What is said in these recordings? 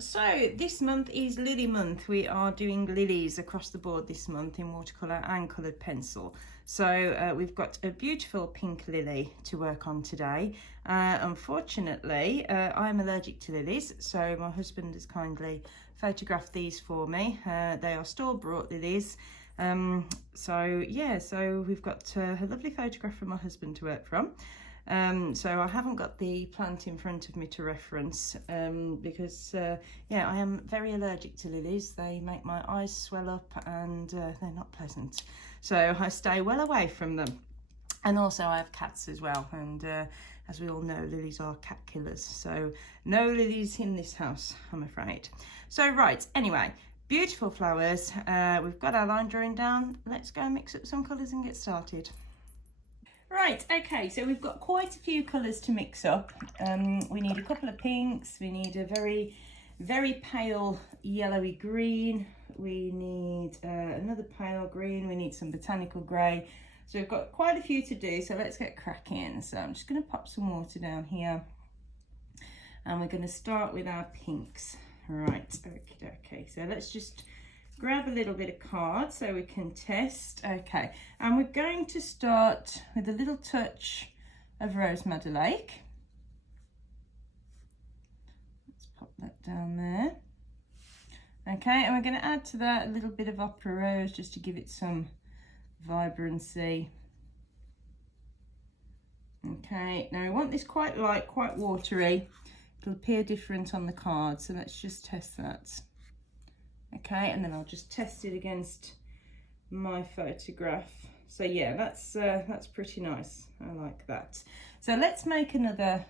So this month is Lily month. We are doing lilies across the board this month in watercolour and coloured pencil. So we've got a beautiful pink lily to work on today. Unfortunately, I'm allergic to lilies, so my husband has kindly photographed these for me. They are store-bought lilies. So we've got a lovely photograph from my husband to work from. So I haven't got the plant in front of me to reference because I am very allergic to lilies. They make my eyes swell up and they're not pleasant, so I stay well away from them. And also I have cats as well, and as we all know, lilies are cat killers, so no lilies in this house, I'm afraid. So right, anyway, beautiful flowers. We've got our line drawing down. Let's go and mix up some colours and get started. Right, okay, so we've got quite a few colours to mix up. We need a couple of pinks, we need a very, very pale yellowy green, we need another pale green, we need some botanical grey. So we've got quite a few to do, so let's get cracking. So I'm just going to pop some water down here, and we're going to start with our pinks. Right, okay, so let's just grab a little bit of card so we can test. Okay, and we're going to start with a little touch of Rose Madder Lake. Let's pop that down there. Okay, and we're going to add to that a little bit of Opera Rose just to give it some vibrancy. Okay, now we want this quite light, quite watery. It'll appear different on the card, so let's just test that. Okay, and then I'll just test it against my photograph. So yeah, that's pretty nice. I like that. So let's make another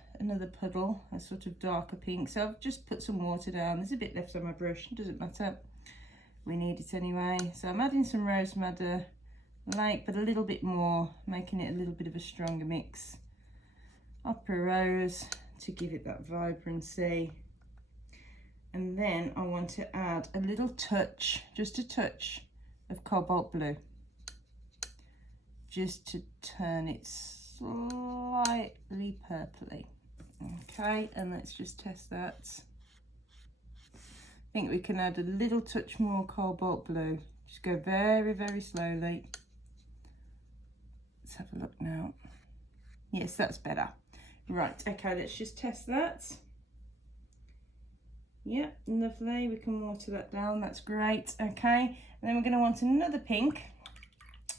puddle, a sort of darker pink. So I've just put some water down. There's a bit left on my brush, doesn't matter. We need it anyway. So I'm adding some Rose Madder Lake, but a little bit more, making it a little bit of a stronger mix. Opera Rose to give it that vibrancy. And then I want to add a little touch, just a touch of cobalt blue, just to turn it slightly purpley. Okay, and let's just test that. I think we can add a little touch more cobalt blue. Just go very, very slowly. Let's have a look now. Yes, that's better. Right, okay, let's just test that. Yeah, lovely. We can water that down. That's great. Okay, and then we're going to want another pink.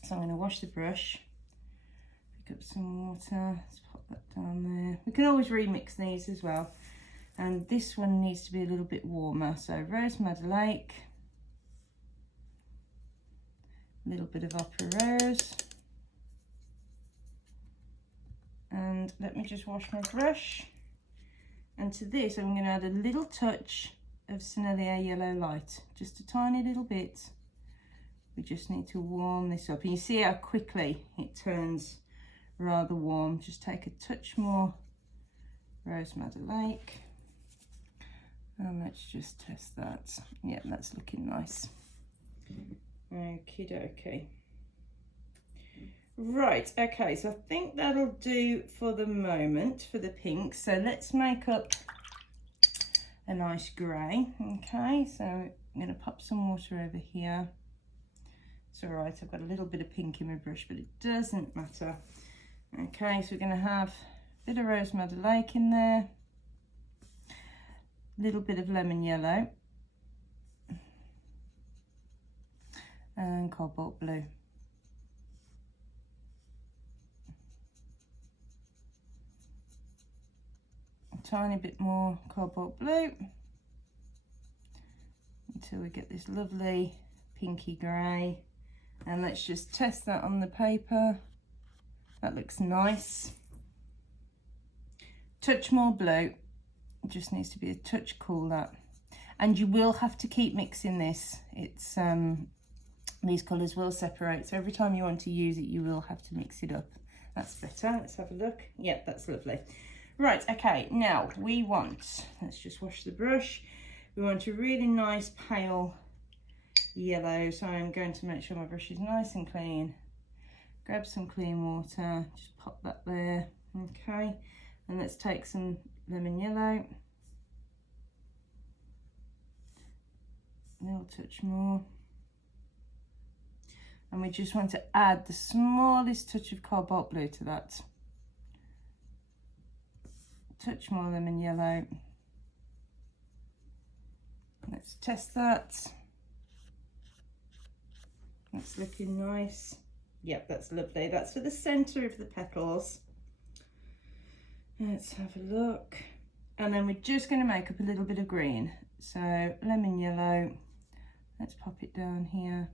So I'm going to wash the brush, pick up some water. Let's pop that down there. We can always remix these as well. And this one needs to be a little bit warmer. So Rose Madder Lake, a little bit of Opera Rose. And let me just wash my brush. And to this, I'm going to add a little touch of Sennelier Yellow Light, just a tiny little bit. We just need to warm this up. And you see how quickly it turns rather warm. Just take a touch more Rose Madder Lake. And let's just test that. Yeah, that's looking nice. Okie dokie. Right, okay, so I think that'll do for the moment for the pink. So let's make up a nice grey. Okay, so I'm going to pop some water over here. It's all right, I've got a little bit of pink in my brush, but it doesn't matter. Okay, so we're going to have a bit of Rose Madder Lake in there, a little bit of lemon yellow, and cobalt blue. Tiny bit more cobalt blue until we get this lovely pinky grey, and let's just test that on the paper. That looks nice. Touch more blue, it just needs to be a touch cooler, and you will have to keep mixing this. It's these colours will separate, so every time you want to use it you will have to mix it up. That's better. Let's have a look. Yep, that's lovely. Right, okay, now we want, let's just wash the brush. We want a really nice pale yellow, so I'm going to make sure my brush is nice and clean. Grab some clean water, just pop that there, okay. And let's take some lemon yellow. a little touch more. And we just want to add the smallest touch of cobalt blue to that. Touch more lemon yellow. Let's test that. That's looking nice. Yep, that's lovely. That's for the centre of the petals. Let's have a look. And then we're just going to make up a little bit of green. So lemon yellow. Let's pop it down here.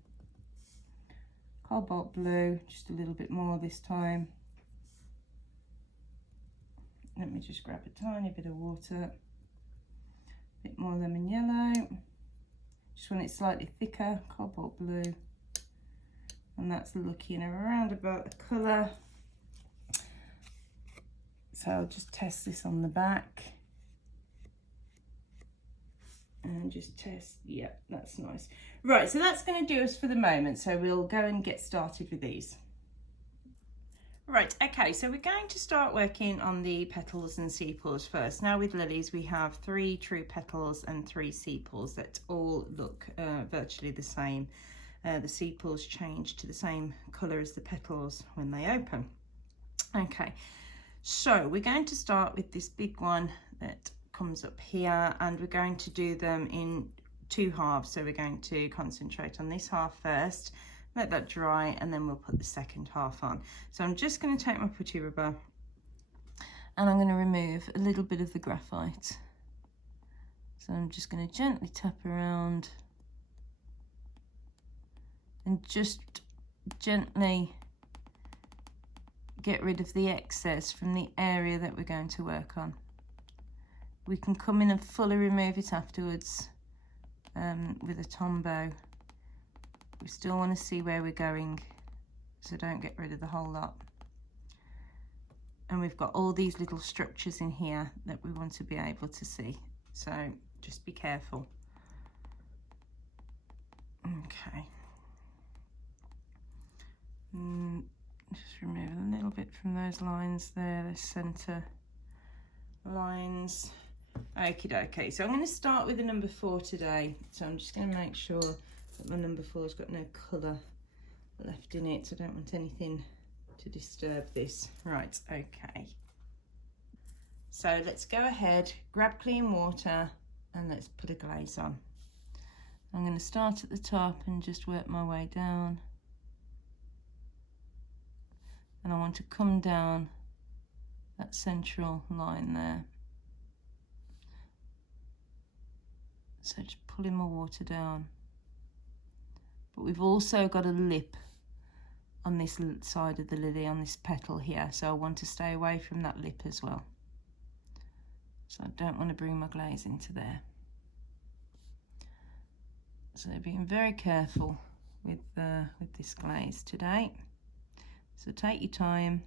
Cobalt blue, just a little bit more this time. Let me just grab a tiny bit of water. A bit more lemon yellow. Just want it slightly thicker, cobalt blue. And that's looking around about the colour. So I'll just test this on the back. And just test, yeah, that's nice. Right, so that's going to do us for the moment. So we'll go and get started with these. Right, okay, so we're going to start working on the petals and sepals first. Now with lilies, we have 3 true petals and 3 sepals that all look virtually the same. The sepals change to the same colour as the petals when they open. Okay, so we're going to start with this big one that comes up here, and we're going to do them in 2 halves. So we're going to concentrate on this half first, let that dry, and then we'll put the second half on. So I'm just going to take my putty rubber and I'm going to remove a little bit of the graphite. So I'm just going to gently tap around and just gently get rid of the excess from the area that we're going to work on. We can come in and fully remove it afterwards with a Tombow. We still want to see where we're going, so don't get rid of the whole lot. And we've got all these little structures in here that we want to be able to see, so just be careful. Okay. Just remove a little bit from those lines there, the centre lines. Okie dokie, so I'm going to start with the number 4 today. So I'm just going to make sure that my number 4 has got no colour left in it, so I don't want anything to disturb this. Right, okay. So let's go ahead, grab clean water and let's put a glaze on. I'm going to start at the top and just work my way down. And I want to come down that central line there. So just pulling my water down. But we've also got a lip on this side of the lily, on this petal here. So I want to stay away from that lip as well. So I don't want to bring my glaze into there. So being very careful with this glaze today. So take your time,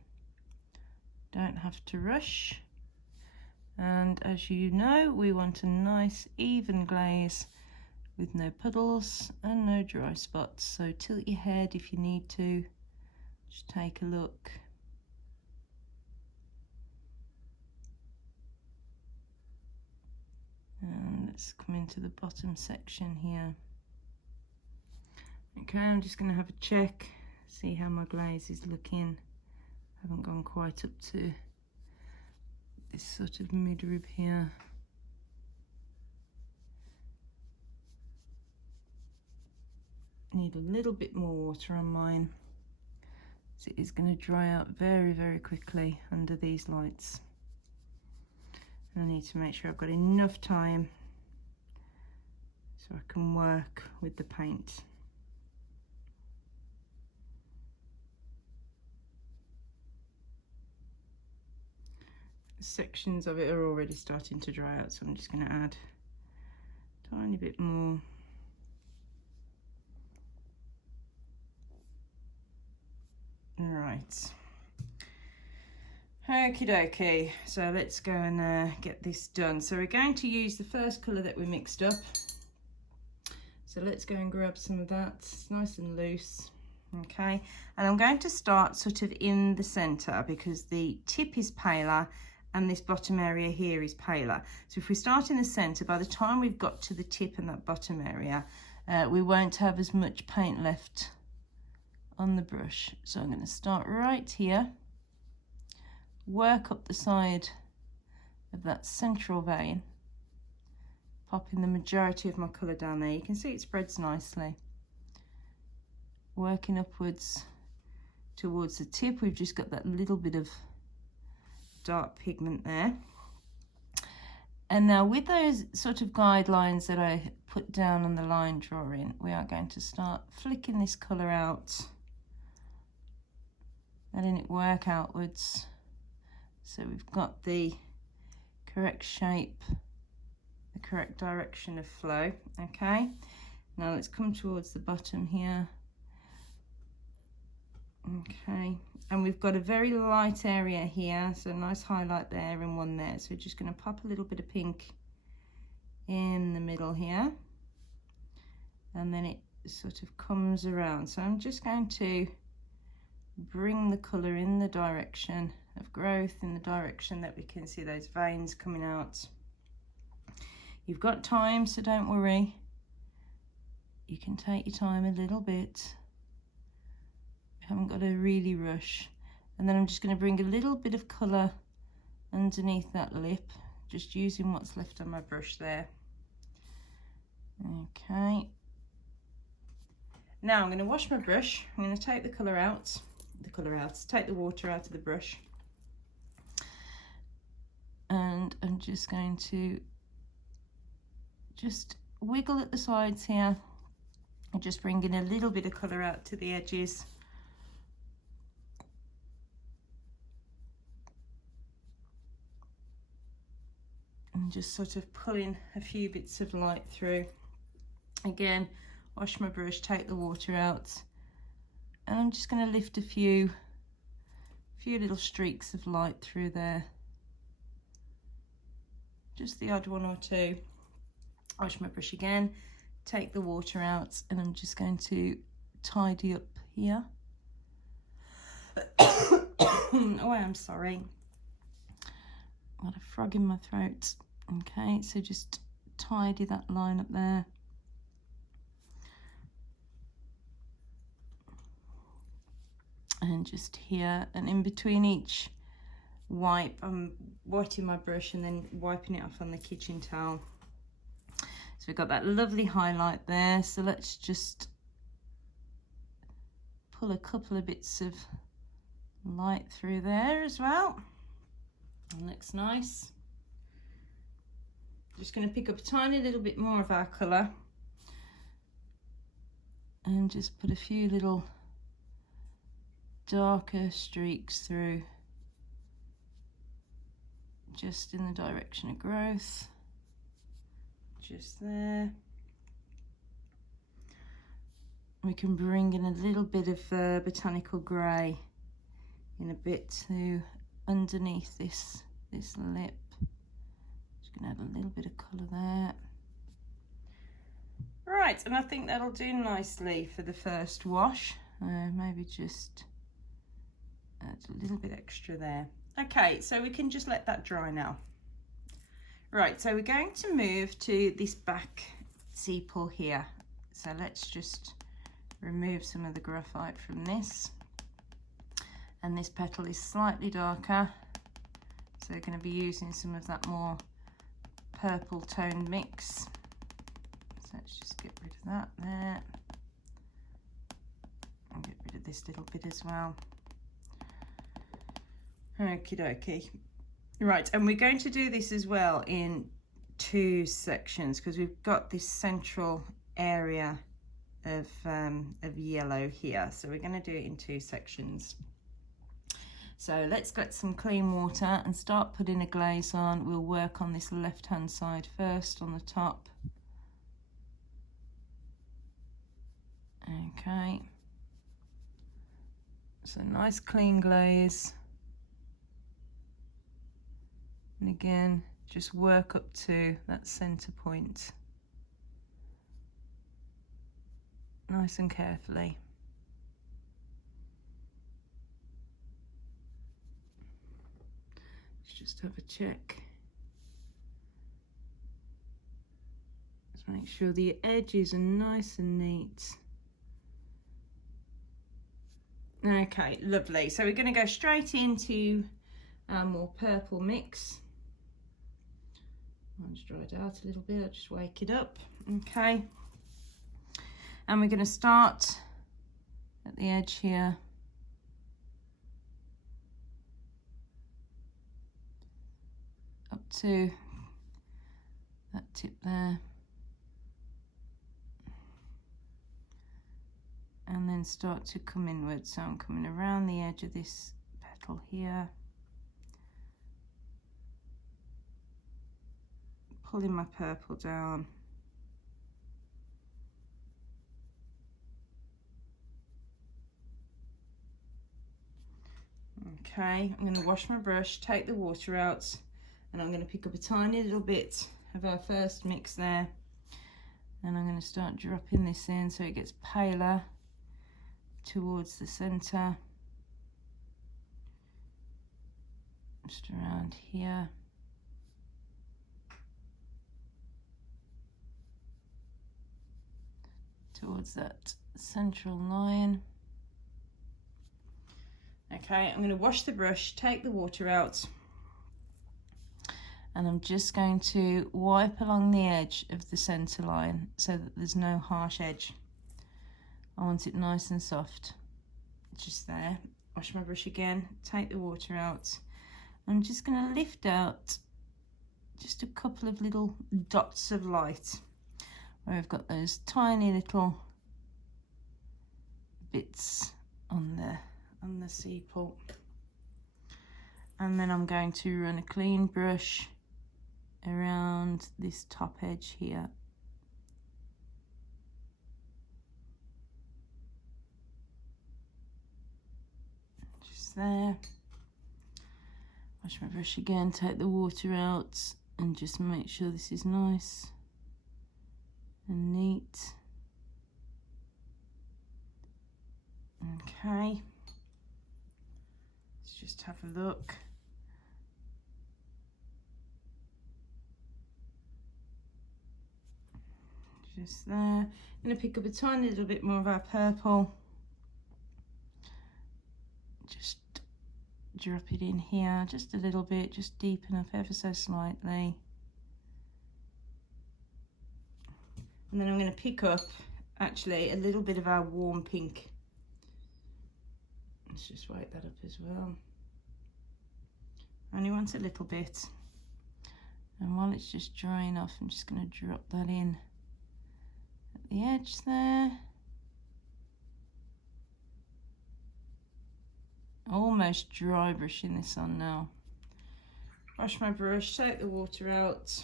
don't have to rush. And as you know, we want a nice even glaze with no puddles and no dry spots. So tilt your head if you need to, just take a look. And let's come into the bottom section here. Okay, I'm just going to have a check, see how my glaze is looking. I haven't gone quite up to this sort of mid-rib here. Need a little bit more water on mine. So it is going to dry out very, very quickly under these lights. And I need to make sure I've got enough time so I can work with the paint. Sections of it are already starting to dry out, so I'm just going to add a tiny bit more. Right, okie dokie, so let's go and get this done. So we're going to use the first colour that we mixed up, so let's go and grab some of that. It's nice and loose. Okay, and I'm going to start sort of in the centre because the tip is paler and this bottom area here is paler. So if we start in the centre, by the time we've got to the tip and that bottom area, we won't have as much paint left on the brush. So I'm going to start right here, work up the side of that central vein, popping the majority of my colour down there. You can see it spreads nicely. Working upwards towards the tip, we've just got that little bit of dark pigment there. And now with those sort of guidelines that I put down on the line drawing, we are going to start flicking this colour out, letting it work outwards so we've got the correct shape, the correct direction of flow. Okay, now let's come towards the bottom here. Okay, and we've got a very light area here, so a nice highlight there and one there. So we're just going to pop a little bit of pink in the middle here, and then it sort of comes around. So I'm just going to bring the colour in the direction of growth, in the direction that we can see those veins coming out. You've got time, so don't worry. You can take your time a little bit. Haven't got to really rush. And then I'm just going to bring a little bit of colour underneath that lip, just using what's left on my brush there. Okay, now I'm going to wash my brush. I'm going to take the colour out, take the water out of the brush, and I'm just going to just wiggle at the sides here and just bringing a little bit of colour out to the edges. And just sort of pulling a few bits of light through. Again, wash my brush, take the water out, and I'm just going to lift a few little streaks of light through there. Just the odd one or two. Wash my brush again, take the water out, and I'm just going to tidy up here. Oh, I'm sorry. Got a frog in my throat. Okay, so just tidy that line up there. And just here, and in between each wipe, I'm wetting my brush and then wiping it off on the kitchen towel. So we've got that lovely highlight there. So let's just pull a couple of bits of light through there as well. That looks nice. Just going to pick up a tiny little bit more of our colour and just put a few little darker streaks through, just in the direction of growth, just there. We can bring in a little bit of botanical grey in a bit to underneath this lip. Just gonna add a little bit of colour there. Right, and I think that'll do nicely for the first wash. Maybe just add a little bit extra there. Okay, so we can just let that dry now. Right, so we're going to move to this back sepal here. So let's just remove some of the graphite from this. And this petal is slightly darker, so we're going to be using some of that more purple toned mix. So let's just get rid of that there, and get rid of this little bit as well. Okie dokie. Right, and we're going to do this as well in two sections because we've got this central area of yellow here, so we're going to do it in two sections. So let's get some clean water and start putting a glaze on. We'll work on this left hand side first on the top. Okay, so nice clean glaze, and again just work up to that center point nice and carefully. Let's just have a check. Just Make sure the edges are nice and neat. Okay, lovely. So we're going to go straight into our more purple mix. Mine's dried out a little bit, I'll just wake it up. Okay. And we're going to start at the edge here. Up to that tip there. And then start to come inwards. So I'm coming around the edge of this petal here. Pulling my purple down. Okay, I'm going to wash my brush, take the water out, and I'm going to pick up a tiny little bit of our first mix there. And I'm going to start dropping this in so it gets paler towards the centre. Just around here. Towards that central line. Okay, I'm going to wash the brush, take the water out, and I'm just going to wipe along the edge of the centre line so that there's no harsh edge. I want it nice and soft, just there. Wash my brush again, take the water out. I'm just going to lift out just a couple of little dots of light where I've got those tiny little bits on the sepal. And then I'm going to run a clean brush around this top edge here. Just there. Wash my brush again, take the water out, and just make sure this is nice and neat. Okay. Let's just have a look. Just there. I'm going to pick up a tiny little bit more of our purple. Just drop it in here, just a little bit, just deepen up ever so slightly. And then I'm going to pick up actually a little bit of our warm pink. Let's just wake that up as well. Only want a little bit. And while it's just drying off, I'm just going to drop that in at the edge there. Almost dry brushing this on now. Wash my brush, take the water out.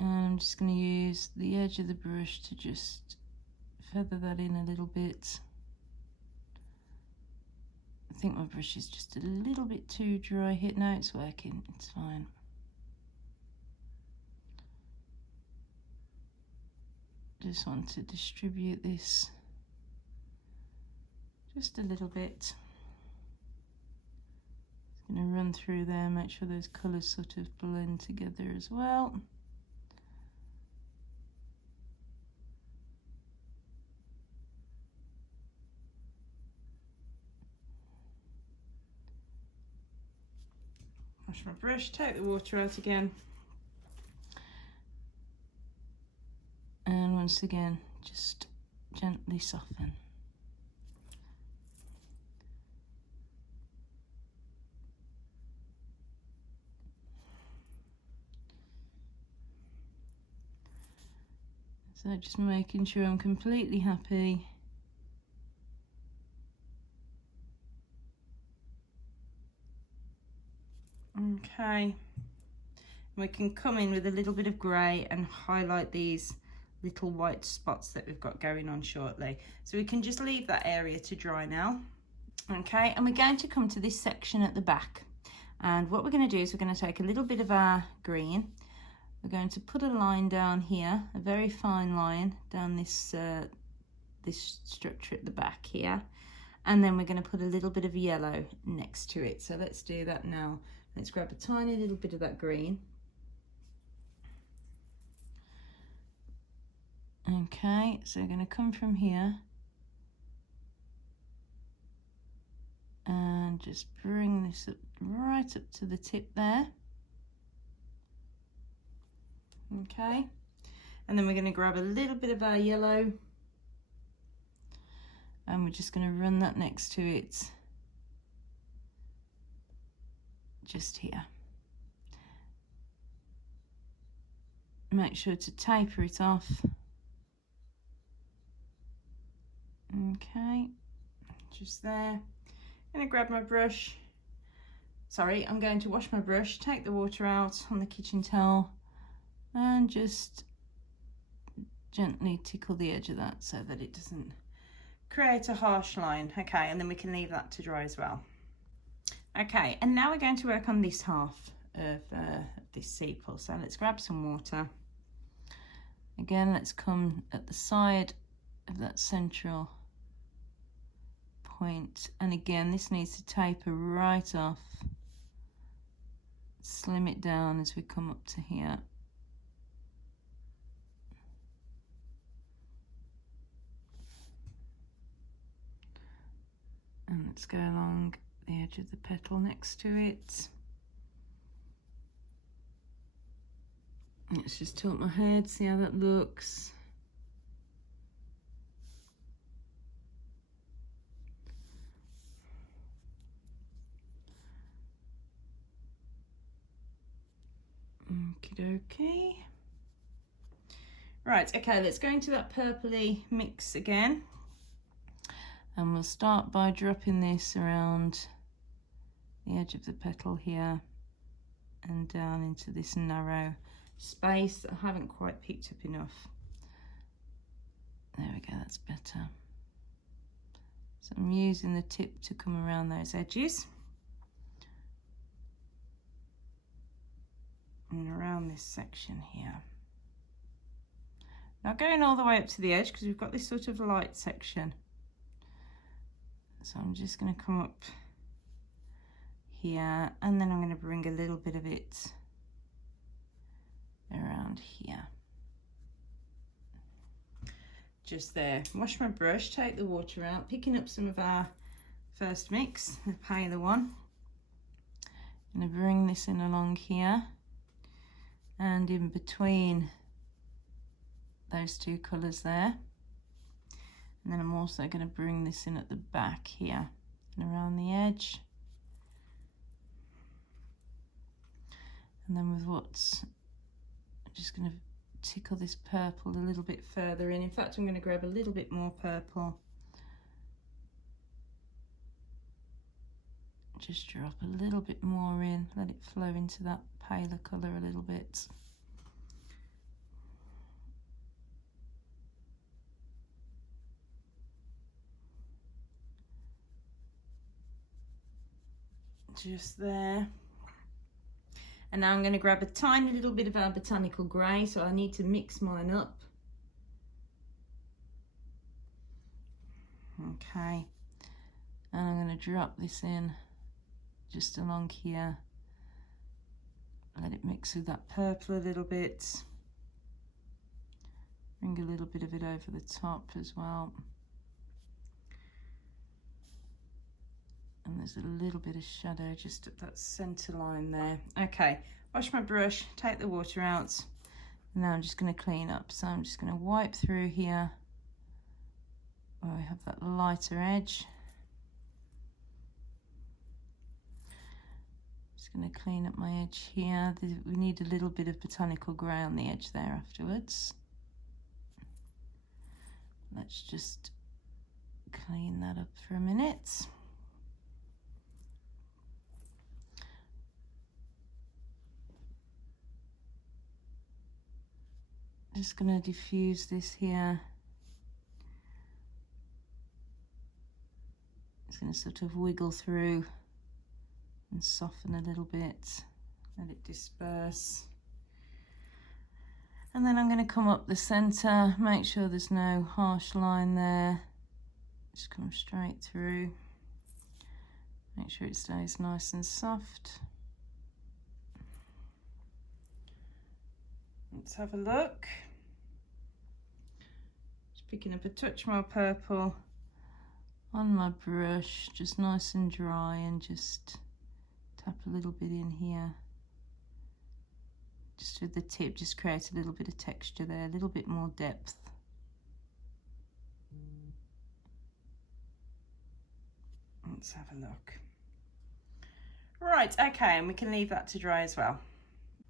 And I'm just going to use the edge of the brush to just feather that in a little bit. I think my brush is just a little bit too dry here. No, it's working, it's fine. Just want to distribute this just a little bit. Just going to run through there, make sure those colours sort of blend together as well. Wash my brush, take the water out again. And once again, just gently soften. So just making sure I'm completely happy. Okay, we can come in with a little bit of grey and highlight these little white spots that we've got going on shortly. So we can just leave that area to dry now. Okay, and we're going to come to this section at the back. And what we're going to do is we're going to take a little bit of our green. We're going to put a line down here, a very fine line down this this structure at the back here, and then we're going to put a little bit of yellow next to it. So let's do that now. Let's grab a tiny little bit of that green, Okay, so we're going to come from here and just bring this up right up to the tip there. Okay, and then we're going to grab a little bit of our yellow and we're just going to run that next to it, just here. Make sure to taper it off. Okay, just there. I'm going to grab my brush. Sorry, I'm going to wash my brush, take the water out on the kitchen towel and just gently tickle the edge of that so that it doesn't create a harsh line. Okay, and then we can leave that to dry as well. Okay, and now we're going to work on this half of this sepal. So let's grab some water. Again, let's come at the side of that central point, and again this needs to taper right off. Slim it down as we come up to here. And let's go along the edge of the petal next to it. Let's just tilt my head, see how that looks. Okie dokie. Right, okay, let's go into that purpley mix again. And we'll start by dropping this around the edge of the petal here and down into this narrow space that I haven't quite picked up enough. There we go, that's better. So I'm using the tip to come around those edges. And around this section here. Now going all the way up to the edge because we've got this sort of light section. So I'm just going to come up here and then I'm going to bring a little bit of it around here. Just there. Wash my brush, take the water out, picking up some of our first mix, the paler one. I'm going to bring this in along here. And in between those two colours there. And then I'm also going to bring this in at the back here and around the edge. And then with what's, I'm just going to tickle this purple a little bit further in. In fact, I'm going to grab a little bit more purple. Just drop a little bit more in, let it flow into that paler colour a little bit. Just there. And now I'm going to grab a tiny little bit of our botanical grey, so I need to mix mine up. Okay, and I'm going to drop this in just along here. Let it mix with that purple a little bit. Bring a little bit of it over the top as well. And there's a little bit of shadow just at that centre line there. Okay, wash my brush, take the water out. And now I'm just going to clean up. So I'm just going to wipe through here where we have that lighter edge. Just going to clean up my edge here. We need a little bit of botanical grey on the edge there afterwards. Let's just clean that up for a minute. Just going to diffuse this here. It's going to sort of wiggle through and soften a little bit, let it disperse. And then I'm going to come up the centre, make sure there's no harsh line there. Just come straight through. Make sure it stays nice and soft. Let's have a look. Picking up a touch more purple on my brush, just nice and dry, and just tap a little bit in here. Just with the tip, just create a little bit of texture there, a little bit more depth. Let's have a look. Right, okay, and we can leave that to dry as well.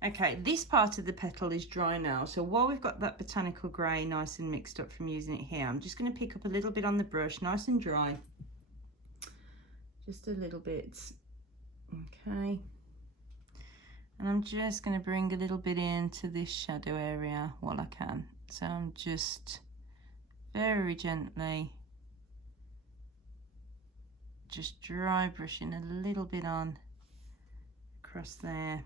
Okay, this part of the petal is dry now, so while we've got that botanical grey nice and mixed up from using it here, I'm just going to pick up a little bit on the brush, nice and dry. Just a little bit. Okay. And I'm just going to bring a little bit into this shadow area while I can. So I'm just very gently just dry brushing a little bit on across there.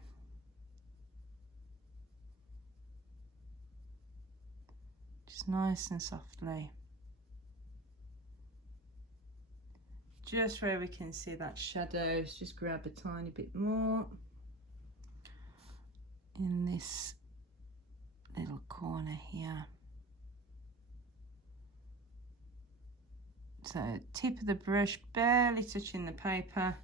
Just nice and softly. Just where we can see that shadows, just grab a tiny bit more in this little corner here. So tip of the brush barely touching the paper.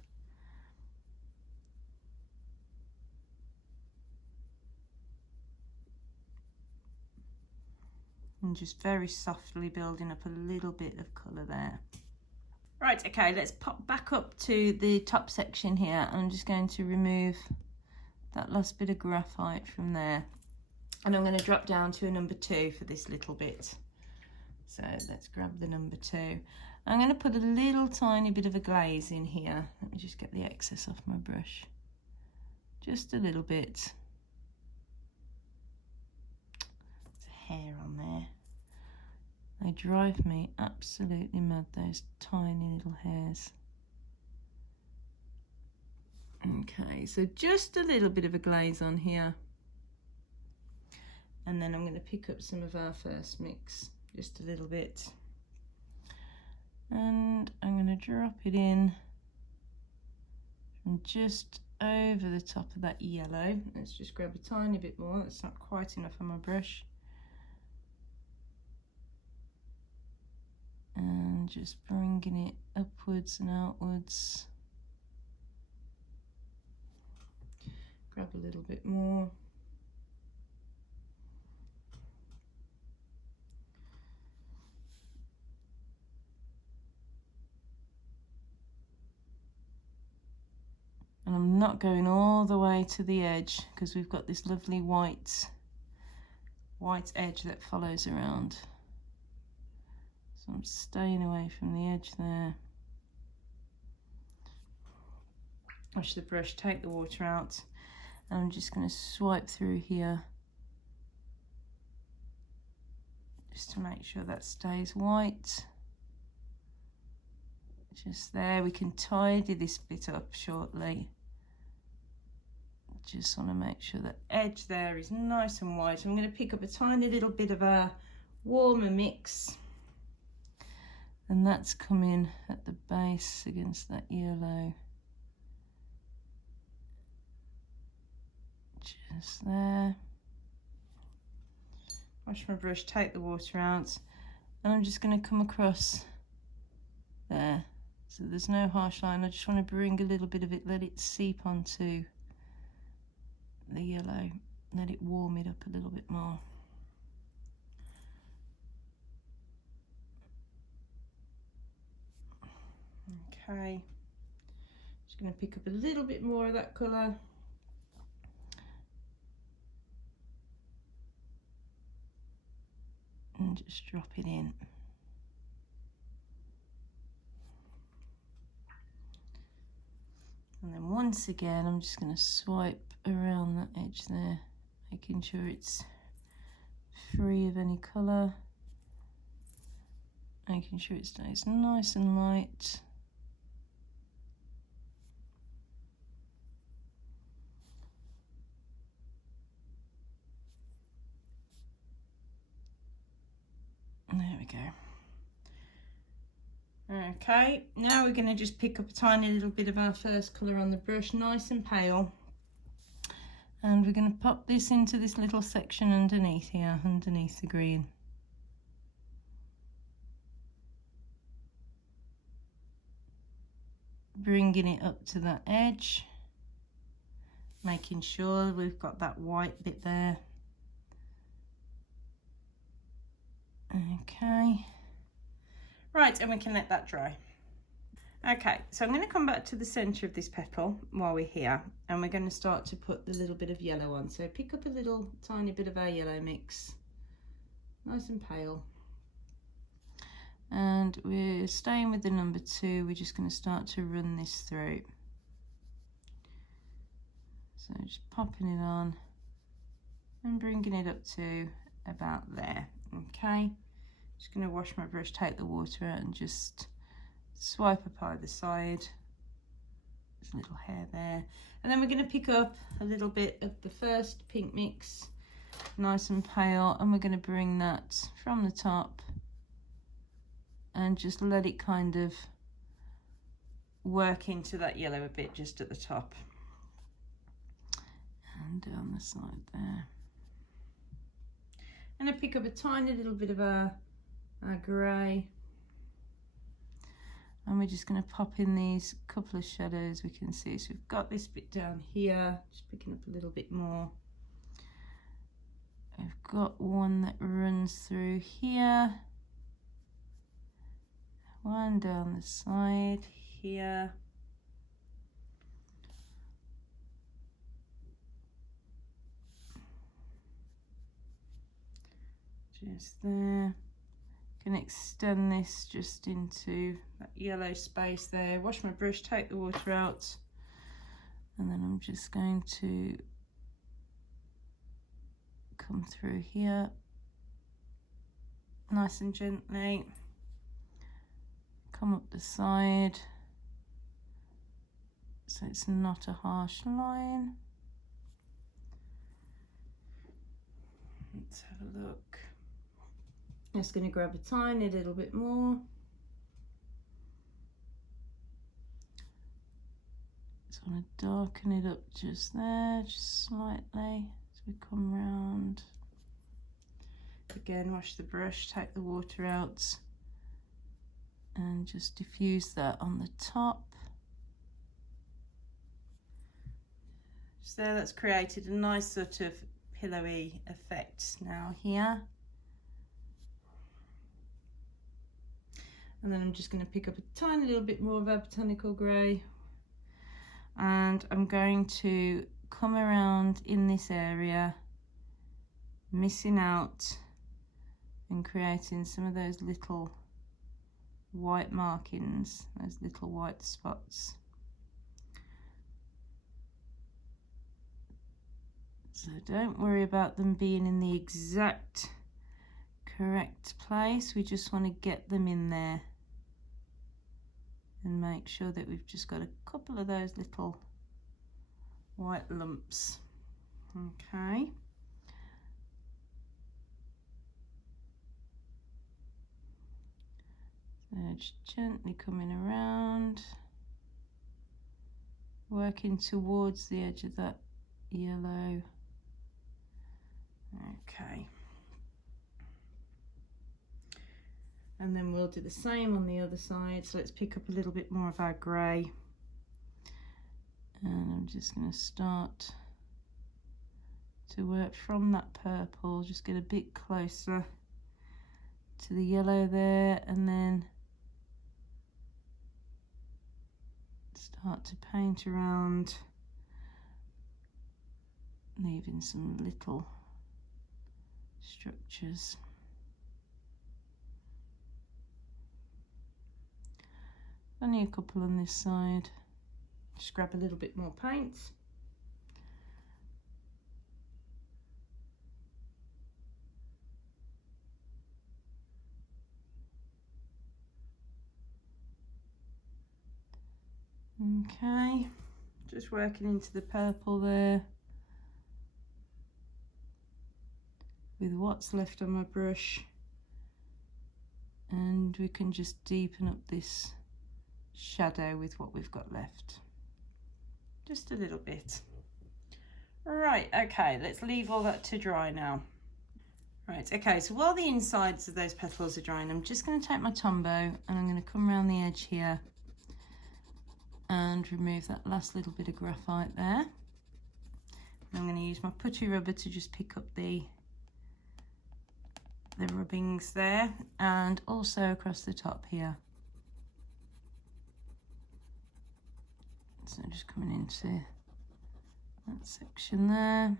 And just very softly building up a little bit of colour there. Right, okay, let's pop back up to the top section here. I'm just going to remove that last bit of graphite from there. And I'm going to drop down to a number 2 for this little bit. So let's grab the number 2. I'm going to put a little tiny bit of a glaze in here. Let me just get the excess off my brush. Just a little bit. There's a hair on there. They drive me absolutely mad, those tiny little hairs. Okay, so just a little bit of a glaze on here. And then I'm going to pick up some of our first mix, just a little bit. And I'm going to drop it in from just over the top of that yellow. Let's just grab a tiny bit more. That's not quite enough on my brush. And just bringing it upwards and outwards. Grab a little bit more. And I'm not going all the way to the edge because we've got this lovely white edge that follows around. So I'm staying away from the edge there. Wash the brush, take the water out, and I'm just going to swipe through here just to make sure that stays white. Just there, we can tidy this bit up shortly. Just want to make sure that edge there is nice and white. I'm going to pick up a tiny little bit of our warmer mix, and that's coming at the base against that yellow. Just there. Wash my brush, take the water out, and I'm just going to come across there. So there's no harsh line. I just want to bring a little bit of it, let it seep onto the yellow, let it warm it up a little bit more. Okay, just going to pick up a little bit more of that colour. And just drop it in. And then once again, I'm just going to swipe around that edge there, making sure it's free of any colour, making sure it stays nice and light. There we go. Okay, now we're going to just pick up a tiny little bit of our first colour on the brush, nice and pale. And we're going to pop this into this little section underneath here, underneath the green. bringing it up to that edge, making sure we've got that white bit there. Okay, right, and we can let that dry. Okay, so I'm going to come back to the centre of this petal while we're here, and we're going to start to put the little bit of yellow on. So pick up a little tiny bit of our yellow mix, nice and pale. And we're staying with the number 2, we're just going to start to run this through. So just popping it on and bringing it up to about there. Okay, just going to wash my brush, take the water out and just swipe up either side. There's a little hair there. And then we're going to pick up a little bit of the first pink mix, nice and pale, and we're going to bring that from the top and just let it kind of work into that yellow a bit just at the top and down the side there. And I pick up a tiny little bit of our grey, and we're just going to pop in these couple of shadows we can see. So we've got this bit down here, just picking up a little bit more. I've got one that runs through here, one down the side here, just there. Can extend this just into that yellow space there. Wash my brush, take the water out, and then I'm just going to come through here nice and gently, come up the side so it's not a harsh line. Let's have a look. Just going to grab a tiny little bit more. Just want to darken it up just there, just slightly as we come round. Again, wash the brush, take the water out, and just diffuse that on the top. Just there, that's created a nice sort of pillowy effect now here. And then I'm just going to pick up a tiny little bit more of our botanical grey, and I'm going to come around in this area, missing out and creating some of those little white markings, those little white spots. So don't worry about them being in the exact correct place, we just want to get them in there and make sure that we've just got a couple of those little white lumps. Okay, so just gently coming around, working towards the edge of that yellow. Okay, and then we'll do the same on the other side. So let's pick up a little bit more of our grey, and I'm just going to start to work from that purple, just get a bit closer to the yellow there, and then start to paint around, leaving some little structures. Only a couple on this side. Just grab a little bit more paint. Okay, just working into the purple there with what's left on my brush, and we can just deepen up this shadow with what we've got left, just a little bit. Right, okay, let's leave all that to dry now. Right, okay, so while the insides of those petals are drying, I'm just going to take my Tombow and I'm going to come around the edge here and remove that last little bit of graphite there. I'm going to use my putty rubber to just pick up the rubbings there, and also across the top here. So just coming into that section there.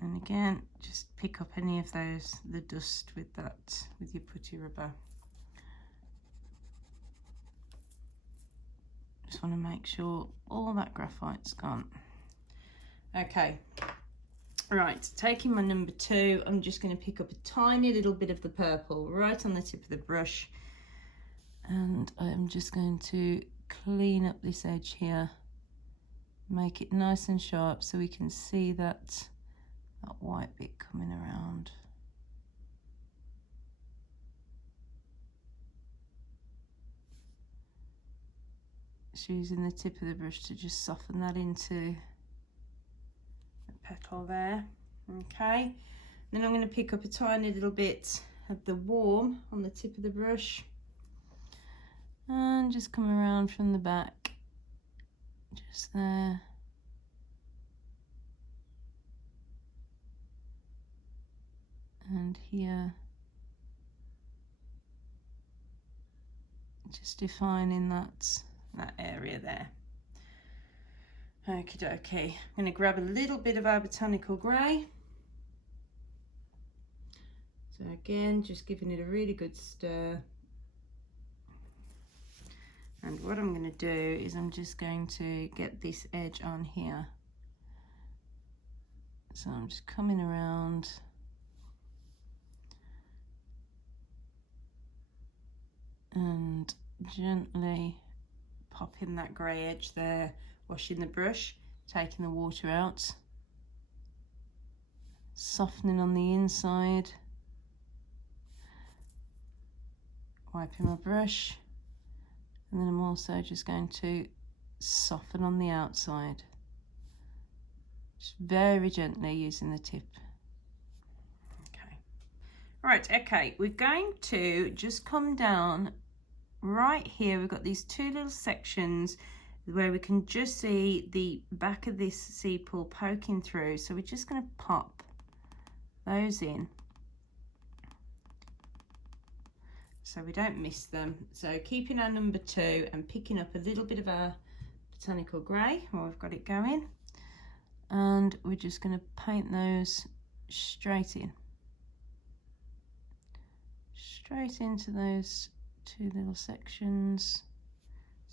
And again, just pick up any of those, the dust with your putty rubber. Just want to make sure all that graphite's gone. Okay, right, taking my number 2, I'm just going to pick up a tiny little bit of the purple right on the tip of the brush, and I'm just going to clean up this edge here, make it nice and sharp so we can see that white bit coming around. Just using the tip of the brush to just soften that into the petal there. Okay, then I'm going to pick up a tiny little bit of the warm on the tip of the brush and just come around from the back, just there. And here, just defining that area there. Okie dokie. I'm going to grab a little bit of our botanical grey. So again, just giving it a really good stir. And what I'm going to do is I'm just going to get this edge on here. So I'm just coming around. And gently popping that grey edge there, washing the brush, taking the water out, softening on the inside, wiping my brush, and then I'm also just going to soften on the outside, just very gently using the tip. Right, okay, we're going to just come down right here. We've got these 2 little sections where we can just see the back of this sepal poking through. So we're just going to pop those in so we don't miss them. So keeping our number 2 and picking up a little bit of our botanical grey while we've got it going. And we're just going to paint those straight in. Straight into those 2 little sections.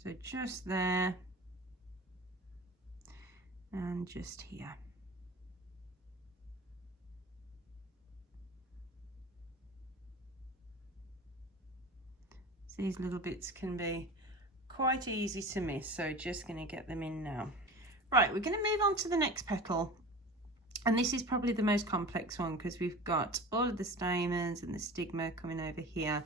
So just there and just here. So these little bits can be quite easy to miss, so just going to get them in now. Right, we're going to move on to the next petal. And this is probably the most complex one because we've got all of the stamens and the stigma coming over here.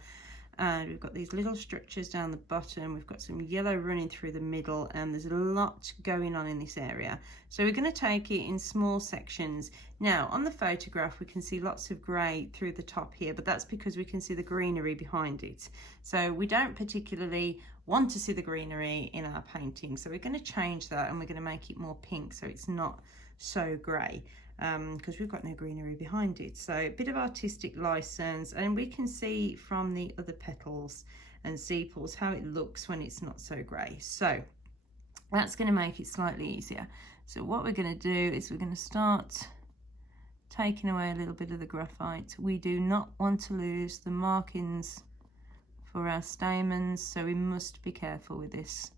And we've got these little structures down the bottom. We've got some yellow running through the middle, and there's a lot going on in this area. So we're going to take it in small sections. Now, on the photograph, we can see lots of grey through the top here, but that's because we can see the greenery behind it. So we don't particularly want to see the greenery in our painting. So we're going to change that, and we're going to make it more pink so it's not so grey. Because we've got no greenery behind it. So a bit of artistic license, and we can see from the other petals and sepals how it looks when it's not so grey. So that's going to make it slightly easier. So what we're going to do is we're going to start taking away a little bit of the graphite. We do not want to lose the markings for our stamens, so we must be careful with this.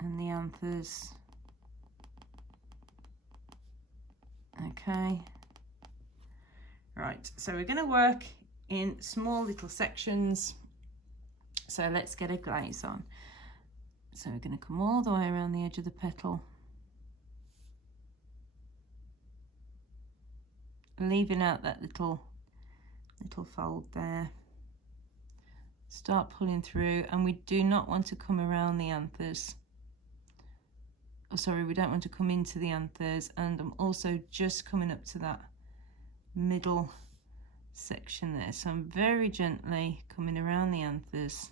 And the anthers. Okay, right, so we're going to work in small little sections, so let's get a glaze on. So we're going to come all the way around the edge of the petal, leaving out that little fold there. Start pulling through, and we do not want to come around the anthers. Oh, sorry, we don't want to come into the anthers, and I'm also just coming up to that middle section there. So I'm very gently coming around the anthers,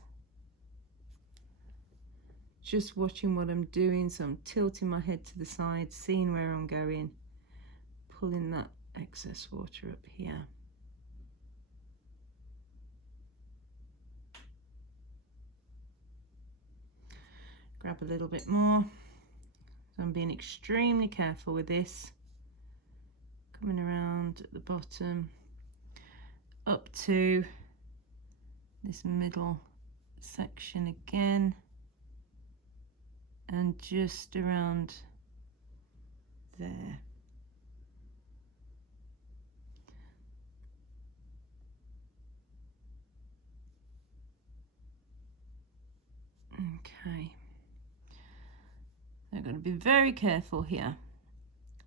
just watching what I'm doing. So I'm tilting my head to the side, seeing where I'm going, pulling that excess water up here. Grab a little bit more. So I'm being extremely careful with this. Coming around at the bottom, up to this middle section again, and just around there. Okay. We're going to be very careful here.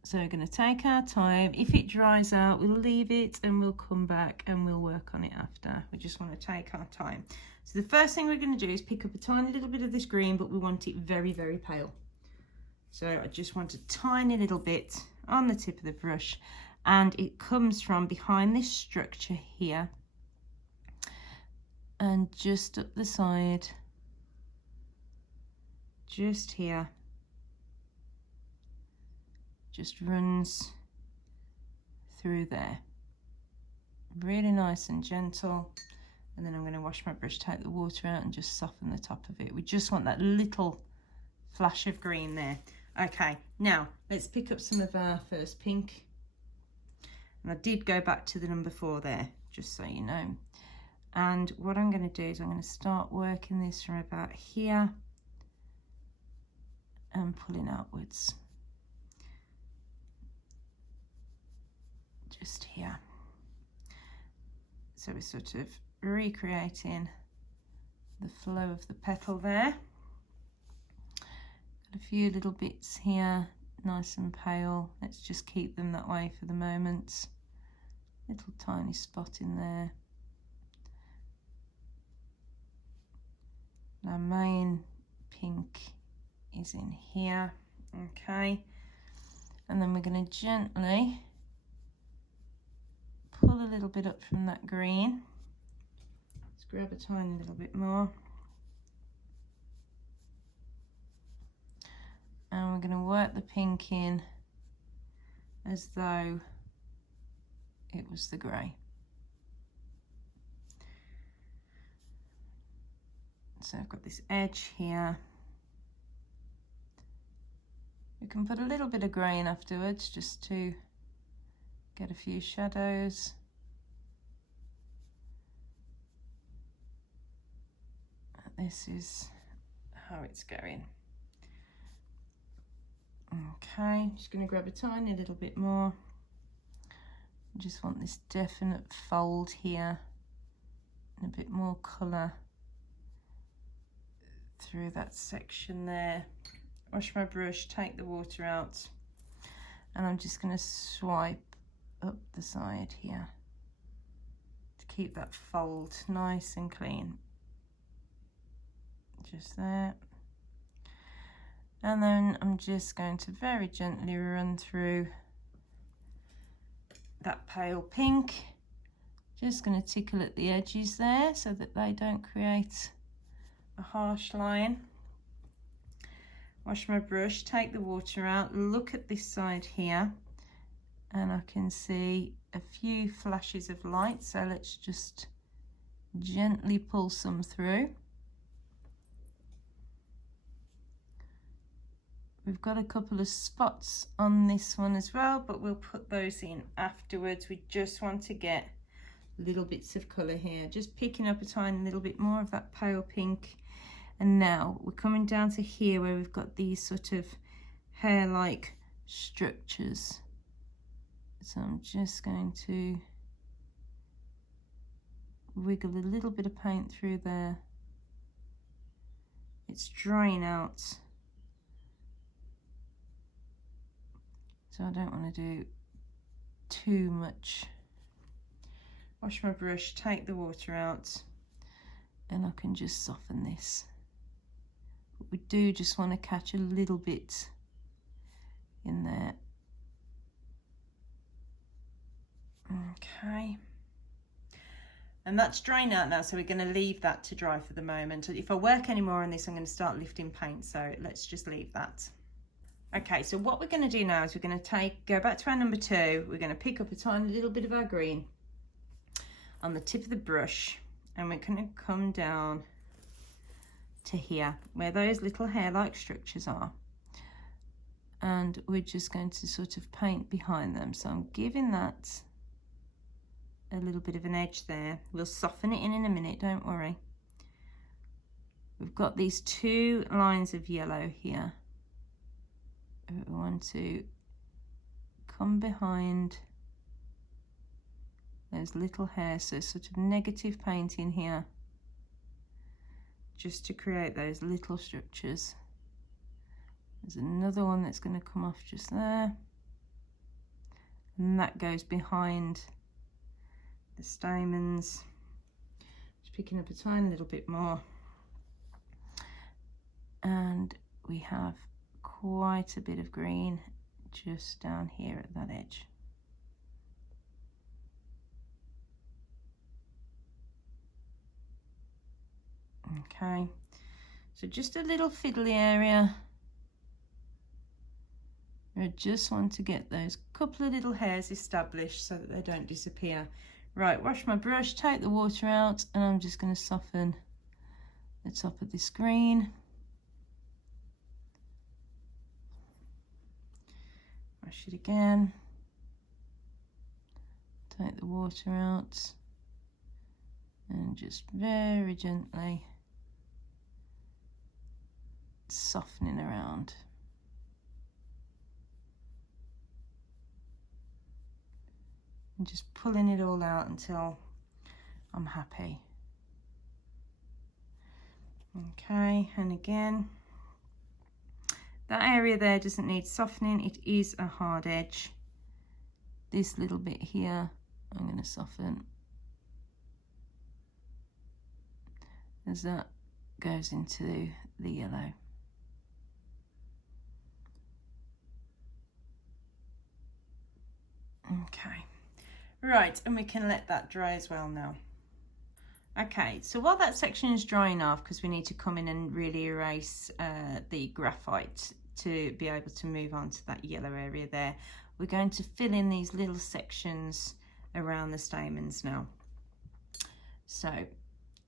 So we're going to take our time. If it dries out, we'll leave it and we'll come back and we'll work on it after. We just want to take our time. So the first thing we're going to do is pick up a tiny little bit of this green, but we want it very, very pale. So I just want a tiny little bit on the tip of the brush, and it comes from behind this structure here and just up the side, just here. Just runs through there, really nice and gentle. And then I'm going to wash my brush, take the water out and just soften the top of it. We just want that little flash of green there. Okay, now let's pick up some of our first pink. And I did go back to the number 4 there, just so you know. And what I'm going to do is I'm going to start working this from about here and pulling outwards. Just here. So we're sort of recreating the flow of the petal there. Got a few little bits here, nice and pale. Let's just keep them that way for the moment. Little tiny spot in there. Our main pink is in here. Okay. And then we're going to gently pull a little bit up from that green. Let's grab a tiny little bit more. And we're going to work the pink in as though it was the grey. So I've got this edge here. We can put a little bit of grey in afterwards just to get a few shadows. This is how it's going. Okay, just going to grab a tiny little bit more. I just want this definite fold here and a bit more colour through that section there. Wash my brush, take the water out, and I'm just going to swipe up the side here to keep that fold nice and clean. Just there. And then I'm just going to very gently run through that pale pink. Just going to tickle at the edges there so that they don't create a harsh line. Wash my brush, take the water out, look at this side here, and I can see a few flashes of light, so let's just gently pull some through. We've got a couple of spots on this one as well, but we'll put those in afterwards. We just want to get little bits of colour here, just picking up a tiny little bit more of that pale pink. And now we're coming down to here where we've got these sort of hair-like structures. So I'm just going to wiggle a little bit of paint through there. It's drying out, so I don't want to do too much. Wash my brush, take the water out, and I can just soften this. But we do just want to catch a little bit in there. Okay. And that's drying out now, so we're going to leave that to dry for the moment. If I work any more on this, I'm going to start lifting paint, so let's just leave that. Okay, so what we're going to do now is we're going to go back to our number 2. We're going to pick up a tiny little bit of our green on the tip of the brush, and we're going to come down to here where those little hair-like structures are, and we're just going to sort of paint behind them. So I'm giving that a little bit of an edge there. We'll soften it in a minute, don't worry. We've got these 2 lines of yellow here. We want to come behind those little hairs, so sort of negative painting here, just to create those little structures. There's another one that's going to come off just there, and that goes behind the stamens. Just picking up a tiny little bit more, and we have quite a bit of green just down here at that edge. Okay, so just a little fiddly area. I just want to get those couple of little hairs established so that they don't disappear. Right, wash my brush, take the water out, and I'm just going to soften the top of this green. Wash it again. Take the water out, and just very gently softening around. And just pulling it all out until I'm happy. Okay, and again, that area there doesn't need softening, it is a hard edge. This little bit here, I'm going to soften as that goes into the yellow. Okay. Right, and we can let that dry as well now. Okay, so while that section is drying off, because we need to come in and really erase the graphite to be able to move on to that yellow area there, we're going to fill in these little sections around the stamens now. So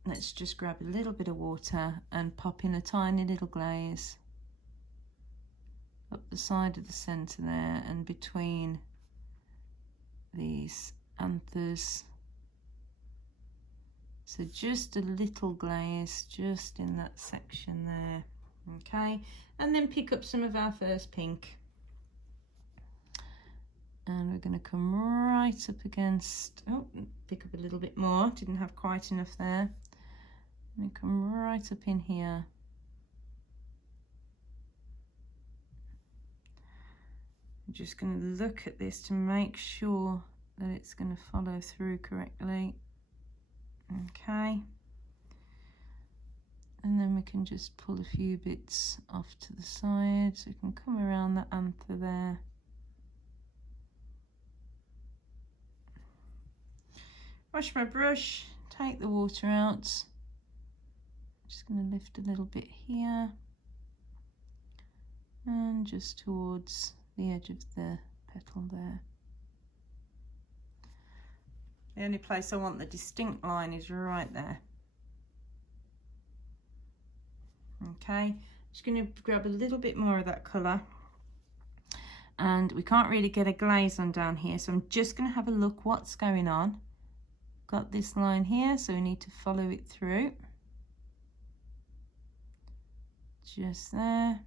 let's just grab a little bit of water and pop in a tiny little glaze up the side of the centre there and between these anthers. So just a little glaze just in that section there. Okay, and then pick up some of our first pink, and we're going to come right up against, oh, pick up a little bit more, didn't have quite enough there. And come right up in here. I'm just going to look at this to make sure that it's going to follow through correctly. Okay, and then we can just pull a few bits off to the side so we can come around the anther there. Wash my brush, take the water out. Just going to lift a little bit here and just towards the edge of the petal there. The only place I want the distinct line is right there. Okay, just going to grab a little bit more of that colour, and we can't really get a glaze on down here, so I'm just going to have a look what's going on. Got this line here, so we need to follow it through. Just there.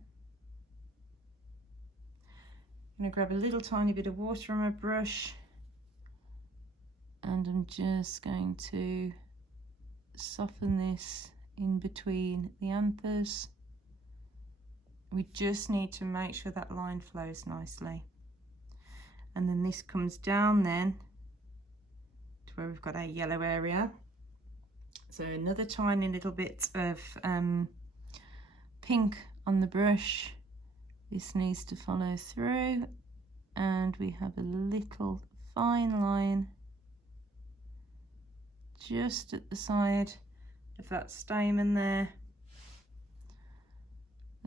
I'm going to grab a little tiny bit of water on my brush, and I'm just going to soften this in between the anthers. We just need to make sure that line flows nicely. And then this comes down then to where we've got our yellow area. So another tiny little bit of pink on the brush. This needs to follow through, and we have a little fine line just at the side of that stamen there.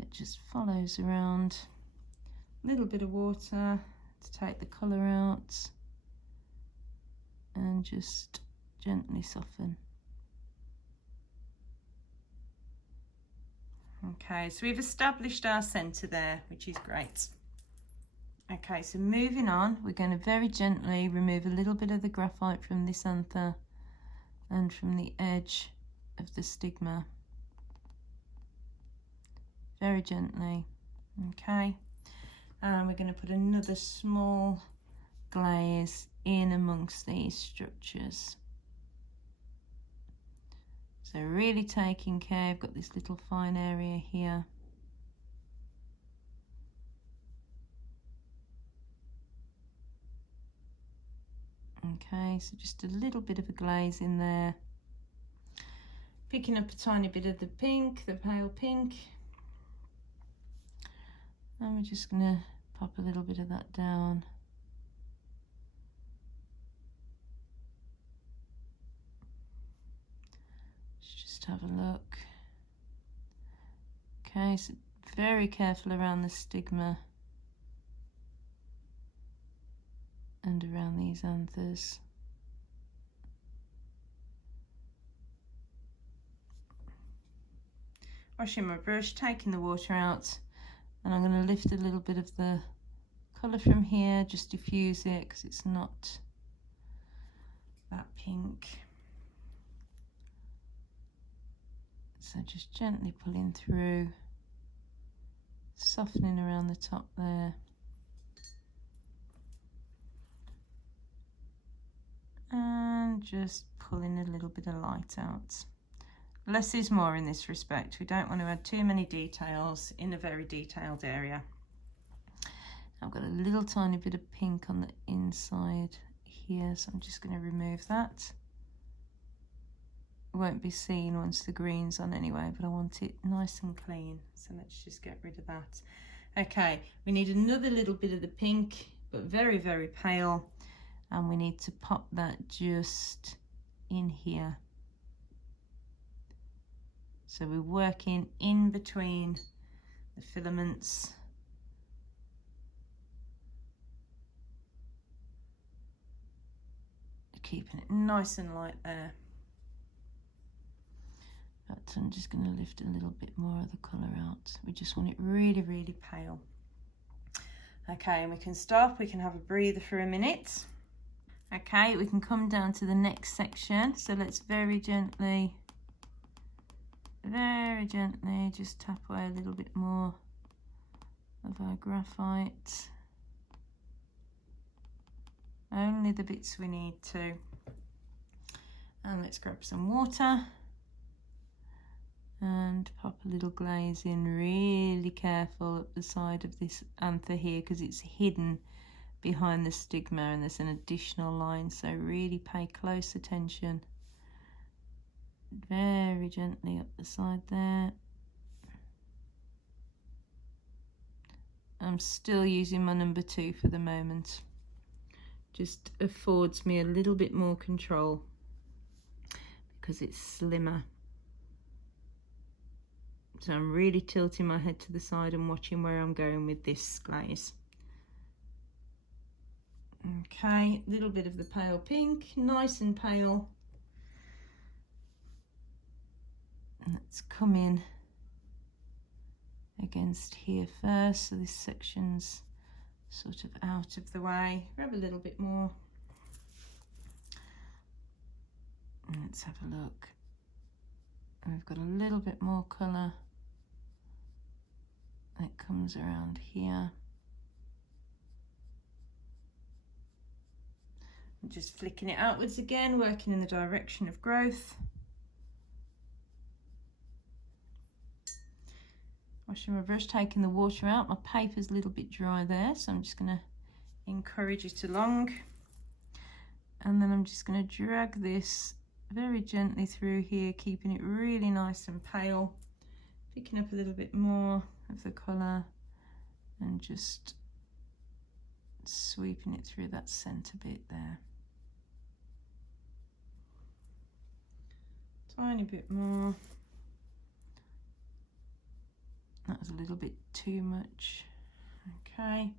It just follows around. A little bit of water to take the colour out and just gently soften. Okay, so we've established our centre there, which is great. Okay, so moving on, we're going to very gently remove a little bit of the graphite from this anther and from the edge of the stigma. Very gently. Okay, and we're going to put another small glaze in amongst these structures. So really taking care. I've got this little fine area here. Okay, so just a little bit of a glaze in there. Picking up a tiny bit of the pink, the pale pink. And we're just going to pop a little bit of that down. Let's just have a look. Okay, so very careful around the stigma and around these anthers. Washing my brush, taking the water out, and I'm going to lift a little bit of the colour from here, just diffuse it because it's not that pink. So just gently pulling through, softening around the top there. And just pulling a little bit of light out. Less is more in this respect. We don't want to add too many details in a very detailed area. I've got a little tiny bit of pink on the inside here, so I'm just going to remove that. It won't be seen once the green's on anyway, but I want it nice and clean, so let's just get rid of that. Okay, we need another little bit of the pink, but very, very pale, and we need to pop that just in here. So we're working in between the filaments. Keeping it nice and light there. But I'm just going to lift a little bit more of the colour out. We just want it really, really pale. Okay, and we can stop. We can have a breather for a minute. Okay, we can come down to the next section. So let's very gently just tap away a little bit more of our graphite. Only the bits we need to. And let's grab some water and pop a little glaze in. Really careful up the side of this anther here because it's hidden behind the stigma and there's an additional line, so really pay close attention. Very gently up the side there. I'm still using my number 2 for the moment. Just affords me a little bit more control because it's slimmer. So I'm really tilting my head to the side and watching where I'm going with this glaze. Okay, a little bit of the pale pink, nice and pale. And let's come in against here first, so this section's sort of out of the way. Grab a little bit more. And let's have a look. And we've got a little bit more colour that comes around here. I'm just flicking it outwards again, working in the direction of growth. Washing my brush, taking the water out. My paper's a little bit dry there, so I'm just going to encourage it along. And then I'm just going to drag this very gently through here, keeping it really nice and pale. Picking up a little bit more of the colour and just sweeping it through that centre bit there. Tiny bit more. That was a little bit too much. Okay,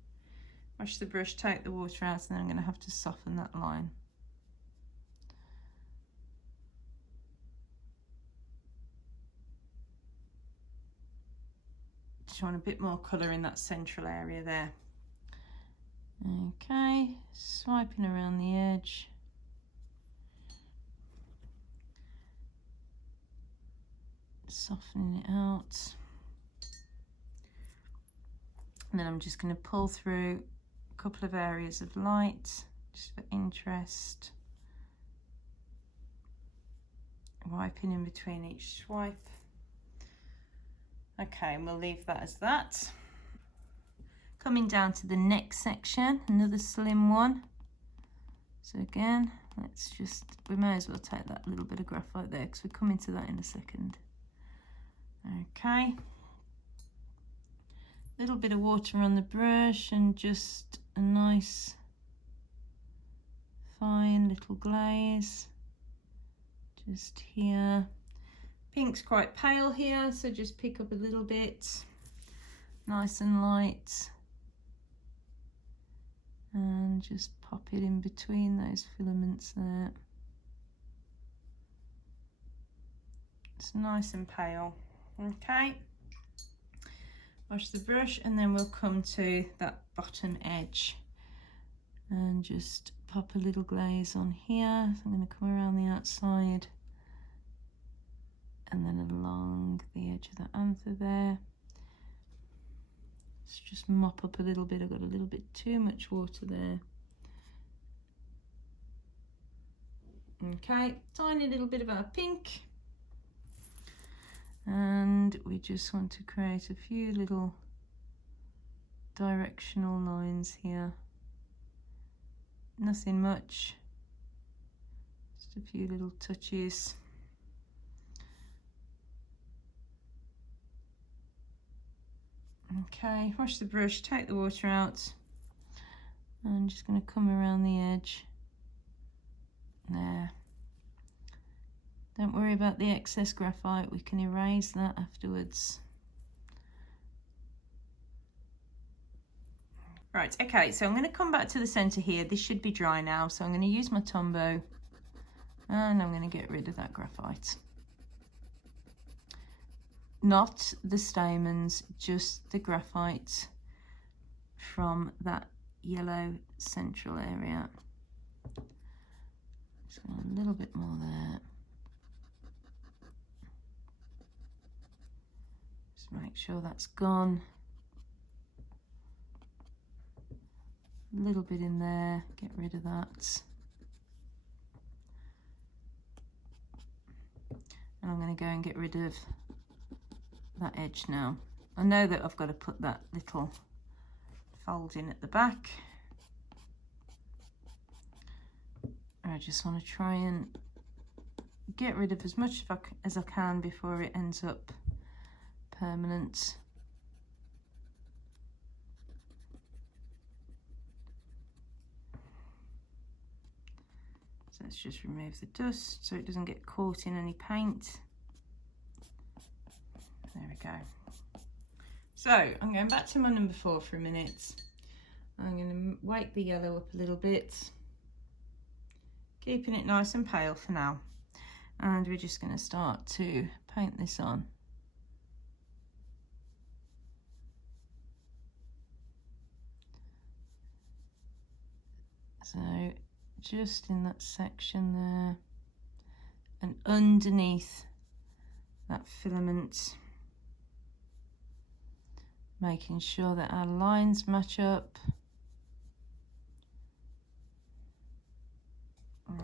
wash the brush, take the water out, and then I'm going to have to soften that line. Just want a bit more colour in that central area there. Okay, swiping around the edge. Softening it out. And then I'm just going to pull through a couple of areas of light, just for interest. Wiping in between each swipe. Okay, and we'll leave that as that. Coming down to the next section, another slim one. So again, we may as well take that little bit of graphite there because we'll come into that in a second. Okay. Little bit of water on the brush and just a nice fine little glaze just here. Pink's quite pale here, so just pick up a little bit, nice and light, and just pop it in between those filaments there. It's nice and pale. Okay. Wash the brush, and then we'll come to that bottom edge and just pop a little glaze on here. So I'm going to come around the outside and then along the edge of the anther there. Let's just mop up a little bit. I've got a little bit too much water there. Okay, tiny little bit of our pink. And we just want to create a few little directional lines here. Nothing much, just a few little touches. Okay, wash the brush, take the water out. I'm just going to come around the edge. There. Don't worry about the excess graphite, we can erase that afterwards. Right, okay, so I'm going to come back to the centre here. This should be dry now, so I'm going to use my Tombow and I'm going to get rid of that graphite. Not the stamens, just the graphite from that yellow central area. Just got a little bit more there. Just make sure that's gone. A little bit in there, get rid of that. And I'm going to go and get rid of that edge now. I know that I've got to put that little fold in at the back. I just want to try and get rid of as much as I can before it ends up permanent. So let's just remove the dust so it doesn't get caught in any paint. There we go. So I'm going back to my number 4 for a minute. I'm going to wake the yellow up a little bit, keeping it nice and pale for now. And we're just going to start to paint this on. So just in that section there and underneath that filament, making sure that our lines match up.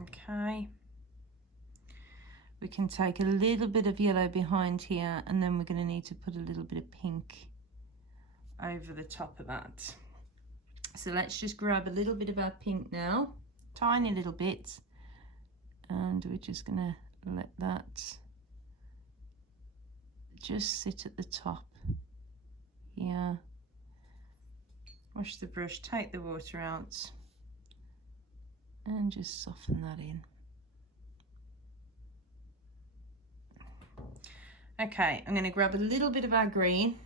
Okay, we can take a little bit of yellow behind here, and then we're going to need to put a little bit of pink over the top of that. So let's just grab a little bit of our pink now, tiny little bit, and we're just going to let that just sit at the top here. Wash the brush, take the water out, and just soften that in. Okay, I'm going to grab a little bit of our green.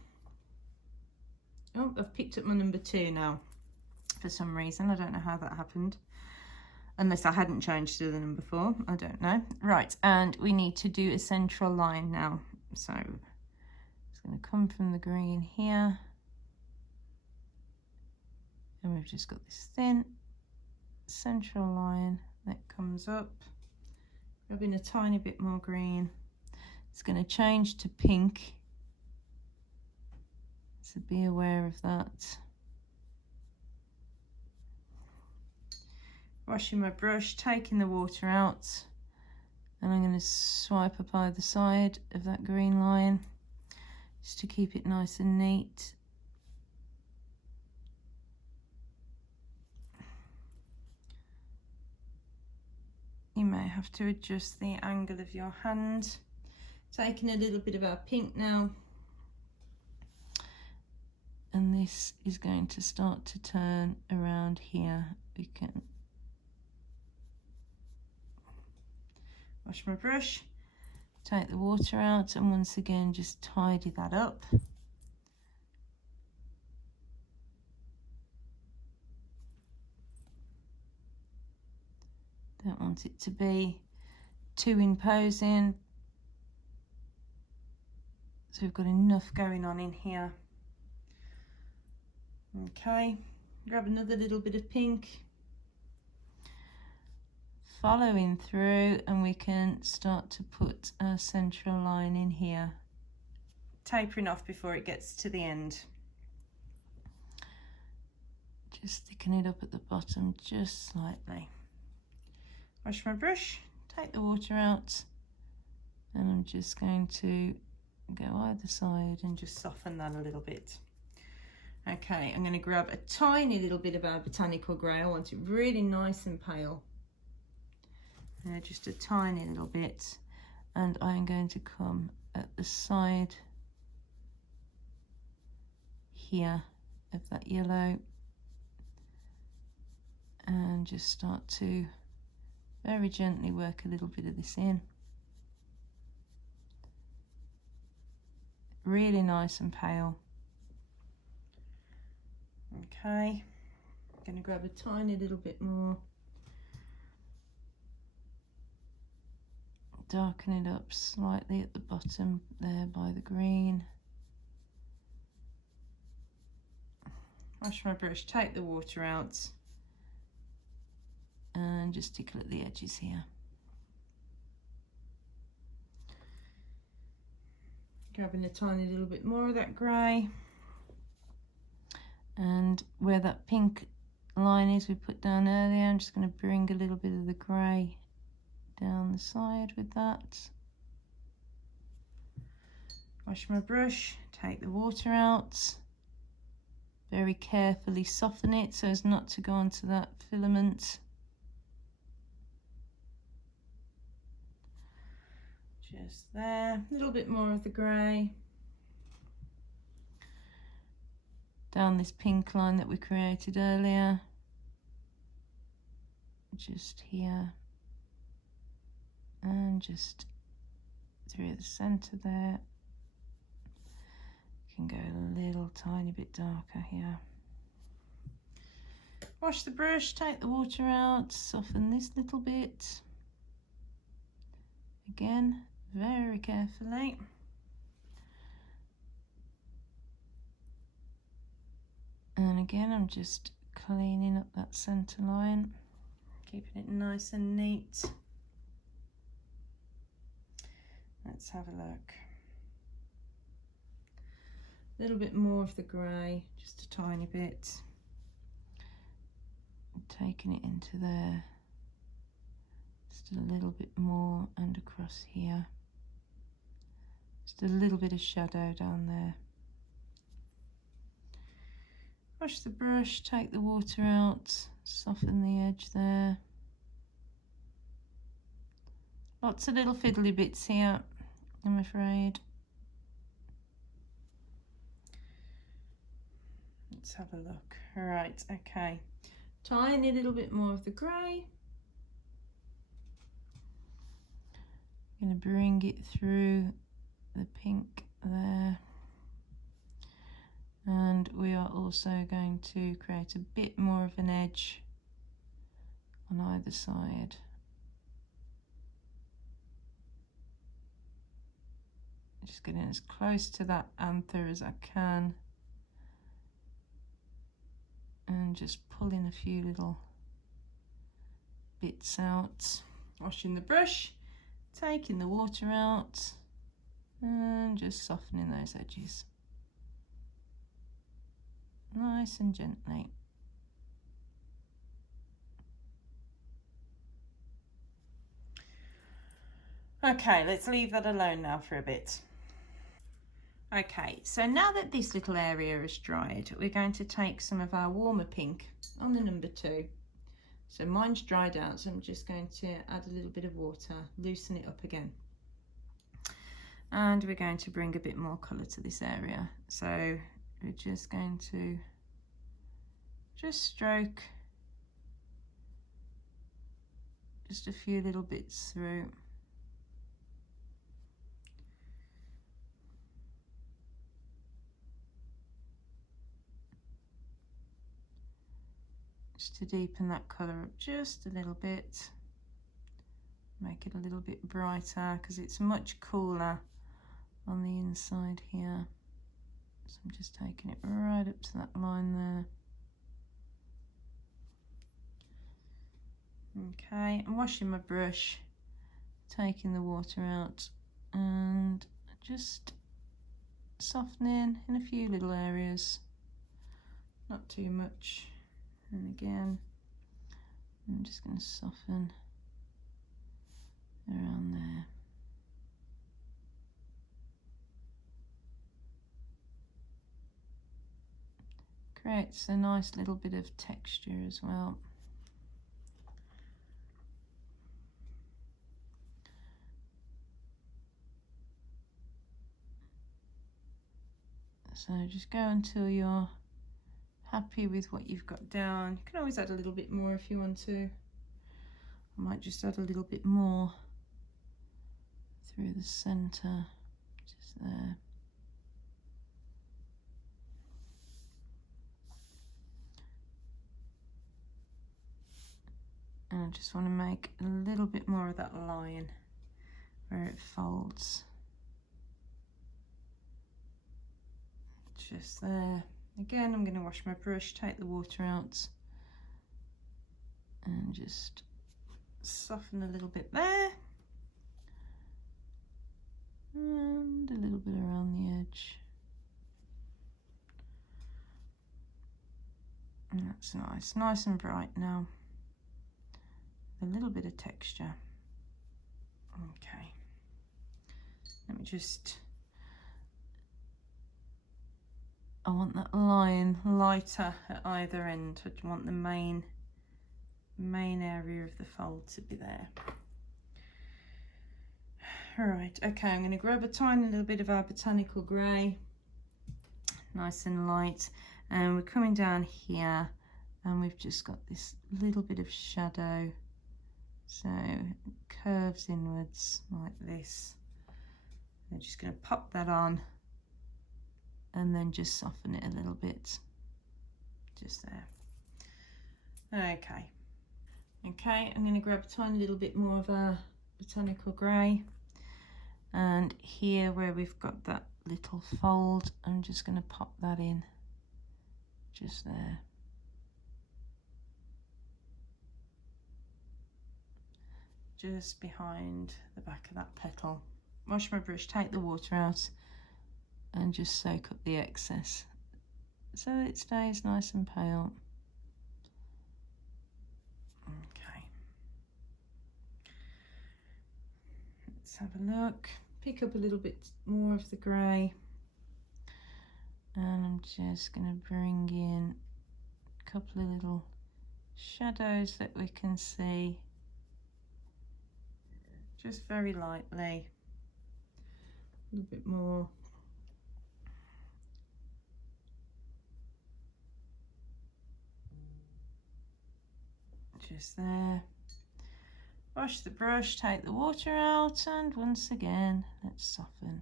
Oh, I've picked up my number 2 now for some reason. I don't know how that happened. Unless I hadn't changed to the number 4. I don't know. Right, and we need to do a central line now. So it's going to come from the green here. And we've just got this thin central line that comes up. Rubbing a tiny bit more green. It's going to change to pink. So be aware of that. Washing my brush, taking the water out, and I'm going to swipe up either side of that green line just to keep it nice and neat. You may have to adjust the angle of your hand. Taking a little bit of our pink now, and this is going to start to turn around here. We can wash my brush, take the water out, and once again just tidy that up. Don't want it to be too imposing. So we've got enough going on in here. Okay, grab another little bit of pink. Following through, and we can start to put our central line in here. Tapering off before it gets to the end. Just thicken it up at the bottom just slightly. Wash my brush, take the water out, and I'm just going to go either side and just soften that a little bit. Okay, I'm going to grab a tiny little bit of our botanical grey. I want it really nice and pale. Just a tiny little bit, and I'm going to come at the side here of that yellow and just start to very gently work a little bit of this in. Really nice and pale. Okay, I'm going to grab a tiny little bit more. Darken it up slightly at the bottom there by the green. Wash my brush, take the water out, and just tickle at the edges here. Grabbing a tiny little bit more of that grey, and where that pink line is we put down earlier, I'm just going to bring a little bit of the grey down the side with that. Wash my brush, take the water out, very carefully soften it so as not to go onto that filament. Just there, a little bit more of the grey. Down this pink line that we created earlier, just here. And just through the centre there. You can go a little tiny bit darker here. Wash the brush, take the water out, soften this little bit. Again, very carefully. And again, I'm just cleaning up that centre line, keeping it nice and neat. Let's have a look. A little bit more of the grey, just a tiny bit. And taking it into there. Just a little bit more and across here. Just a little bit of shadow down there. Wash the brush, take the water out, soften the edge there. Lots of little fiddly bits here, I'm afraid. Let's have a look. All right, okay. Tiny little bit more of the grey. I'm going to bring it through the pink there. And we are also going to create a bit more of an edge on either side. Just getting as close to that anther as I can, and just pulling a few little bits out. Washing the brush, taking the water out, and just softening those edges. Nice and gently. Okay, let's leave that alone now for a bit. Okay, so now that this little area is dried, we're going to take some of our warmer pink on the number 2. So mine's dried out, so I'm just going to add a little bit of water, loosen it up again. And we're going to bring a bit more colour to this area. So we're just going to just stroke just a few little bits through. Just to deepen that colour up just a little bit. Make it a little bit brighter because it's much cooler on the inside here. So I'm just taking it right up to that line there. Okay, I'm washing my brush, taking the water out and just softening in a few little areas, not too much. And again, I'm just going to soften around there. Creates a nice little bit of texture as well. So just go until you're happy with what you've got down. You can always add a little bit more if you want to. I might just add a little bit more through the centre, just there. And I just want to make a little bit more of that line where it folds. Just there. Again, I'm going to wash my brush, take the water out, and just soften a little bit there. And a little bit around the edge. And that's nice, nice and bright now. A little bit of texture. Okay. Let me just, I want that line lighter at either end. I want the main area of the fold to be there. Alright, okay, I'm going to grab a tiny little bit of our botanical grey, nice and light, and we're coming down here and we've just got this little bit of shadow, so it curves inwards like this. I'm just going to pop that on and then just soften it a little bit, just there. Okay, I'm going to grab a tiny little bit more of our botanical grey, and here where we've got that little fold, I'm just going to pop that in just there. Just behind the back of that petal. Wash my brush, take the water out and just soak up the excess so it stays nice and pale. Okay, let's have a look. Pick up a little bit more of the grey, and I'm just going to bring in a couple of little shadows that we can see, just very lightly, a little bit more. Just there. Wash the brush, take the water out, and once again, let's soften.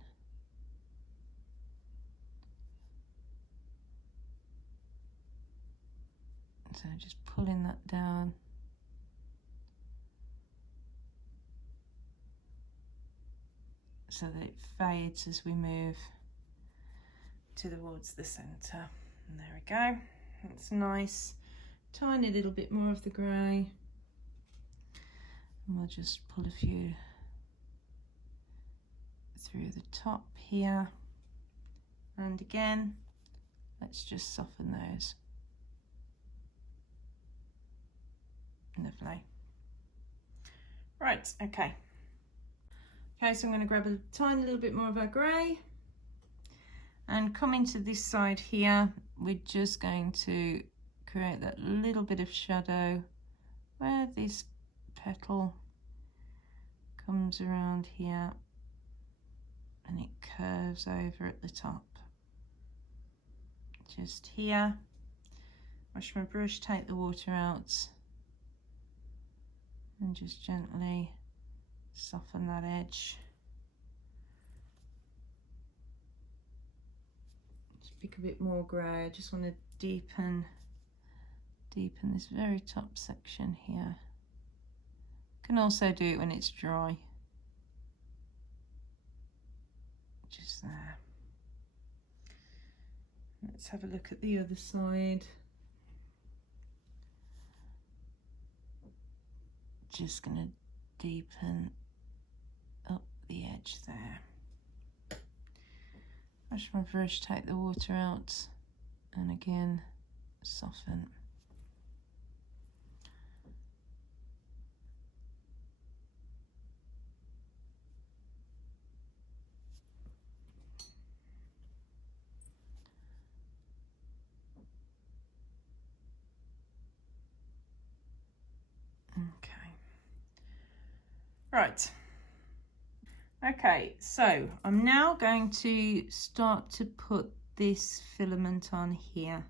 So just pulling that down. So that it fades as we move towards the centre. And there we go. That's nice. Tiny little bit more of the grey. And we'll just pull a few through the top here. And again, let's just soften those. Lovely. Right, okay. Okay, so I'm going to grab a tiny little bit more of our grey and coming to this side here, we're just going to create that little bit of shadow where this petal comes around here and it curves over at the top. Just here, wash my brush, take the water out and just gently soften that edge. Just pick a bit more grey. I just want to deepen this very top section here. Can also do it when it's dry. Just there. Let's have a look at the other side. Just going to deepen up the edge there. Wash my brush, take the water out, and again soften. Okay. Right. Okay, so I'm now going to start to put this filament on here.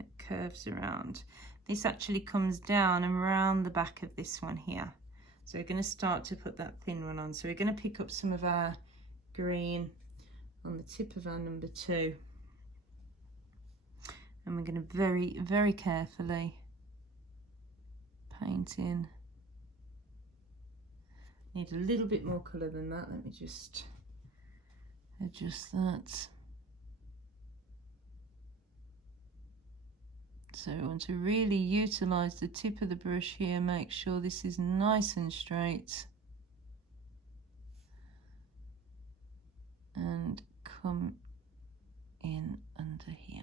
It curves around. This actually comes down and around the back of this one here. So we're going to start to put that thin one on. So we're going to pick up some of our green on the tip of our number 2. And we're going to very, very carefully paint in. Need a little bit more colour than that. Let me just adjust that. So I want to really utilise the tip of the brush here, make sure this is nice and straight. And come in under here.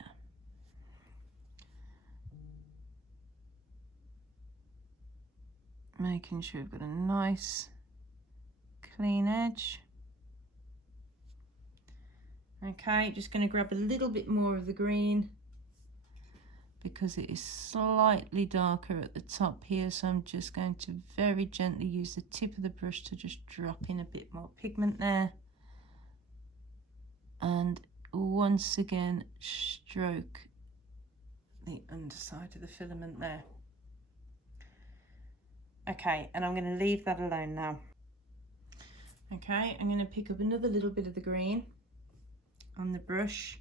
Making sure we've got a nice clean edge. Okay, just going to grab a little bit more of the green because it is slightly darker at the top here, so I'm just going to very gently use the tip of the brush to just drop in a bit more pigment there, and once again stroke the underside of the filament there. Okay, and I'm going to leave that alone now. Okay, I'm going to pick up another little bit of the green on the brush,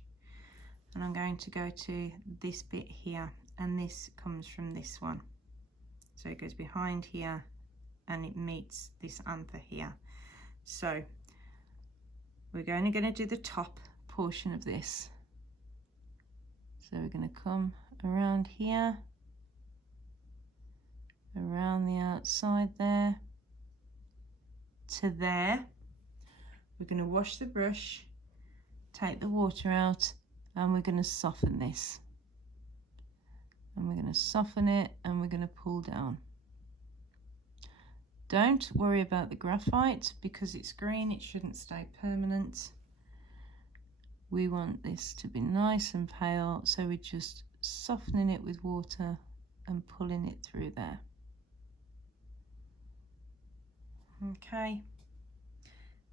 and I'm going to go to this bit here, and this comes from this one. So it goes behind here and it meets this anther here. So we're only going to do the top portion of this. So we're going to come around here, around the outside there, to there. We're going to wash the brush, take the water out, and we're going to soften this. And we're going to soften it and we're going to pull down. Don't worry about the graphite because it's green, it shouldn't stay permanent. We want this to be nice and pale, so we're just softening it with water and pulling it through there. Okay,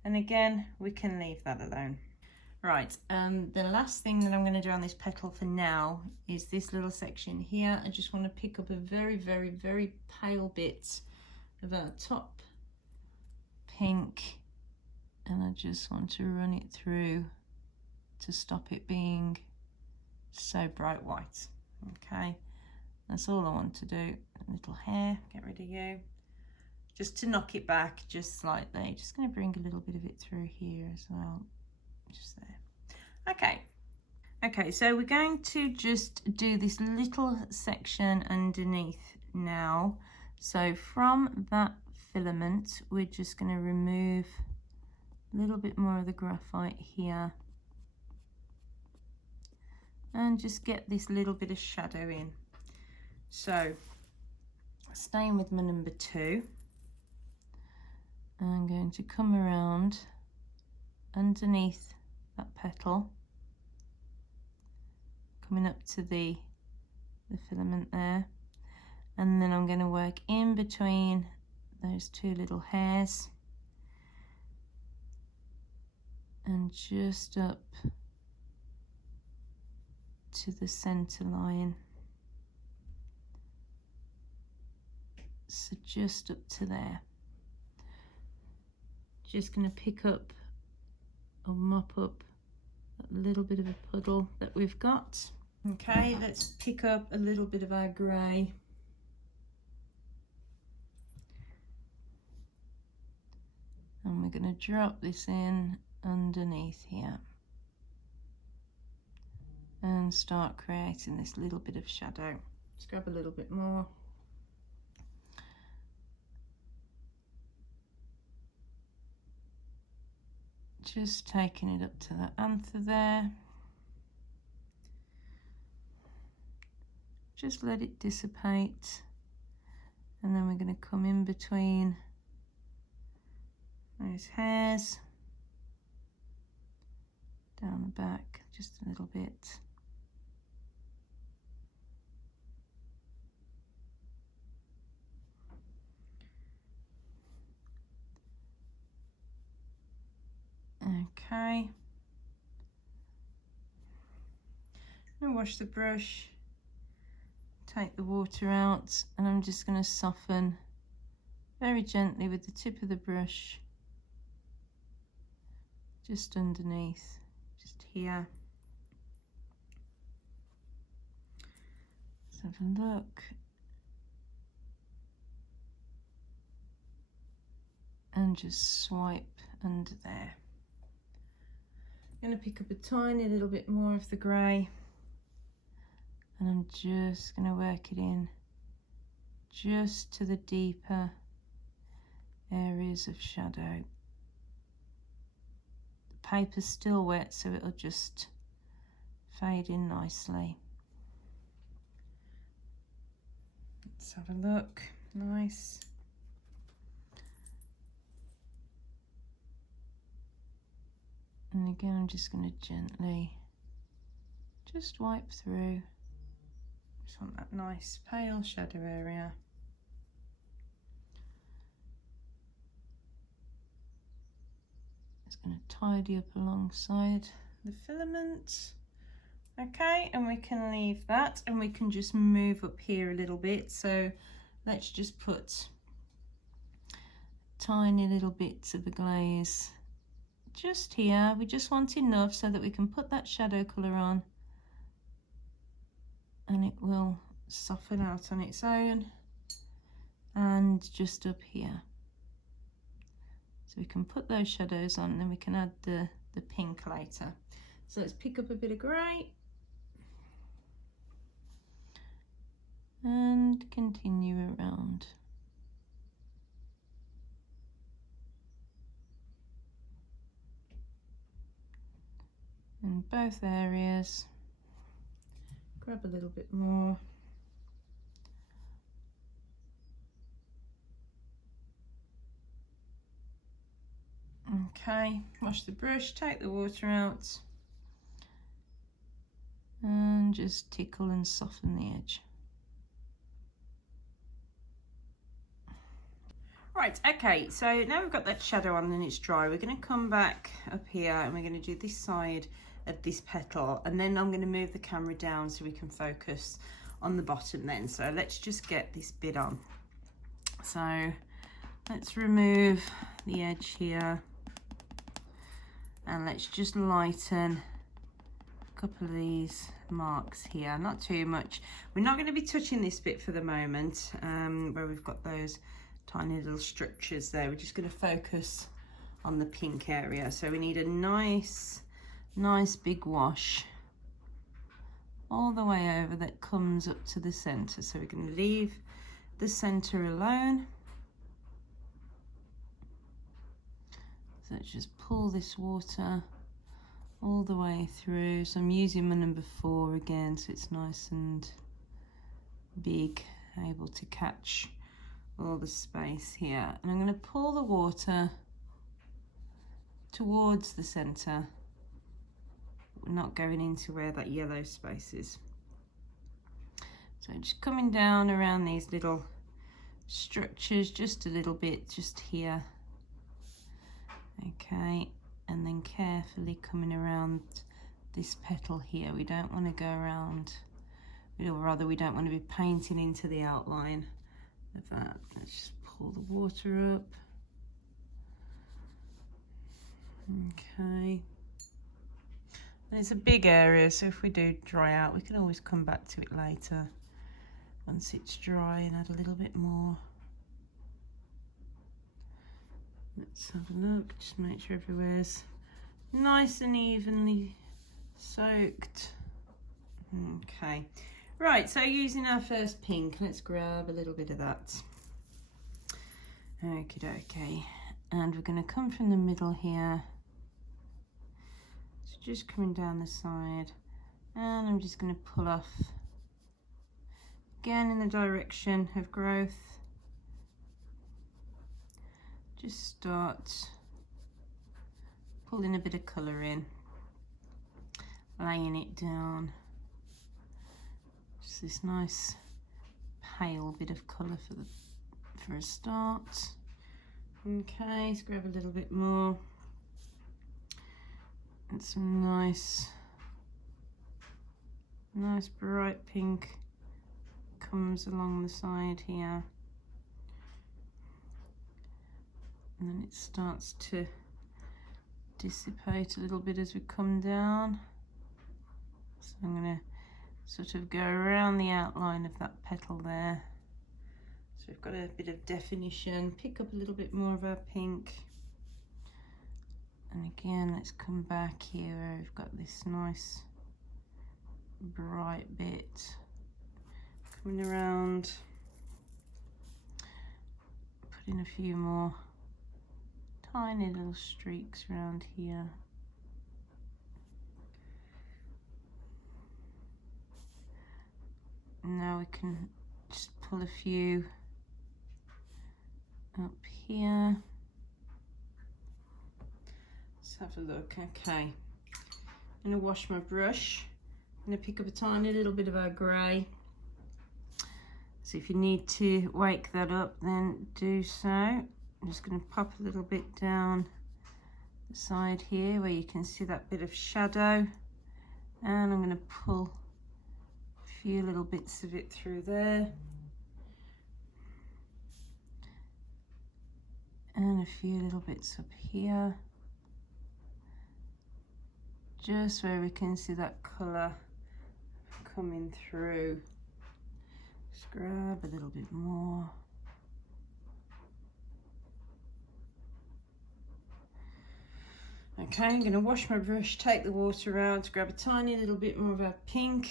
and again we can leave that alone. Right, the last thing that I'm going to do on this petal for now is this little section here. I just want to pick up a very, very, very pale bit of our top pink, and I just want to run it through to stop it being so bright white. Okay, That's all I want to do. A little hair, get rid of you. Just to knock it back just slightly. Just going to bring a little bit of it through here as well. Just there. Okay. Okay, so we're going to just do this little section underneath now. So from that filament, we're just going to remove a little bit more of the graphite here. And just get this little bit of shadow in. So, staying with my number 2, I'm going to come around underneath that petal, coming up to the filament there, and then I'm going to work in between those 2 little hairs and just up to the center line. So just up to there. Just going to pick up or mop up that little bit of a puddle that we've got. Okay, let's pick up a little bit of our grey. And we're going to drop this in underneath here. And start creating this little bit of shadow. Let's grab a little bit more. Just taking it up to the anther there. Just let it dissipate. And then we're going to come in between those hairs. Down the back, just a little bit. Okay. I'm going to wash the brush, take the water out, and I'm just going to soften very gently with the tip of the brush, just underneath, just here. Let's have a look. And just swipe under there. I'm going to pick up a tiny little bit more of the grey, and I'm just going to work it in just to the deeper areas of shadow. The paper's still wet, so it'll just fade in nicely. Let's have a look. Nice. And again, I'm just going to gently just wipe through. Just want that nice pale shadow area. It's going to tidy up alongside the filament. Okay, and we can leave that, and we can just move up here a little bit. So let's just put tiny little bits of the glaze just here. We just want enough so that we can put that shadow colour on, and it will soften out on its own. And just up here, so we can put those shadows on, and then we can add the pink later. So let's pick up a bit of grey and continue around. In both areas, grab a little bit more. Okay, wash the brush, take the water out, and just tickle and soften the edge. Right, okay, so now we've got that shadow on and it's dry, we're going to come back up here and we're going to do this side of this petal, and then I'm going to move the camera down so we can focus on the bottom then. So let's just get this bit on. So let's remove the edge here, and let's just lighten a couple of these marks here, not too much. We're not going to be touching this bit for the moment, where we've got those tiny little structures there. We're just going to focus on the pink area. So we need a nice big wash all the way over that comes up to the center. So we're going to leave the center alone. So let's just pull this water all the way through. So I'm using my number 4 again, so it's nice and big, able to catch all the space here. And I'm going to pull the water towards the center. We're not going into where that yellow space is. So just coming down around these little structures just a little bit, just here. Okay, and then carefully coming around this petal here. We don't want to go around, or rather we don't want to be painting into the outline of that. Let's just pull the water up. Okay. And it's a big area, so if we do dry out, we can always come back to it later once it's dry and add a little bit more. Let's have a look, just make sure everywhere's nice and evenly soaked. Okay, right, so using our first pink, let's grab a little bit of that. Okie dokie, and we're going to come from the middle here. So just coming down the side, and I'm just going to pull off again in the direction of growth. Just start pulling a bit of colour in, laying it down. Just this nice pale bit of colour for a start. Okay, let's grab a little bit more. And some nice bright pink comes along the side here. And then it starts to dissipate a little bit as we come down. So I'm going to sort of go around the outline of that petal there. So we've got a bit of definition, pick up a little bit more of our pink. And again, let's come back here where we've got this nice bright bit. Coming around, putting a few more tiny little streaks around here. Now we can just pull a few up here. Let's have a look. Okay, I'm going to wash my brush. I'm going to pick up a tiny little bit of our grey. So if you need to wake that up, then do so. I'm just going to pop a little bit down the side here where you can see that bit of shadow, and I'm going to pull a few little bits of it through there, and a few little bits up here, just where we can see that colour coming through. Just grab a little bit more. Okay, I'm going to wash my brush, take the water out, grab a tiny little bit more of our pink.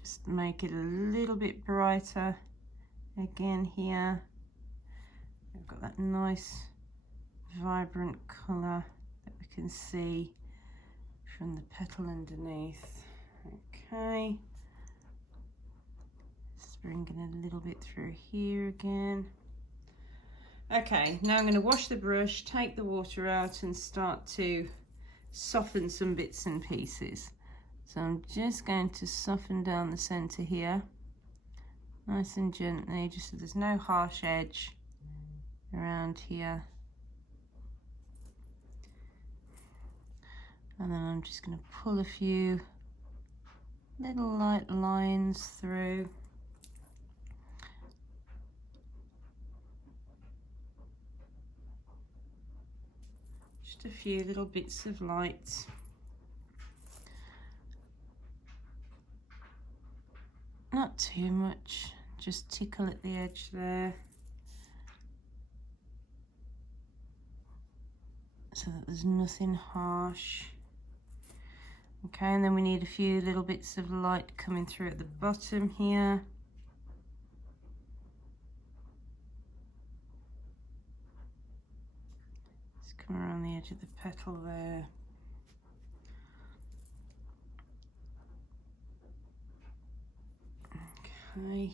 Just make it a little bit brighter again here. We've got that nice vibrant colour that we can see from the petal underneath. Okay, just bringing a little bit through here again. Okay, now I'm going to wash the brush, take the water out and start to soften some bits and pieces. So I'm just going to soften down the centre here, nice and gently, just so there's no harsh edge around here. And then I'm just going to pull a few little light lines through. Just a few little bits of light. Not too much, just tickle at the edge there, so that there's nothing harsh. Okay, and then we need a few little bits of light coming through at the bottom here. Just come around the edge of the petal there. Okay.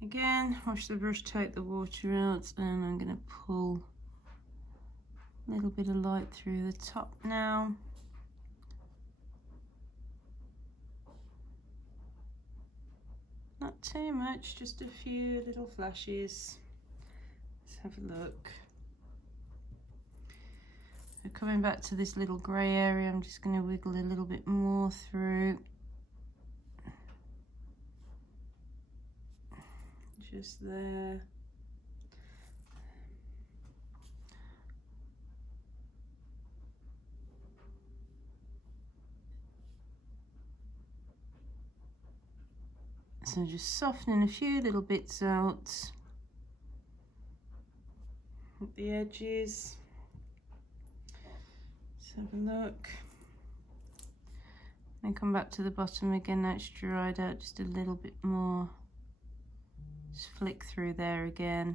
Again, wash the brush, take the water out, and I'm going to pull a little bit of light through the top now. Not too much, just a few little flashes. Let's have a look. So coming back to this little grey area, I'm just going to wiggle a little bit more through. Just there. So just softening a few little bits out at the edges. Let's have a look. Then come back to the bottom again, now it's dried out just a little bit more. Just flick through there again.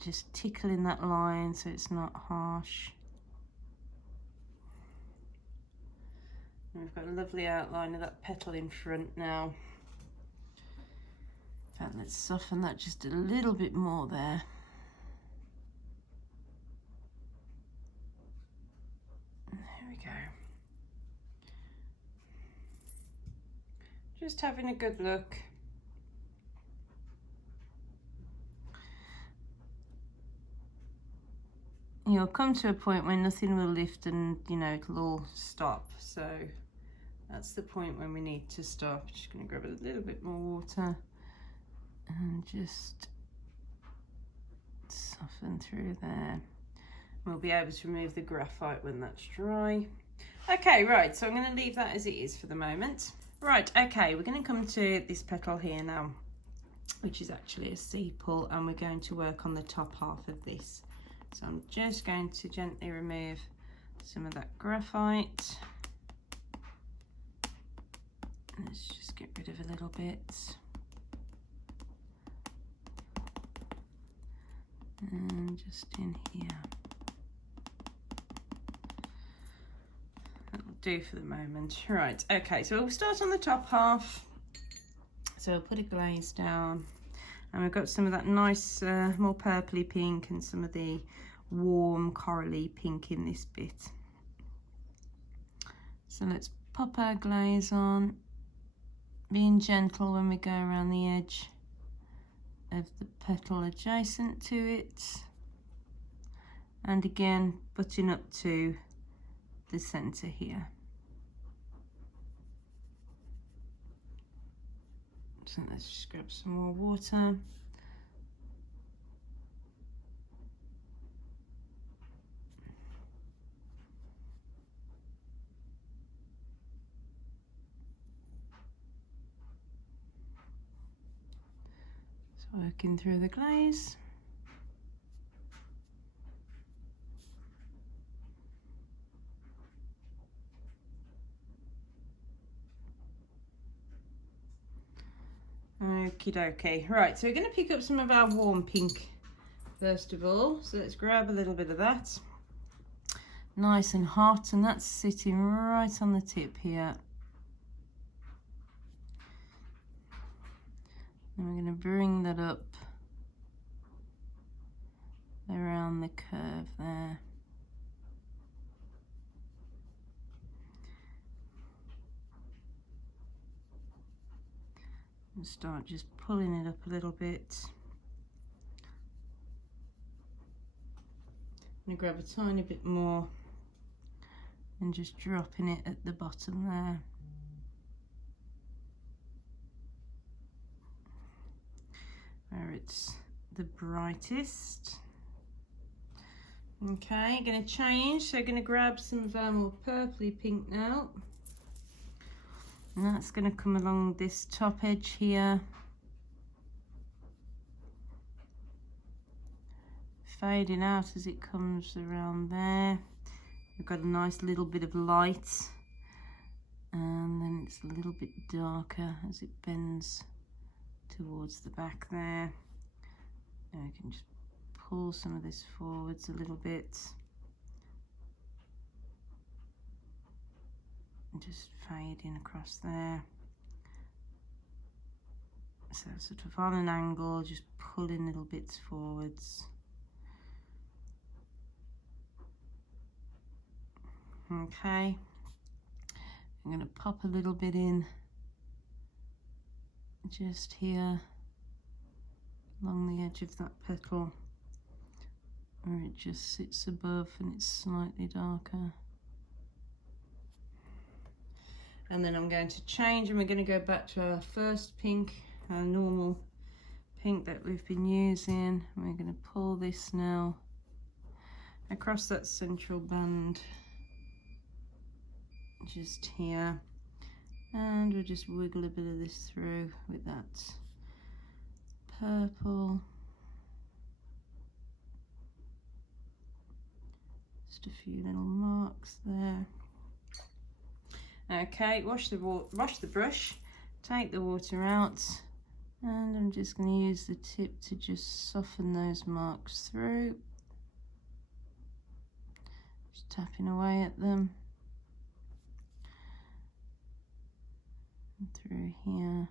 Just tickling that line so it's not harsh. And we've got a lovely outline of that petal in front now. In fact, let's soften that just a little bit more there. There we go. Just having a good look. You'll come to a point where nothing will lift and, you know, it'll all stop. So that's the point when we need to stop. Just going to grab a little bit more water and just soften through there. We'll be able to remove the graphite when that's dry. Okay, right, so I'm going to leave that as it is for the moment. Right, okay, we're going to come to this petal here now, which is actually a sepal, and we're going to work on the top half of this. So I'm just going to gently remove some of that graphite. Let's just get rid of a little bit. And just in here. That'll do for the moment. Right, okay, so we'll start on the top half. So we'll put a glaze down. And we've got some of that nice, more purpley pink and some of the warm corally pink in this bit. So let's pop our glaze on, being gentle when we go around the edge of the petal adjacent to it. And again, butting up to the centre here. So let's just grab some more water. So working through the glaze. Okie dokie. Right, so we're going to pick up some of our warm pink first of all. So let's grab a little bit of that. Nice and hot, and that's sitting right on the tip here. And we're going to bring that up around the curve there. And start just pulling it up a little bit. I'm going to grab a tiny bit more and just dropping it at the bottom there. Where it's the brightest. Okay, going to change, so going to grab some of our more purpley pink now. And that's going to come along this top edge here. Fading out as it comes around there. We've got a nice little bit of light. And then it's a little bit darker as it bends towards the back there. And I can just pull some of this forwards a little bit. And just fading across there. So sort of on an angle, just pulling little bits forwards. Okay. I'm going to pop a little bit in just here along the edge of that petal where it just sits above and it's slightly darker. And then I'm going to change and we're going to go back to our first pink, our normal pink that we've been using. And we're going to pull this now across that central band just here, and we'll just wiggle a bit of this through with that purple. Just a few little marks there. Okay, wash the brush, take the water out, and I'm just going to use the tip to just soften those marks through. Just tapping away at them. Through here,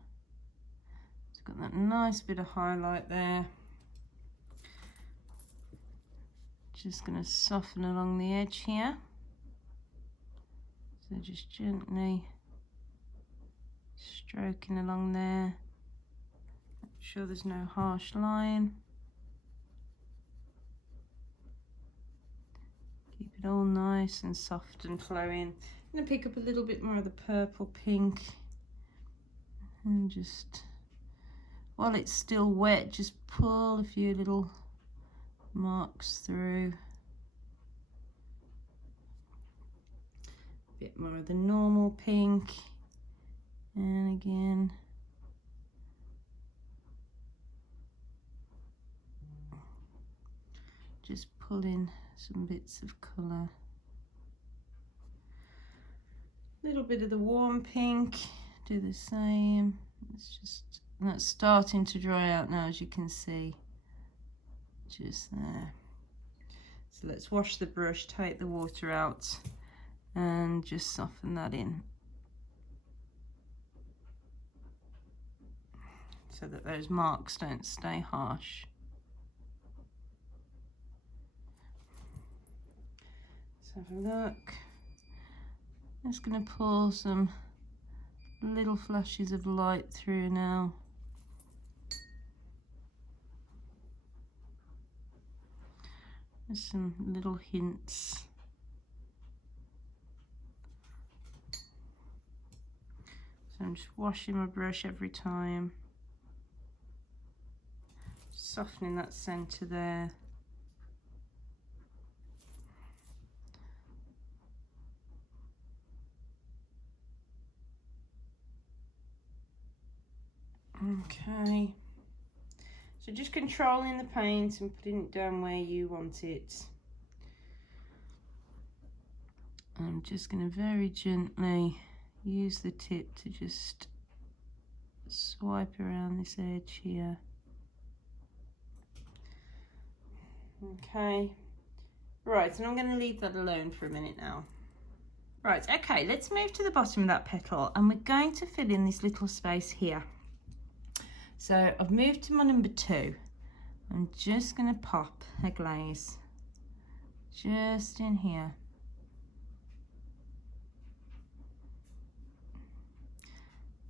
it's got that nice bit of highlight there. Just going to soften along the edge here, so just gently stroking along there, make sure there's no harsh line. Keep it all nice and soft and flowing. I'm going to pick up a little bit more of the purple pink. And just, while it's still wet, just pull a few little marks through. A bit more of the normal pink. And again. Just pull in some bits of colour. A little bit of the warm pink. Do the same. It's just, that's starting to dry out now, as you can see, just there. So let's wash the brush, take the water out, and just soften that in so that those marks don't stay harsh. Let's have a look. I'm just going to pour some little flashes of light through now. There's some little hints. So I'm just washing my brush every time, softening that centre there. Okay, so just controlling the paint and putting it down where you want it. I'm just going to very gently use the tip to just swipe around this edge here. Okay, right, and I'm going to leave that alone for a minute now. Right, okay, let's move to the bottom of that petal, and we're going to fill in this little space here. So I've moved to my number 2. I'm just going to pop a glaze just in here.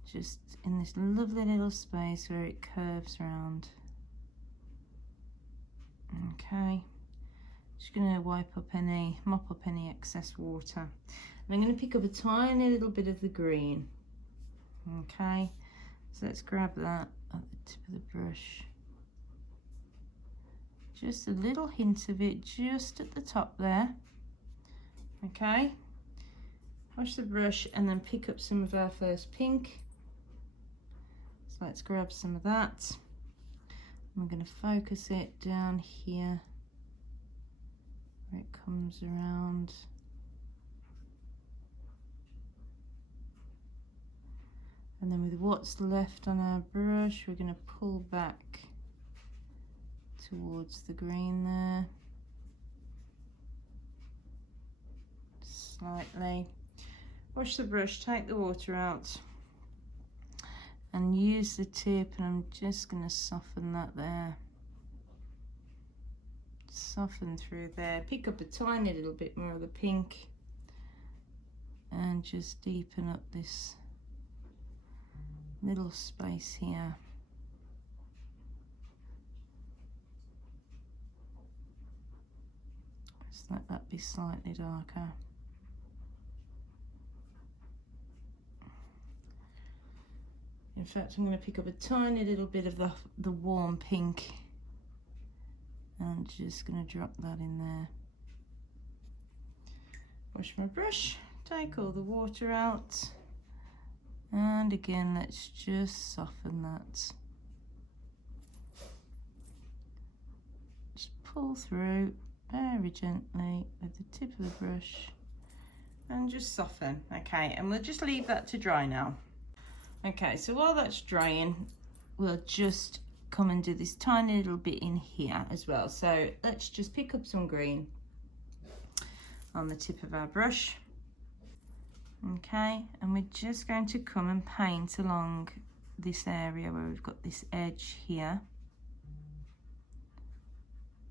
Just in this lovely little space where it curves around. Okay, just going to mop up any excess water. And I'm going to pick up a tiny little bit of the green. Okay, so let's grab that at the tip of the brush. just a little hint of it just at the top there. Okay, wash the brush and then pick up some of our first pink. So let's grab some of that. I'm going to focus it down here where it comes around. And then with what's left on our brush, we're going to pull back towards the green there. Slightly. Wash the brush, take the water out, and use the tip, and I'm just going to soften that there. Soften through there. Pick up a tiny little bit more of the pink and just deepen up this little space here. Just let that be slightly darker. In fact, I'm going to pick up a tiny little bit of the warm pink and I'm just going to drop that in there. Wash my brush, take all the water out, and again let's just soften that. Just pull through very gently with the tip of the brush and just soften. Okay, and we'll just leave that to dry now. Okay, so while that's drying, we'll just come and do this tiny little bit in here as well. So let's just pick up some green on the tip of our brush. Okay, and we're just going to come and paint along this area where we've got this edge here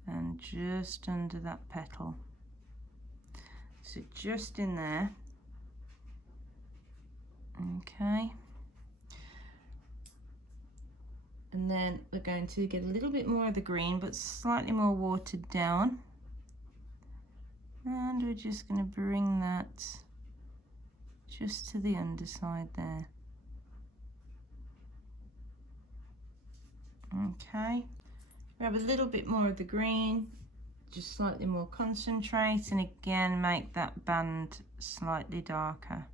and just under that petal. So just in there. Okay. And then we're going to get a little bit more of the green, but slightly more watered down. And we're just going to bring that just to the underside there. Okay. Grab a little bit more of the green, just slightly more concentrate, and again make that band slightly darker.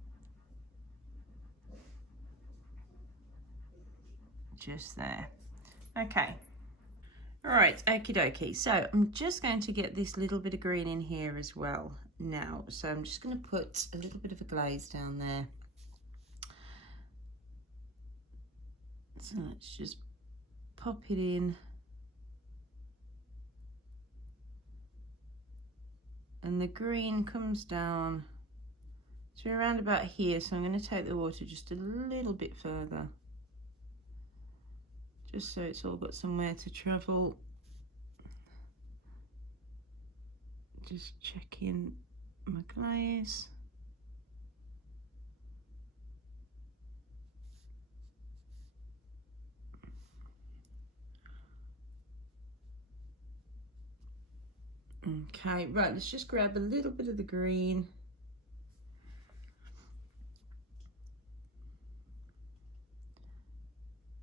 Just there. Okay. All right, okie dokie. So I'm just going to get this little bit of green in here as well now. So I'm just going to put a little bit of a glaze down there. So let's just pop it in. And the green comes down to around about here. So I'm going to take the water just a little bit further, just so it's all got somewhere to travel. Just checking my glaze. Okay, right, let's just grab a little bit of the green.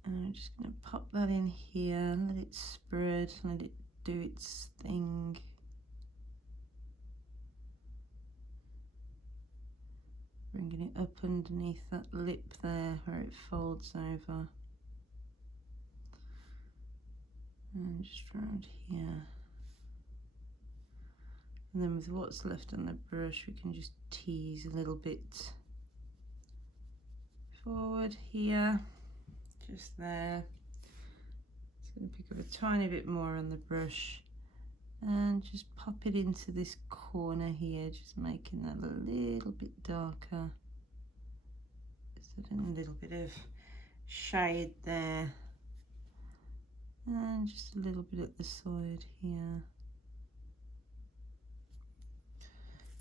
And I'm just going to pop that in here, let it spread, let it do its thing. Bringing it up underneath that lip there where it folds over. And just around here. And then with what's left on the brush, we can just tease a little bit forward here. Just there. Just going to pick up a tiny bit more on the brush and just pop it into this corner here, just making that a little bit darker. Just adding a little bit of shade there, and just a little bit at the side here.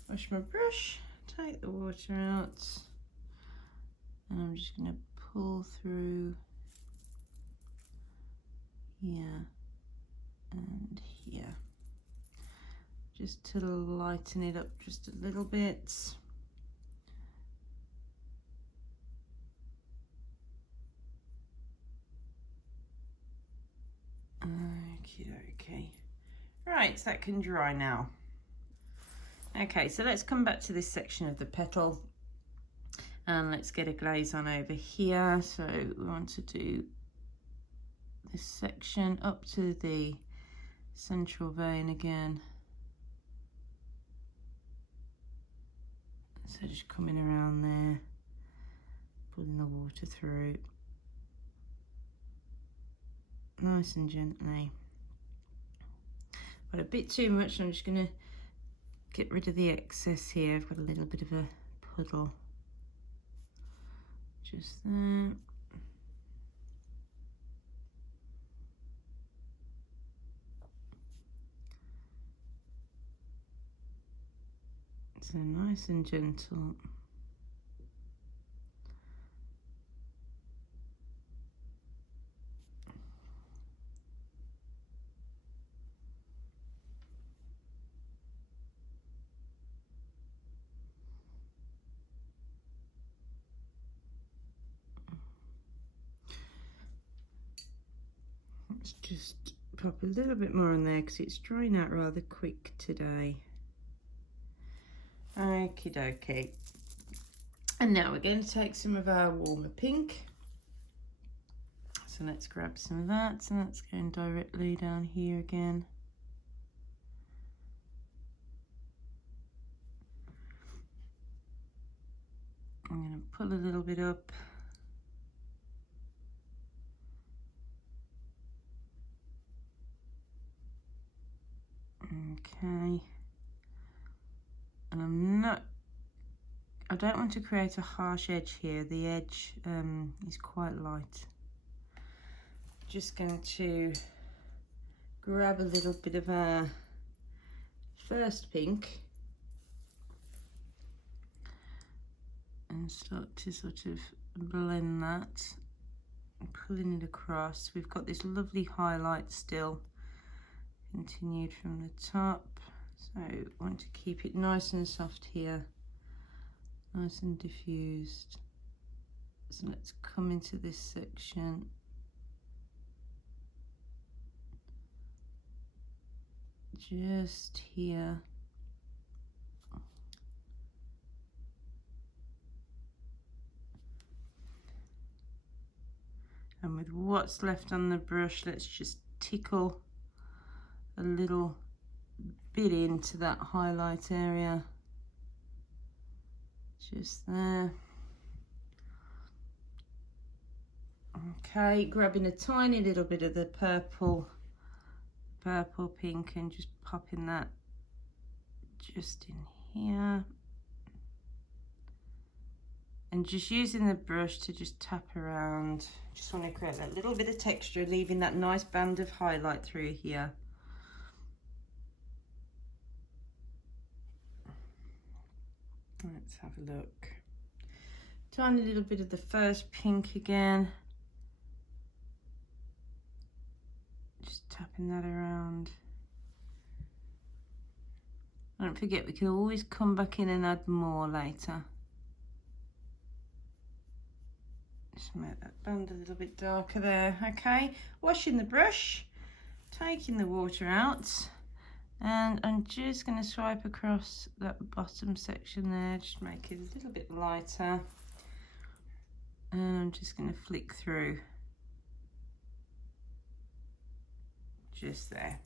Wash my brush, take the water out, and I'm just going to pull through here and here, just to lighten it up just a little bit. Okay. Right, so that can dry now. Okay, so let's come back to this section of the petal and let's get a glaze on over here. So we want to do this section up to the central vein again. So just coming around there, pulling the water through nice and gently. But a bit too much, I'm just going to get rid of the excess here. I've got a little bit of a puddle just there. So nice and gentle. Let's just pop a little bit more on there because it's drying out rather quick today. Okie dokie. And now we're going to take some of our warmer pink. So let's grab some of that, and that's going directly down here again. I'm going to pull a little bit up. Okay. And I don't want to create a harsh edge here. The edge is quite light. Just going to grab a little bit of our first pink and start to sort of blend that, pulling it across. We've got this lovely highlight still continued from the top, so I want to keep it nice and soft here, nice and diffused. So let's come into this section. Just here. And with what's left on the brush, let's just tickle a little bit into that highlight area. Just there. Okay, grabbing a tiny little bit of the purple pink and just popping that just in here. And just using the brush to just tap around. Just want to create that little bit of texture, leaving that nice band of highlight through here. Let's have a look. Tiny little bit of the first pink again. Just tapping that around. Don't forget, we can always come back in and add more later. Just make that band a little bit darker there. Okay, washing the brush, taking the water out, and I'm just going to swipe across that bottom section there, just make it a little bit lighter, and I'm just going to flick through just there.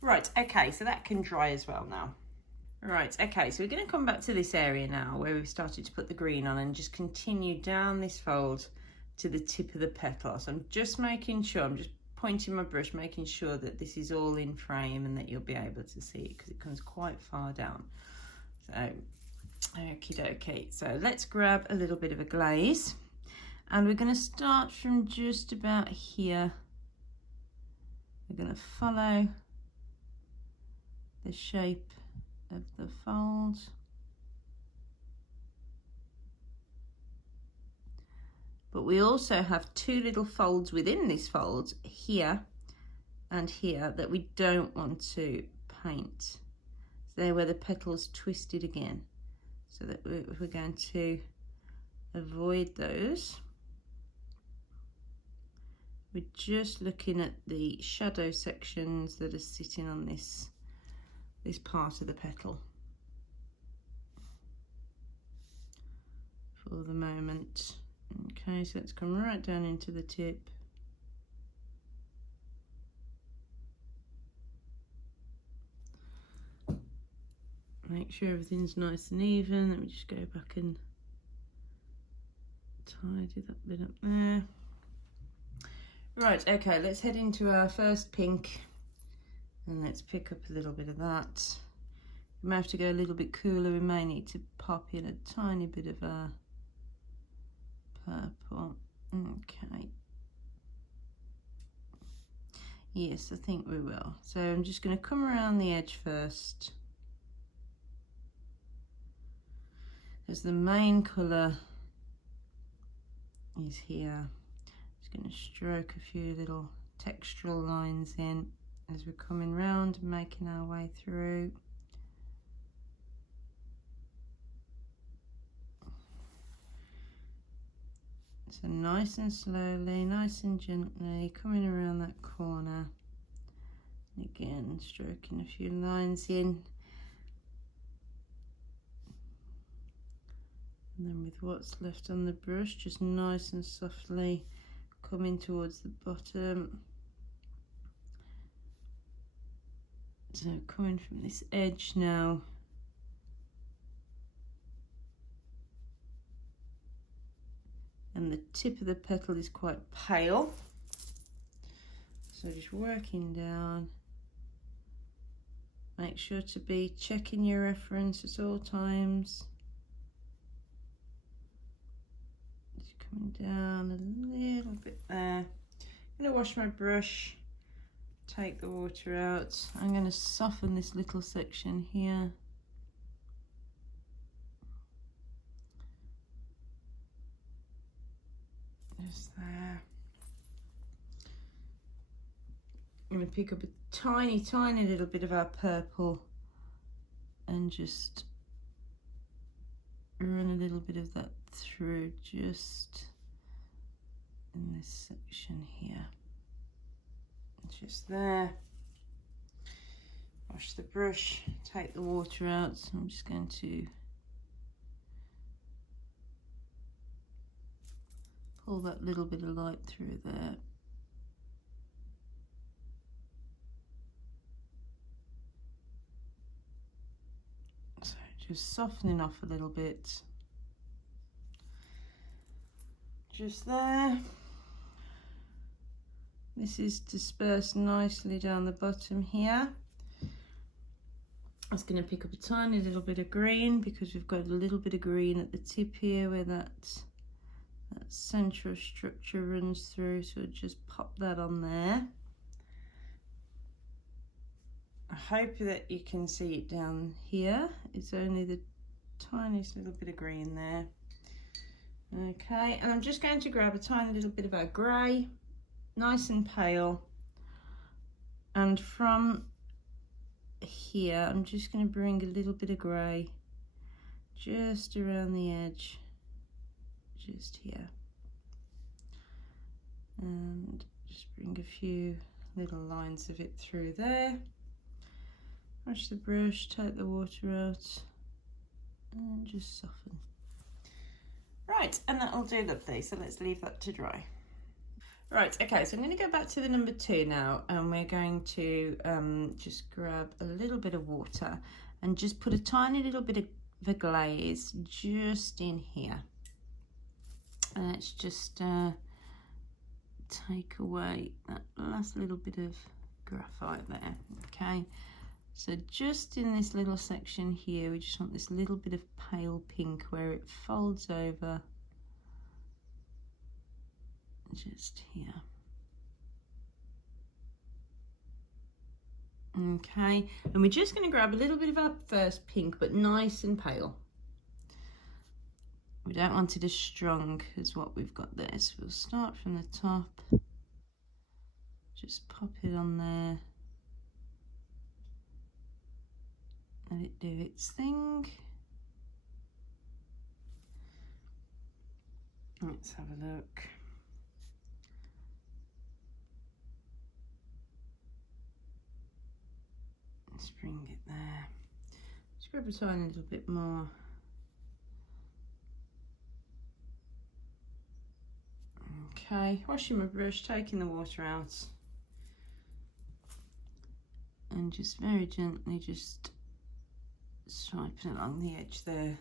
Right, okay, so that can dry as well now. Right, okay, so we're going to come back to this area now where we've started to put the green on and just continue down this fold to the tip of the petal. So I'm just making sure, I'm just pointing my brush, making sure that this is all in frame and that you'll be able to see it because it comes quite far down. So, okie dokie. So let's grab a little bit of a glaze and we're going to start from just about here. We're going to follow the shape of the fold. But we also have two little folds within this fold, here and here, that we don't want to paint. So they're where the petal's twisted again. So that we're going to avoid those. We're just looking at the shadow sections that are sitting on this part of the petal for the moment. Okay, so let's come right down into the tip. Make sure everything's nice and even. Let me just go back and tidy that bit up there. Right, okay, let's head into our first pink and let's pick up a little bit of that. We may have to go a little bit cooler. We may need to pop in a tiny bit of a purple. Okay. Yes, I think we will. So I'm just going to come around the edge first, as the main colour is here. Just going to stroke a few little textural lines in as we're coming round and making our way through. So nice and slowly, nice and gently, coming around that corner. And again, stroking a few lines in. And then with what's left on the brush, just nice and softly coming towards the bottom. So coming from this edge now. And the tip of the petal is quite pale. So just working down. Make sure to be checking your reference at all times. Coming down a little bit there. I'm going to wash my brush, take the water out. I'm going to soften this little section here. Just there. I'm going to pick up a tiny, tiny little bit of our purple and just run a little bit of that through just in this section here. Just there. Wash the brush, take the water out. So I'm just going to pull that little bit of light through there. So just softening off a little bit. Just there. This is dispersed nicely down the bottom here. I was going to pick up a tiny little bit of green because we've got a little bit of green at the tip here where that central structure runs through, so just pop that on there. I hope that you can see it down here. It's only the tiniest little bit of green there. Okay, and I'm just going to grab a tiny little bit of our grey, nice and pale, and from here I'm just going to bring a little bit of grey just around the edge, just here, and just bring a few little lines of it through there. Wash the brush, take the water out, and just soften. Right, and that'll do lovely, so let's leave that to dry. Right, okay, so I'm going to go back to the number 2 now, and we're going to just grab a little bit of water and just put a tiny little bit of the glaze just in here. And let's just take away that last little bit of graphite there, okay? So just in this little section here, we just want this little bit of pale pink where it folds over, just here. Okay, and we're just going to grab a little bit of our first pink, but nice and pale. We don't want it as strong as what we've got there, so we'll start from the top, just pop it on there. Let it do its thing. Let's have a look. Let's bring it there. Just grab a tiny little bit more. Okay, washing my brush, taking the water out, and just very gently just swiping along the edge there.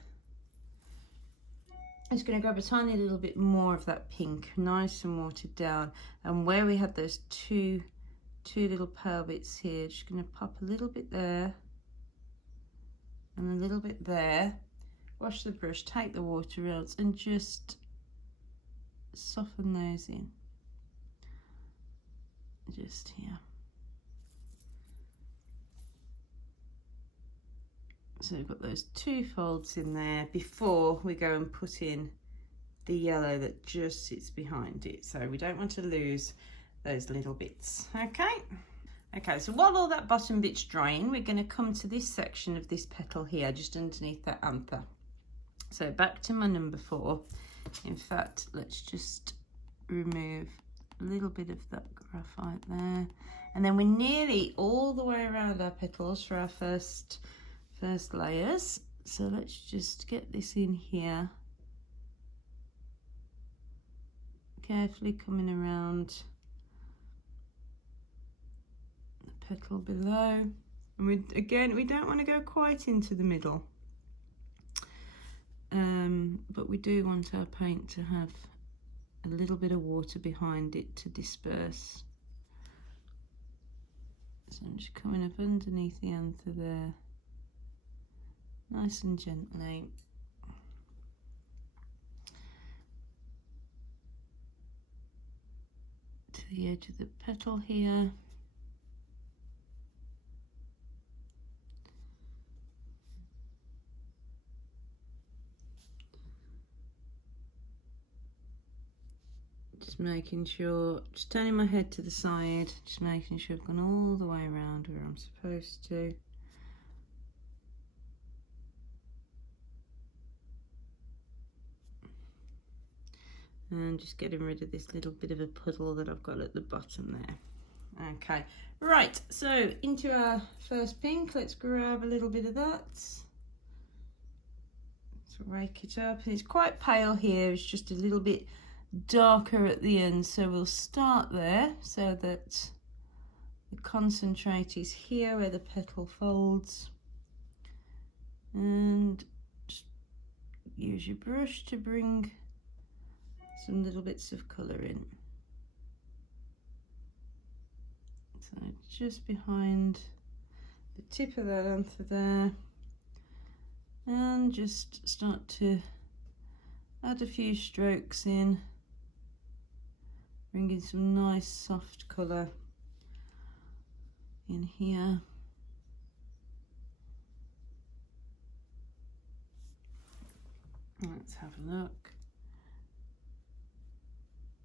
I'm just going to grab a tiny little bit more of that pink, nice and watered down, and where we had those two little pale bits here, just going to pop a little bit there and a little bit there. Wash the brush, take the water out, and just soften those in, just here. So we've got those two folds in there before we go and put in the yellow that just sits behind it. So we don't want to lose those little bits. Okay, so while all that bottom bit's drying, we're going to come to this section of this petal here, just underneath that anther. So back to my number 4. In fact, let's just remove a little bit of that graphite there. And then we're nearly all the way around our petals for our first layers. So let's just get this in here. Carefully coming around the petal below. And we don't want to go quite into the middle. But we do want our paint to have a little bit of water behind it to disperse. So I'm just coming up underneath the anther there, nice and gently. To the edge of the petal here. Just making sure, just turning my head to the side, just making sure I've gone all the way around where I'm supposed to. And just getting rid of this little bit of a puddle that I've got at the bottom there. Okay, right, so into our first pink, let's grab a little bit of that. Let's rake it up. It's quite pale here, it's just a little bit darker at the end, so we'll start there so that the concentrate is here where the petal folds, and just use your brush to bring some little bits of colour in. So just behind the tip of that anther there, and just start to add a few strokes in, bringing some nice soft colour in here. Let's have a look.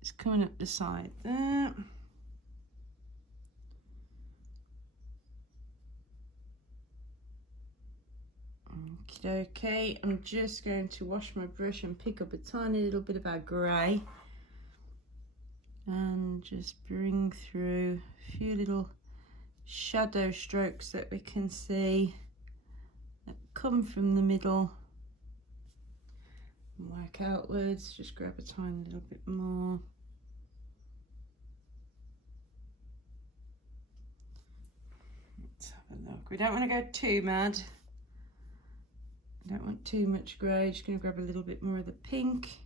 It's coming up the side there. Okay, I'm just going to wash my brush and pick up a tiny little bit of our grey and just bring through a few little shadow strokes that we can see that come from the middle and work outwards. Just grab a tiny little bit more. Let's have a look. We don't want to go too mad. Don't want too much grey, just going to grab a little bit more of the pink.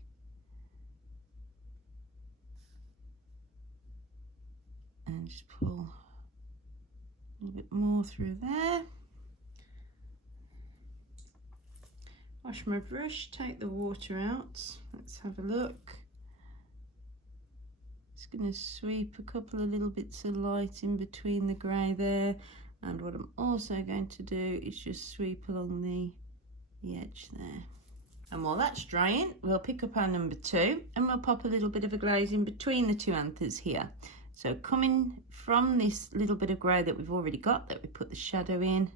And just pull a little bit more through there. Wash my brush, take the water out. Let's have a look. Just going to sweep a couple of little bits of light in between the grey there. And what I'm also going to do is just sweep along the edge there. And while that's drying, we'll pick up our number 2 and we'll pop a little bit of a glaze in between the two anthers here. So coming from this little bit of grey that we've already got, that we put the shadow in,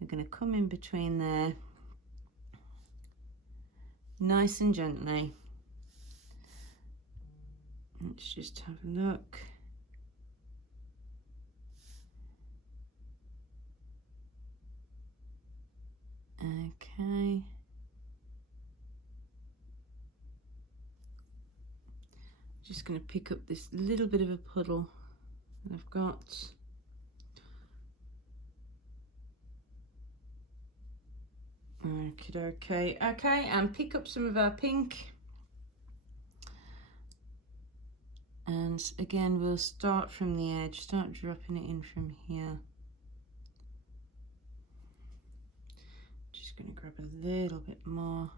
we're going to come in between there, nice and gently. Let's just have a look. Okay. Just going to pick up this little bit of a puddle that I've got. Okay, and pick up some of our pink. And again, we'll start from the edge, start dropping it in from here. Just going to grab a little bit more.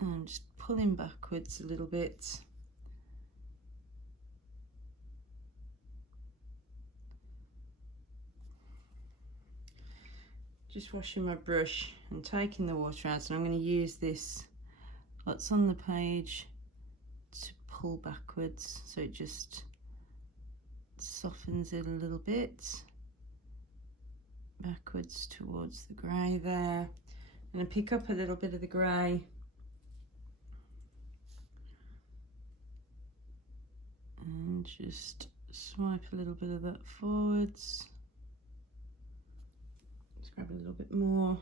And just pulling backwards a little bit. Just washing my brush and taking the water out. So I'm going to use this, what's on the page, to pull backwards. So it just softens it a little bit. Backwards towards the grey there. And I pick up a little bit of the grey. And just swipe a little bit of that forwards. Just grab a little bit more.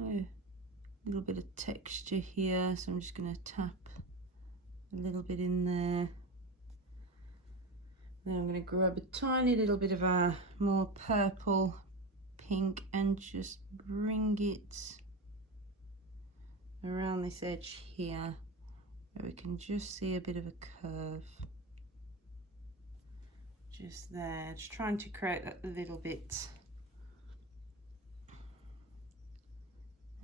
A little bit of texture here, so I'm just going to tap a little bit in there. Then I'm going to grab a tiny little bit of our more purple pink and just bring it around this edge here, where we can just see a bit of a curve. Just there, just trying to create that little bit.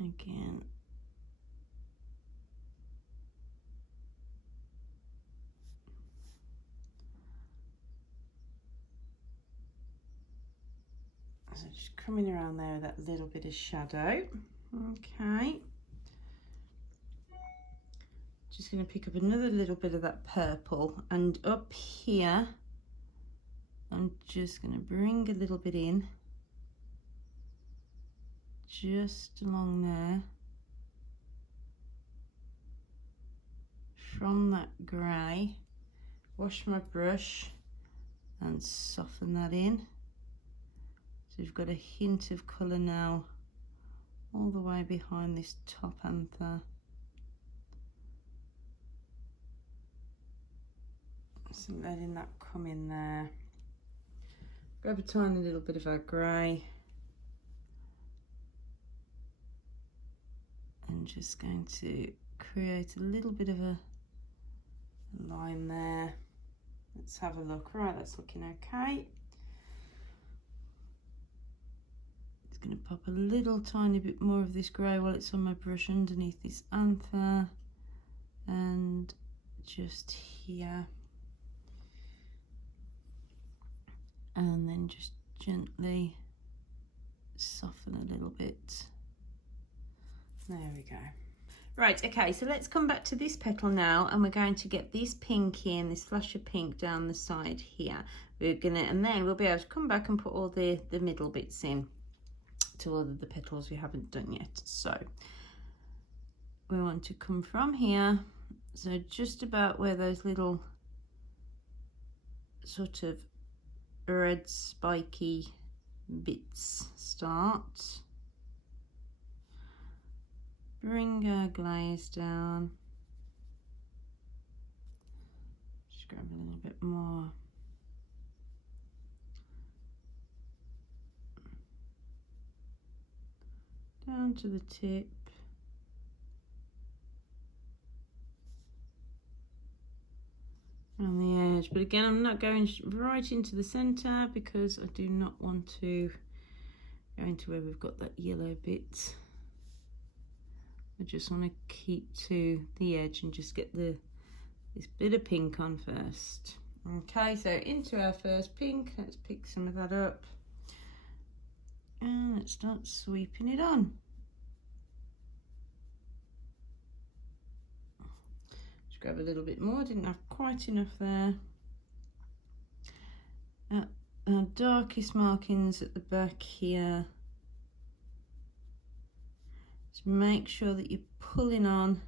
Again. So just coming around there with that little bit of shadow. Okay. Just going to pick up another little bit of that purple, and up here I'm just going to bring a little bit in, just along there, from that grey. Wash my brush and soften that in. So we've got a hint of colour now all the way behind this top anther. So letting that come in there. Grab a tiny little bit of our grey. And just going to create a little bit of a line there. Let's have a look. Right, that's looking okay. Just going to pop a little tiny bit more of this grey while it's on my brush underneath this anther. And just here. And then just gently soften a little bit. There we go. Right, okay, so let's come back to this petal now, and we're going to get this pink in, this flash of pink down the side here. We're gonna, and then we'll be able to come back and put all the middle bits in to all of the petals we haven't done yet. So we want to come from here, so just about where those little sort of red spiky bits start. Bring our glaze down. Just grab a little bit more. Down to the tip. On the edge, but again I'm not going right into the center because I do not want to go into where we've got that yellow bit. I just want to keep to the edge and just get this bit of pink on first. Okay, so into our first pink, let's pick some of that up and let's start sweeping it on. Grab a little bit more, didn't have quite enough there. Our darkest markings at the back here. Just make sure that you're pulling on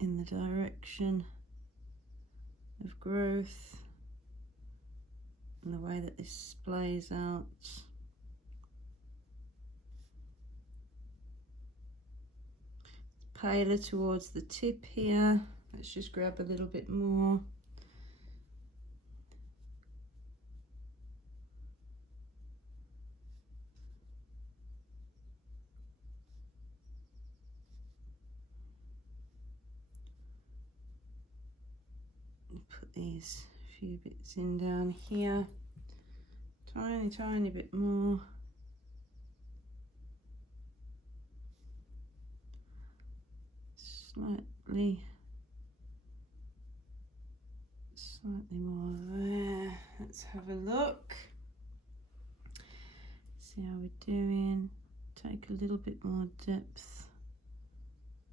in the direction of growth. and the way that this splays out. Paler towards the tip here. Let's just grab a little bit more. Put these few bits in down here. Tiny bit more. Slightly more there. Let's have a look. See how we're doing. Take a little bit more depth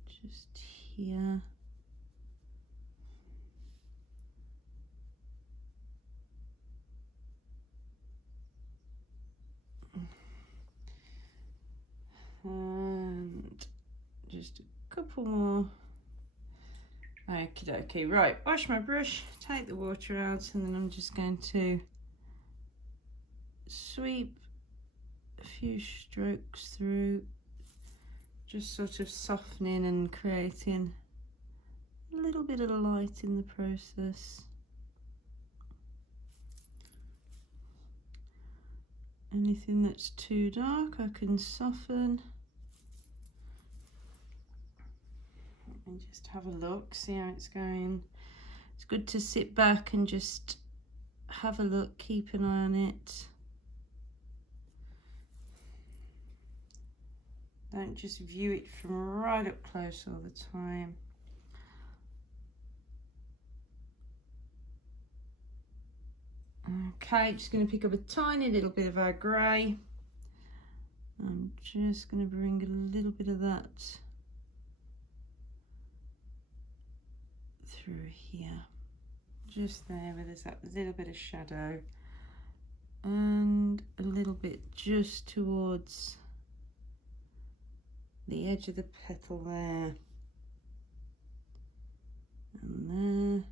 just here. And just a couple more. Okie dokie. Right, wash my brush, take the water out, and then I'm just going to sweep a few strokes through, just sort of softening and creating a little bit of light in the process. Anything that's too dark I can soften. And just have a look, see how it's going. It's good to sit back and just have a look, keep an eye on it. Don't just view it from right up close all the time. Okay, just going to pick up a tiny little bit of our grey. I'm just going to bring a little bit of that through here, just there where there's that little bit of shadow, and a little bit just towards the edge of the petal there, and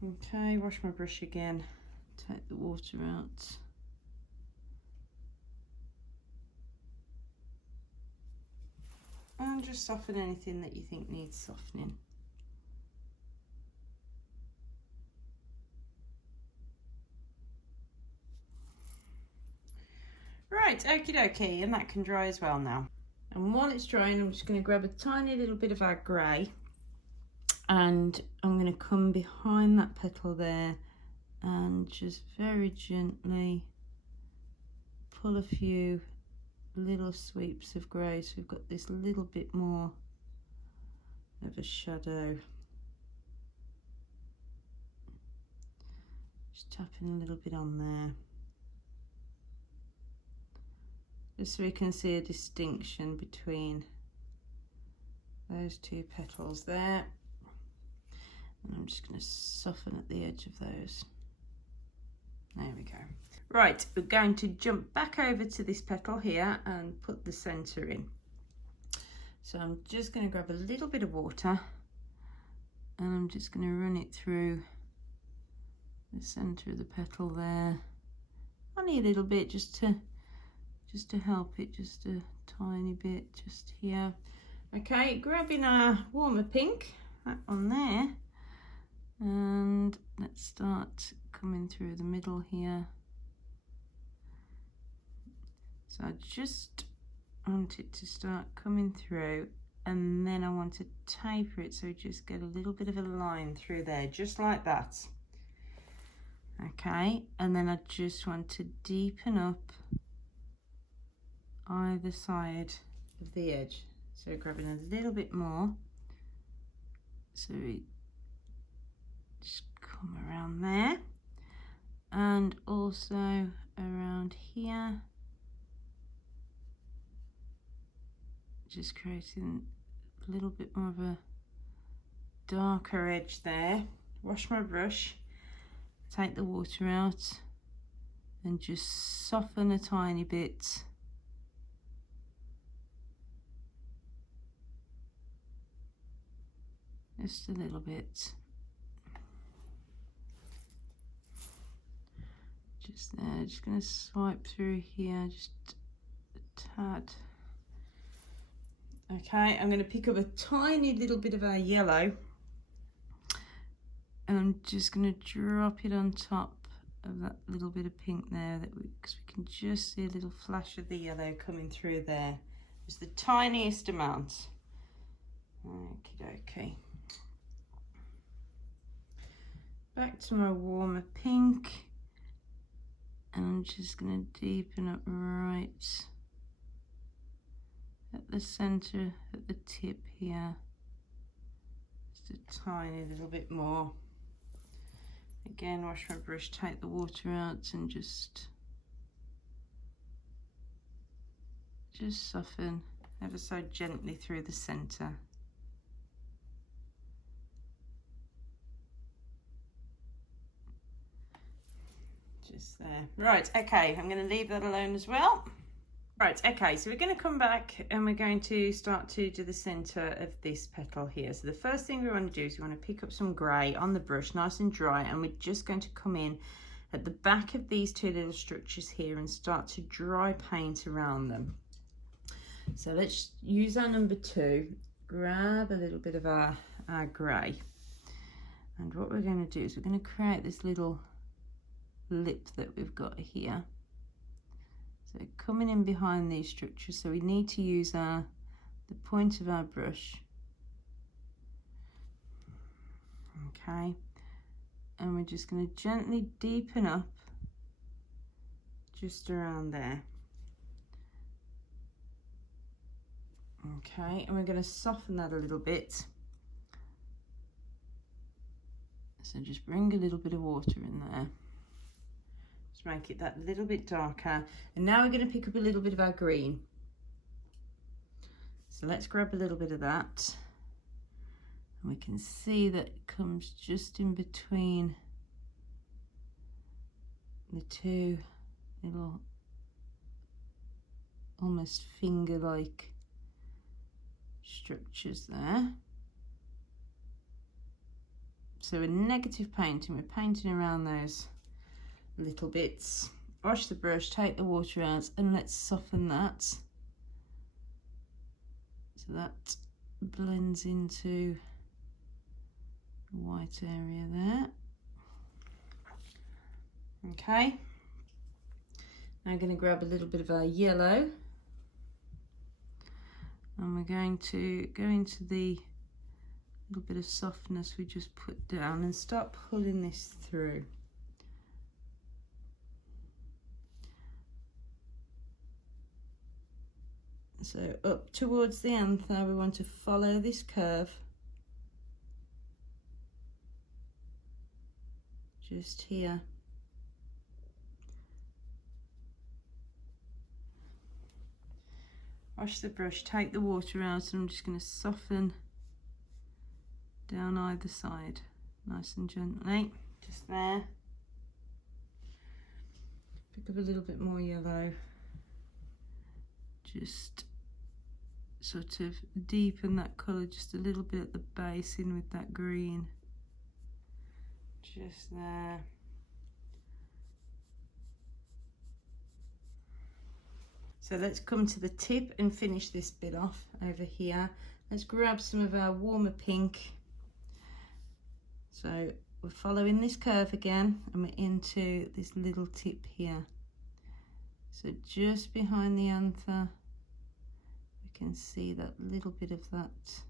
there. Okay, wash my brush again, take the water out. And just soften anything that you think needs softening. Right, okie dokie, and that can dry as well now. And while it's drying, I'm just going to grab a tiny little bit of our grey, and I'm going to come behind that petal there and just very gently pull a few little sweeps of grey, so we've got this little bit more of a shadow. Just tapping a little bit on there, just so we can see a distinction between those two petals there. And I'm just going to soften at the edge of those. There we go. Right, we're going to jump back over to this petal here and put the centre in. So I'm just going to grab a little bit of water, and I'm just going to run it through the centre of the petal there. Only a little bit, just to help it, just a tiny bit, just here. Okay, grabbing our warmer pink, that one there, and let's start coming through the middle here. So I just want it to start coming through, and then I want to taper it, so just get a little bit of a line through there, just like that. Okay, and then I just want to deepen up either side of the edge. So grabbing a little bit more, so we just come around there, and also around here, just creating a little bit more of a darker edge there. Wash my brush, take the water out, and just soften a tiny bit. Just a little bit. Just there, just going to swipe through here, just a tad. Okay, I'm going to pick up a tiny little bit of our yellow, and I'm just going to drop it on top of that little bit of pink there, because we can just see a little flash of the yellow coming through there. It's the tiniest amount. Okay. Back to my warmer pink, and I'm just going to deepen up right at the center, at the tip here, just a tiny little bit more. Again, wash my brush, take the water out, and just soften ever so gently through the center. Just there. Right, okay, I'm going to leave that alone as well. Right, okay, so we're going to come back and we're going to start to do the center of this petal here. So the first thing we want to do is we want to pick up some grey on the brush, nice and dry, and we're just going to come in at the back of these two little structures here and start to dry paint around them. So let's use our number 2, grab a little bit of our grey, and what we're going to do is we're going to create this little lip that we've got here. So coming in behind these structures, so we need to use the point of our brush. Okay, and we're just going to gently deepen up just around there. Okay, and we're going to soften that a little bit. So just bring a little bit of water in there. Just make it that little bit darker. And now we're going to pick up a little bit of our green. So let's grab a little bit of that. And we can see that it comes just in between the two little almost finger-like structures there. So we're negative painting, we're painting around those little bits. Wash the brush, take the water out, and let's soften that so that blends into the white area there. Okay, now I'm going to grab a little bit of our yellow, and we're going to go into the little bit of softness we just put down and start pulling this through. So up towards the anther, we want to follow this curve just here. Wash the brush, take the water out, and I'm just going to soften down either side nice and gently, just there. Pick up a little bit more yellow, just sort of deepen that colour just a little bit at the base in with that green, just there. So let's come to the tip and finish this bit off over here. Let's grab some of our warmer pink. So we're following this curve again, and we're into this little tip here. So just behind the anther, we can see that little bit of that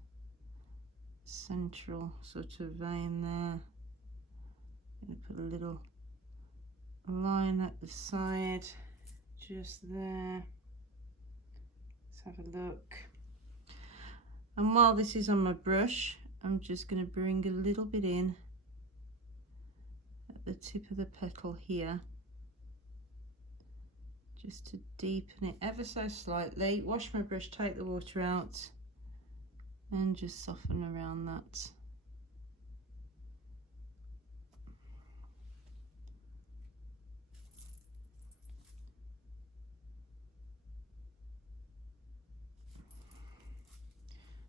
central sort of vein there. I'm going to put a little line at the side, just there. Let's have a look. And while this is on my brush, I'm just going to bring a little bit in at the tip of the petal here, just to deepen it ever so slightly. Wash my brush, take the water out, and just soften around that.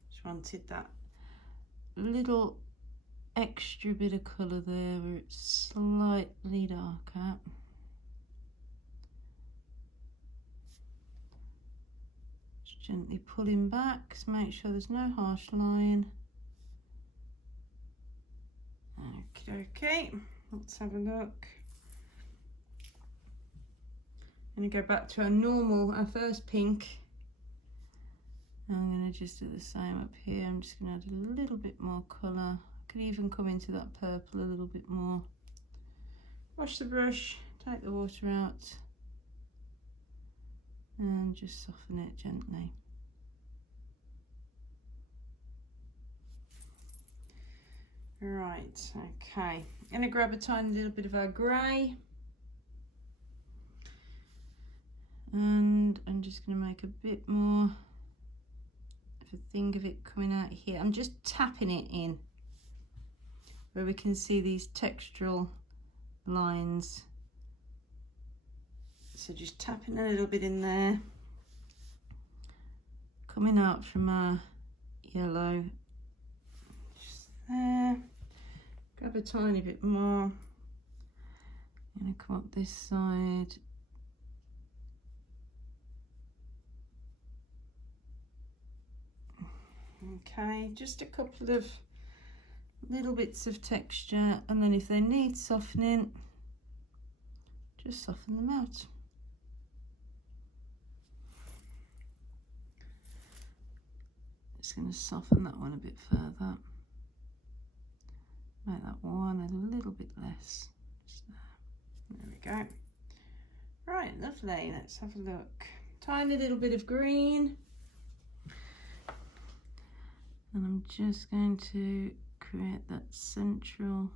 Just wanted that little extra bit of colour there where it's slightly darker. gently pulling back to make sure there's no harsh line. Okay, let's have a look. I'm going to go back to our first pink. I'm going to just do the same up here. I'm just going to add a little bit more colour. I could even come into that purple a little bit more. Wash the brush, take the water out, and just soften it gently. Right, okay. I'm going to grab a tiny little bit of our grey. And I'm just going to make a bit more of a thing of it coming out here. I'm just tapping it in where we can see these textural lines. So just tapping a little bit in there. Coming out from our yellow. Just there. Grab a tiny bit more. I'm going to come up this side. Okay, just a couple of little bits of texture, and then if they need softening, just soften them out. Just going to soften that one a bit further. Make that one a little bit less. Just there we go. Right, lovely. Let's have a look. Tiny little bit of green. And I'm just going to create that central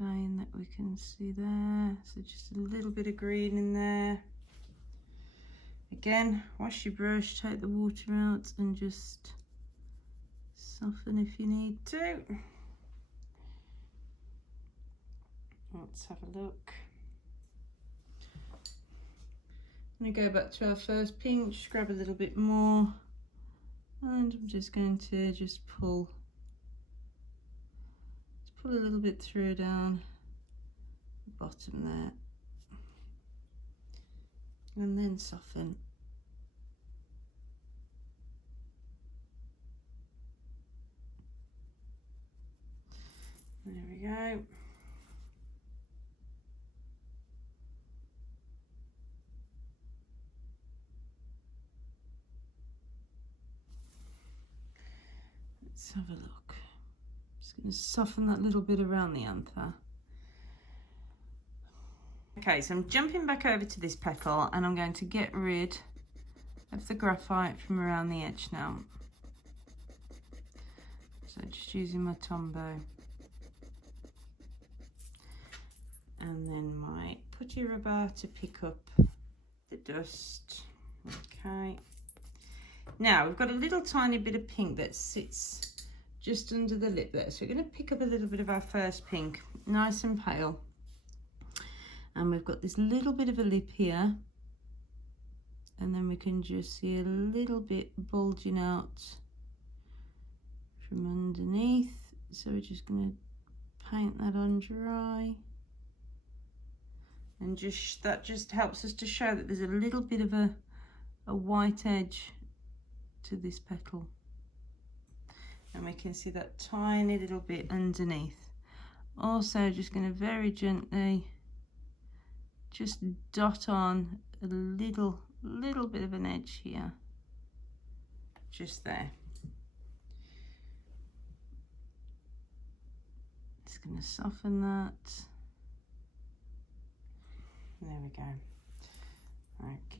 vein that we can see there. So just a little bit of green in there. Again, wash your brush, take the water out, and just soften if you need to. Let's have a look. I'm going to go back to our first pink, just grab a little bit more. And I'm just going to pull a little bit through down the bottom there, and then soften. There we go. Let's have a look. Just going to soften that little bit around the anther. Okay, so I'm jumping back over to this petal, and I'm going to get rid of the graphite from around the edge now. So just using my Tombow. And then my putty rubber to pick up the dust. Okay. Now we've got a little tiny bit of pink that sits just under the lip there. So we're going to pick up a little bit of our first pink, nice and pale. And we've got this little bit of a lip here. And then we can just see a little bit bulging out from underneath. So we're just going to paint that on dry. And that just helps us to show that there's a little bit of a white edge to this petal. And we can see that tiny little bit underneath. Also just going to very gently just dot on a little bit of an edge here, just there. Just going to soften that. There we go.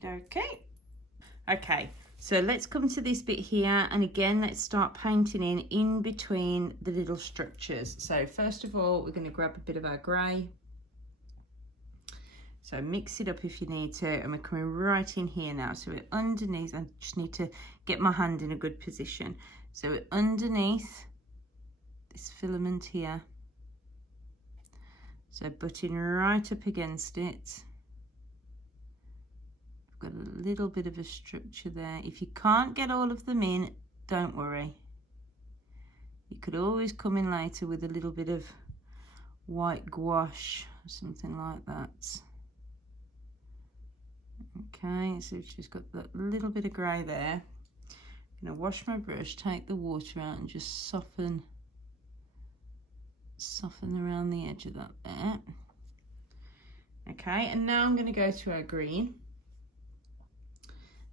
Okay. Okay, so let's come to this bit here, and again let's start painting in between the little structures. So first of all, we're going to grab a bit of our grey. So mix it up if you need to, and we're coming right in here now. So we're underneath. I just need to get my hand in a good position. So we're underneath this filament here. So butting right up against it. Got a little bit of a structure there. If you can't get all of them in, don't worry. You could always come in later with a little bit of white gouache or something like that. Okay, so we've just got that little bit of grey there. I'm going to wash my brush, take the water out and just soften around the edge of that there. Okay, and now I'm going to go to our green.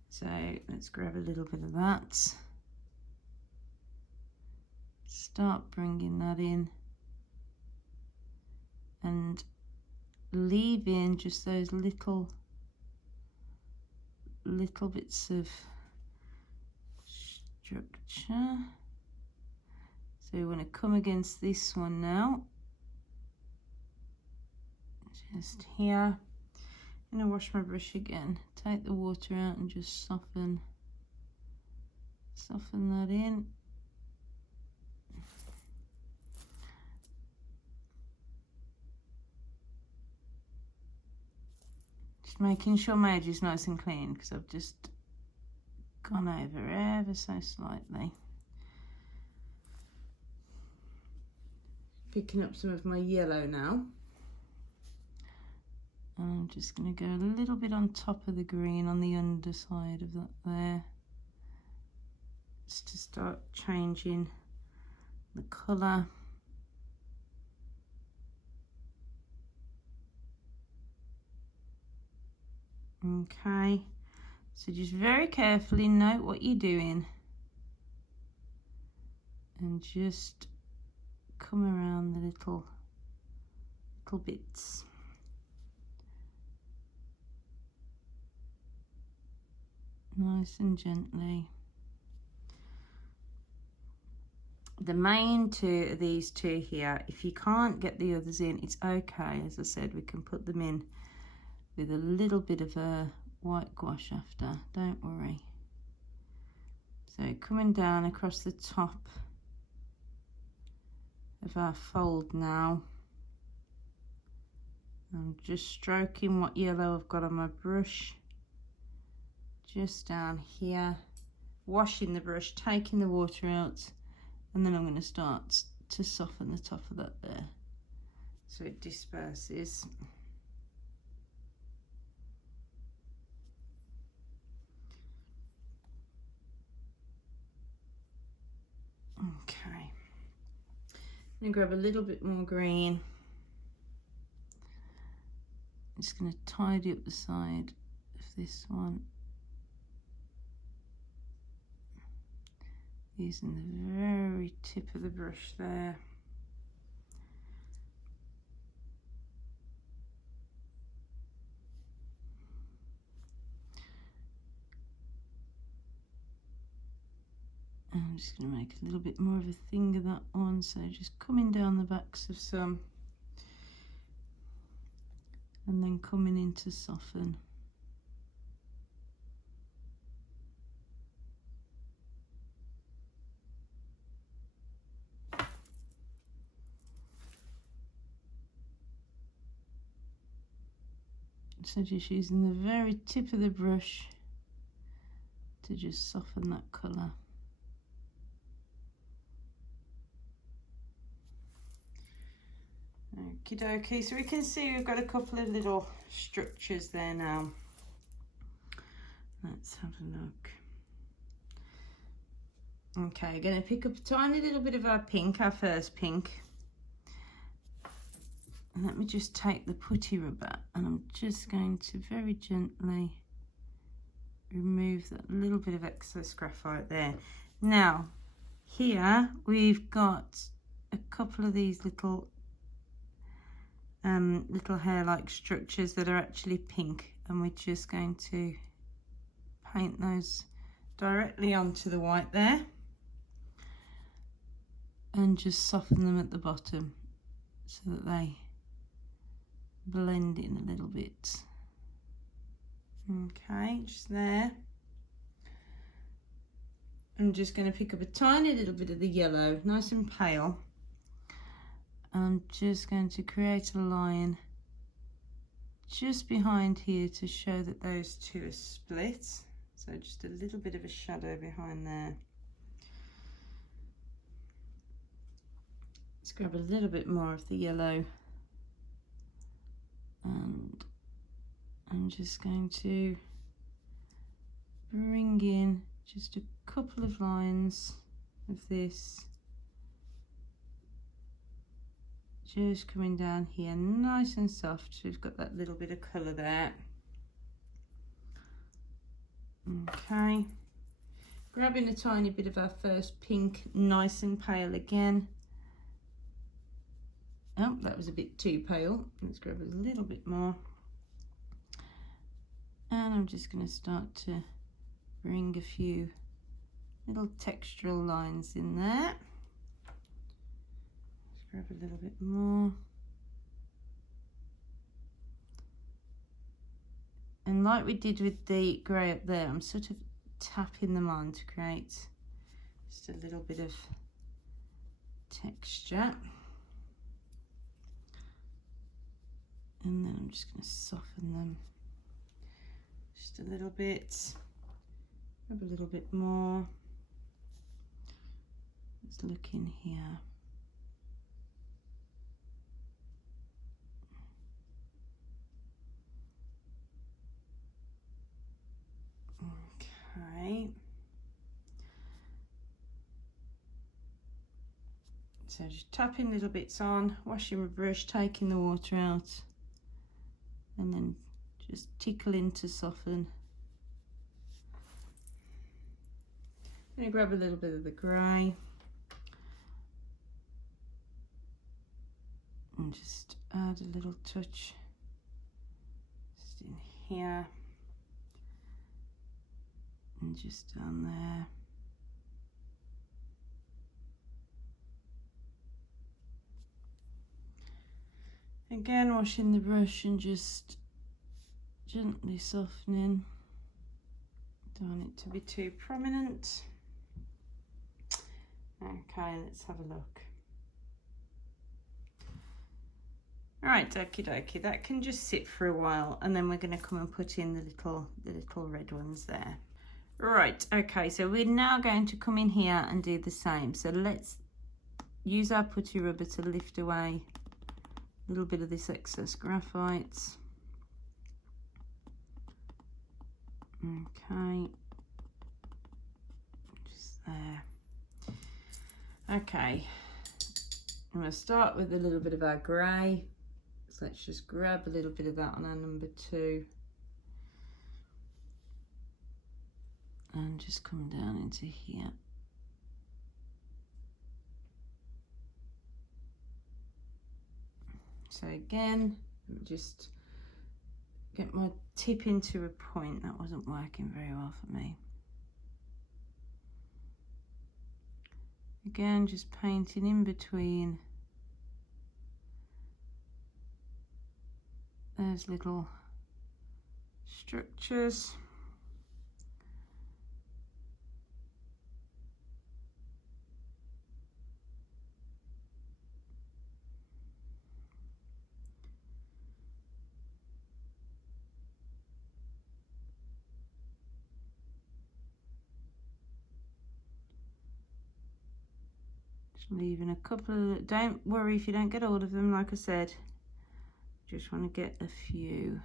So let's grab a little bit of that. Start bringing that in and leave in just those little bits of structure. So we want to come against this one now, just here. I'm going to wash my brush again, take the water out and just soften that in. Just making sure my edge is nice and clean because I've just gone over ever so slightly. Picking up some of my yellow now. And I'm just going to go a little bit on top of the green on the underside of that there. Just to start changing the colour. Okay, so just very carefully note what you're doing and just come around the little bits. Nice and gently. The main two are these two here. If you can't get the others in, it's okay. As I said, we can put them in with a little bit of a white gouache after, don't worry. So coming down across the top of our fold now. I'm just stroking what yellow I've got on my brush. Just down here, washing the brush, taking the water out, and then I'm going to start to soften the top of that there so it disperses. Okay, I'm going to grab a little bit more green. I'm just going to tidy up the side of this one. Using the very tip of the brush there. I'm just going to make a little bit more of a thing of that one, so just coming down the backs of some and then coming in to soften. So just using the very tip of the brush to just soften that colour. Okie dokie, so we can see we've got a couple of little structures there now. Let's have a look. Okay, going to pick up a tiny little bit of our pink, our first pink. And let me just take the putty rubber and I'm just going to very gently remove that little bit of excess graphite there. Now, here we've got a couple of these little hair-like structures that are actually pink, and we're just going to paint those directly onto the white there and just soften them at the bottom so that they blend in a little bit. Okay, just there. I'm just going to pick up a tiny little bit of the yellow, nice and pale. I'm just going to create a line just behind here to show that those two are split. So just a little bit of a shadow behind there. Let's grab a little bit more of the yellow. And I'm just going to bring in just a couple of lines of this, just coming down here nice and soft. We've got that little bit of colour there. Okay, grabbing a tiny bit of our first pink, nice and pale again. Oh, that was a bit too pale. Let's grab a little bit more. And I'm just going to start to bring a few little textural lines in there. Let's grab a little bit more. And like we did with the grey up there, I'm sort of tapping them on to create just a little bit of texture. And then I'm just going to soften them just a little bit. Grab a little bit more. Let's look in here. Okay. So just tapping little bits on, washing my brush, taking the water out, and then just tickling to soften. I'm going to grab a little bit of the grey and just add a little touch just in here and just down there. Again, washing the brush and just gently softening. Don't want it to be too prominent. Okay, let's have a look. Alright, okie dokie, that can just sit for a while, and then we're going to come and put in the little red ones there. Right, okay, so we're now going to come in here and do the same. So let's use our putty rubber to lift away a little bit of this excess graphite. Okay, just there. Okay, I'm going to start with a little bit of our grey. So let's just grab a little bit of that on our number 2. And just come down into here. So again, just get my tip into a point. That wasn't working very well for me. Again, just painting in between those little structures. Leaving a couple of, don't worry if you don't get all of them, like I said, just want to get a few.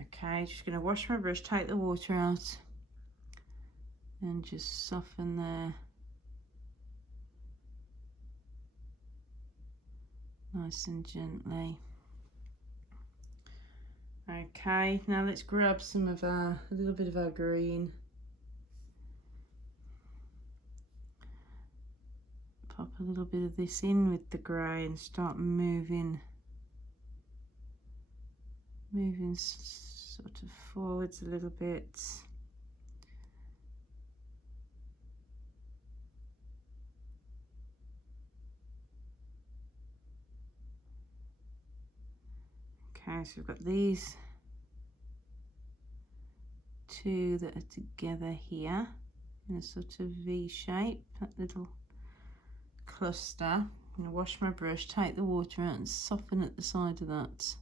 Okay, just going to wash my brush, take the water out, and just soften there. Nice and gently. Okay, now let's grab some of a little bit of our green. Pop a little bit of this in with the grey and start moving sort of forwards a little bit. Okay, so we've got these 2 that are together here in a sort of V shape, that little cluster. I'm going to wash my brush, take the water out and soften at the side of that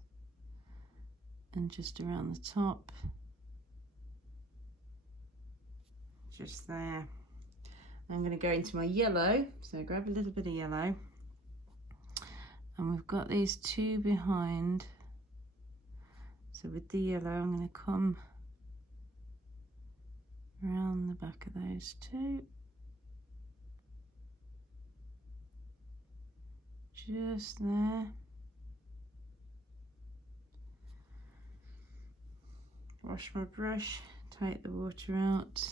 and just around the top, just there. I'm going to go into my yellow, so grab a little bit of yellow And we've got these two behind. So with the yellow, I'm going to come around the back of those two. Just there. Wash my brush, take the water out,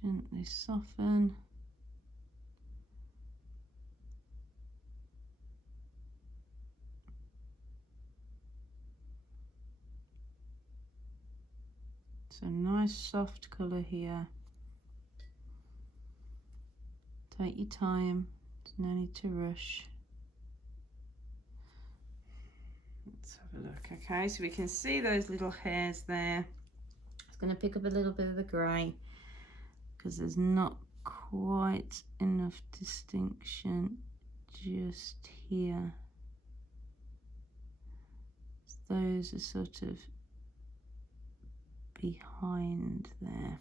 gently soften. It's a nice soft colour here. Take your time, there's no need to rush. Let's have a look. Okay, so we can see those little hairs there. It's going to pick up a little bit of the grey because there's not quite enough distinction just here. Those are sort of behind there.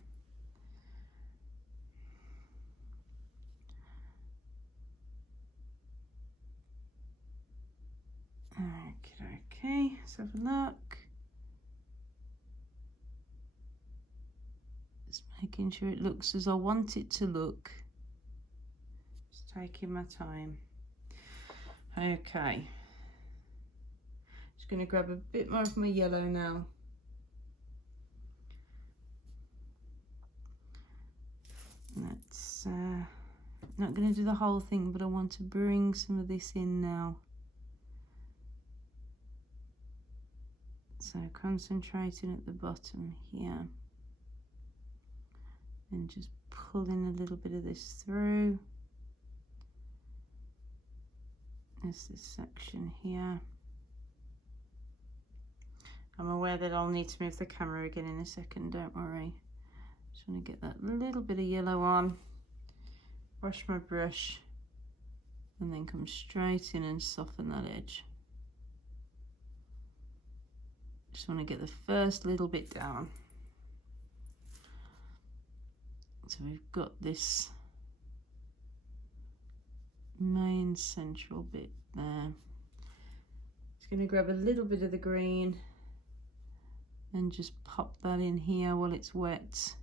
Okay, let's have a look. Just making sure it looks as I want it to look. Just taking my time. Okay. Just going to grab a bit more of my yellow now. Let's, not going to do the whole thing, but I want to bring some of this in now. So concentrating at the bottom here and just pulling a little bit of this through. There's this section here. I'm aware that I'll need to move the camera again in a second, don't worry. Just want to get that little bit of yellow on, wash my brush, and then come straight in and soften that edge. Just want to get the first little bit down. So we've got this main central bit there. Just going to grab a little bit of the green and just pop that in here while it's wet.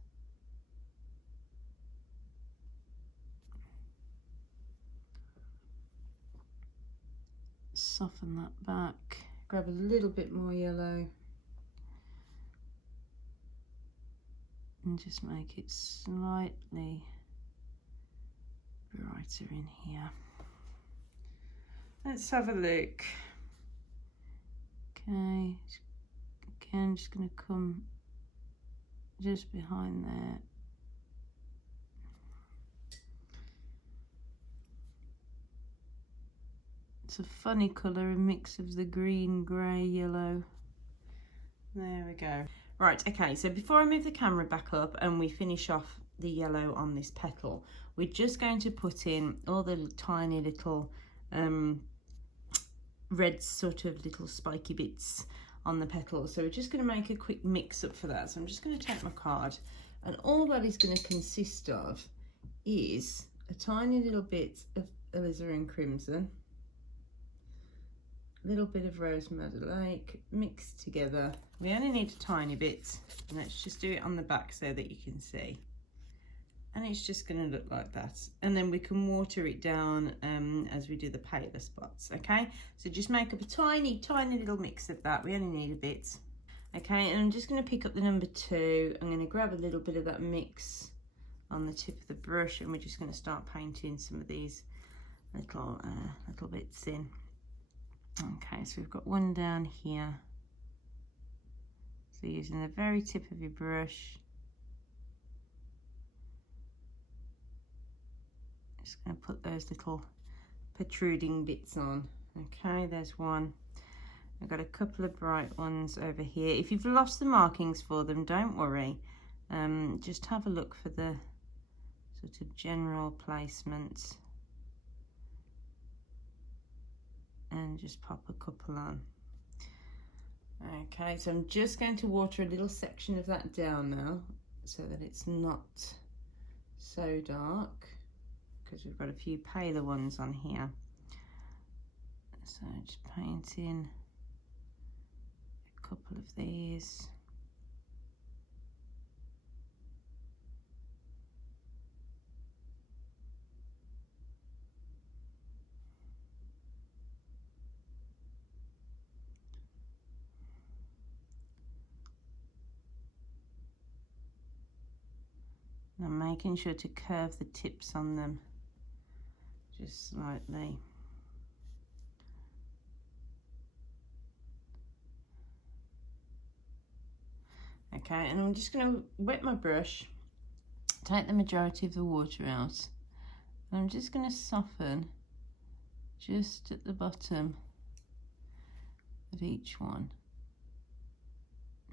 Soften that back. Grab a little bit more yellow. And just make it slightly brighter in here. Let's have a look. Okay, again, just going to come just behind there. It's a funny colour, a mix of the green, grey, yellow. There we go. Right, okay, so before I move the camera back up and we finish off the yellow on this petal, we're just going to put in all the tiny little red sort of little spiky bits on the petal. So we're just going to make a quick mix up for that. So I'm just going to take my card, and all that is going to consist of is a tiny little bit of alizarin crimson, a little bit of rose madder lake mixed together. We only need a tiny bit. Let's just do it on the back so that you can see. And it's just going to look like that. And then we can water it down as we do the paler spots, okay? So just make up a tiny, tiny little mix of that. We only need a bit. Okay, and I'm just going to pick up the number 2. I'm going to grab a little bit of that mix on the tip of the brush, and we're just going to start painting some of these little bits in. Okay, so we've got one down here. So using the very tip of your brush, just going to put those little protruding bits on. Okay, there's one. I've got a couple of bright ones over here. If you've lost the markings for them, don't worry. Just have a look for the sort of general placement and just pop a couple on. Okay, so I'm just going to water a little section of that down now so that it's not so dark, because we've got a few paler ones on here. So just painting a couple of these. And I'm making sure to curve the tips on them just slightly. Okay, and I'm just going to wet my brush, take the majority of the water out, and I'm just going to soften just at the bottom of each one,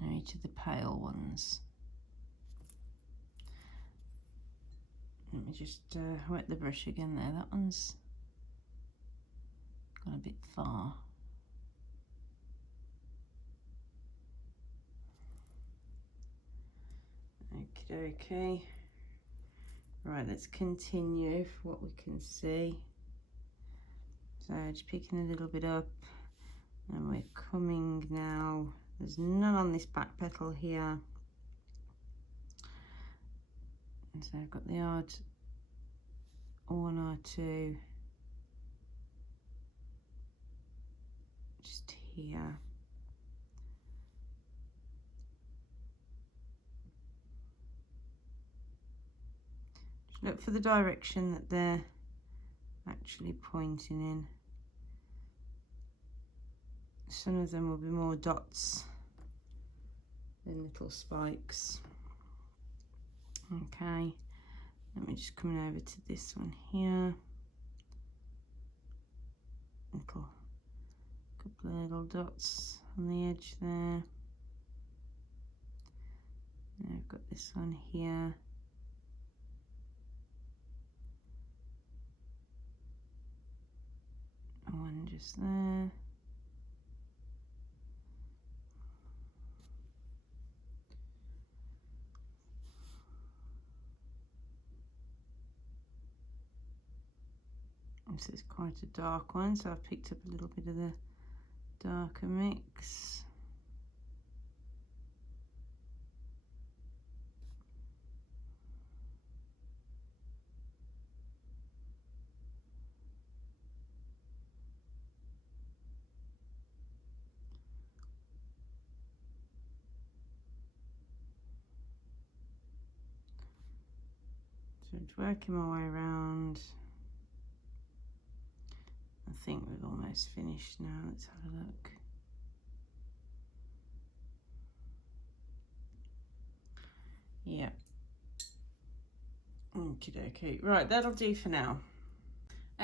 or each of the pale ones. Let me just wet the brush again there. That one's gone a bit far. Okay. Right, let's continue for what we can see. So just picking a little bit up, and we're coming now. There's none on this back petal here. And so I've got the odd one or two just here. Just look for the direction that they're actually pointing in. Some of them will be more dots than little spikes. Okay, let me just come over to this one here. Couple of little dots on the edge there. And I've got this one here. One just there. This is quite a dark one, so I've picked up a little bit of the darker mix. So just working my way around. I think we've almost finished now. Let's have a look. Yeah. Okie dokie. Right, that'll do for now.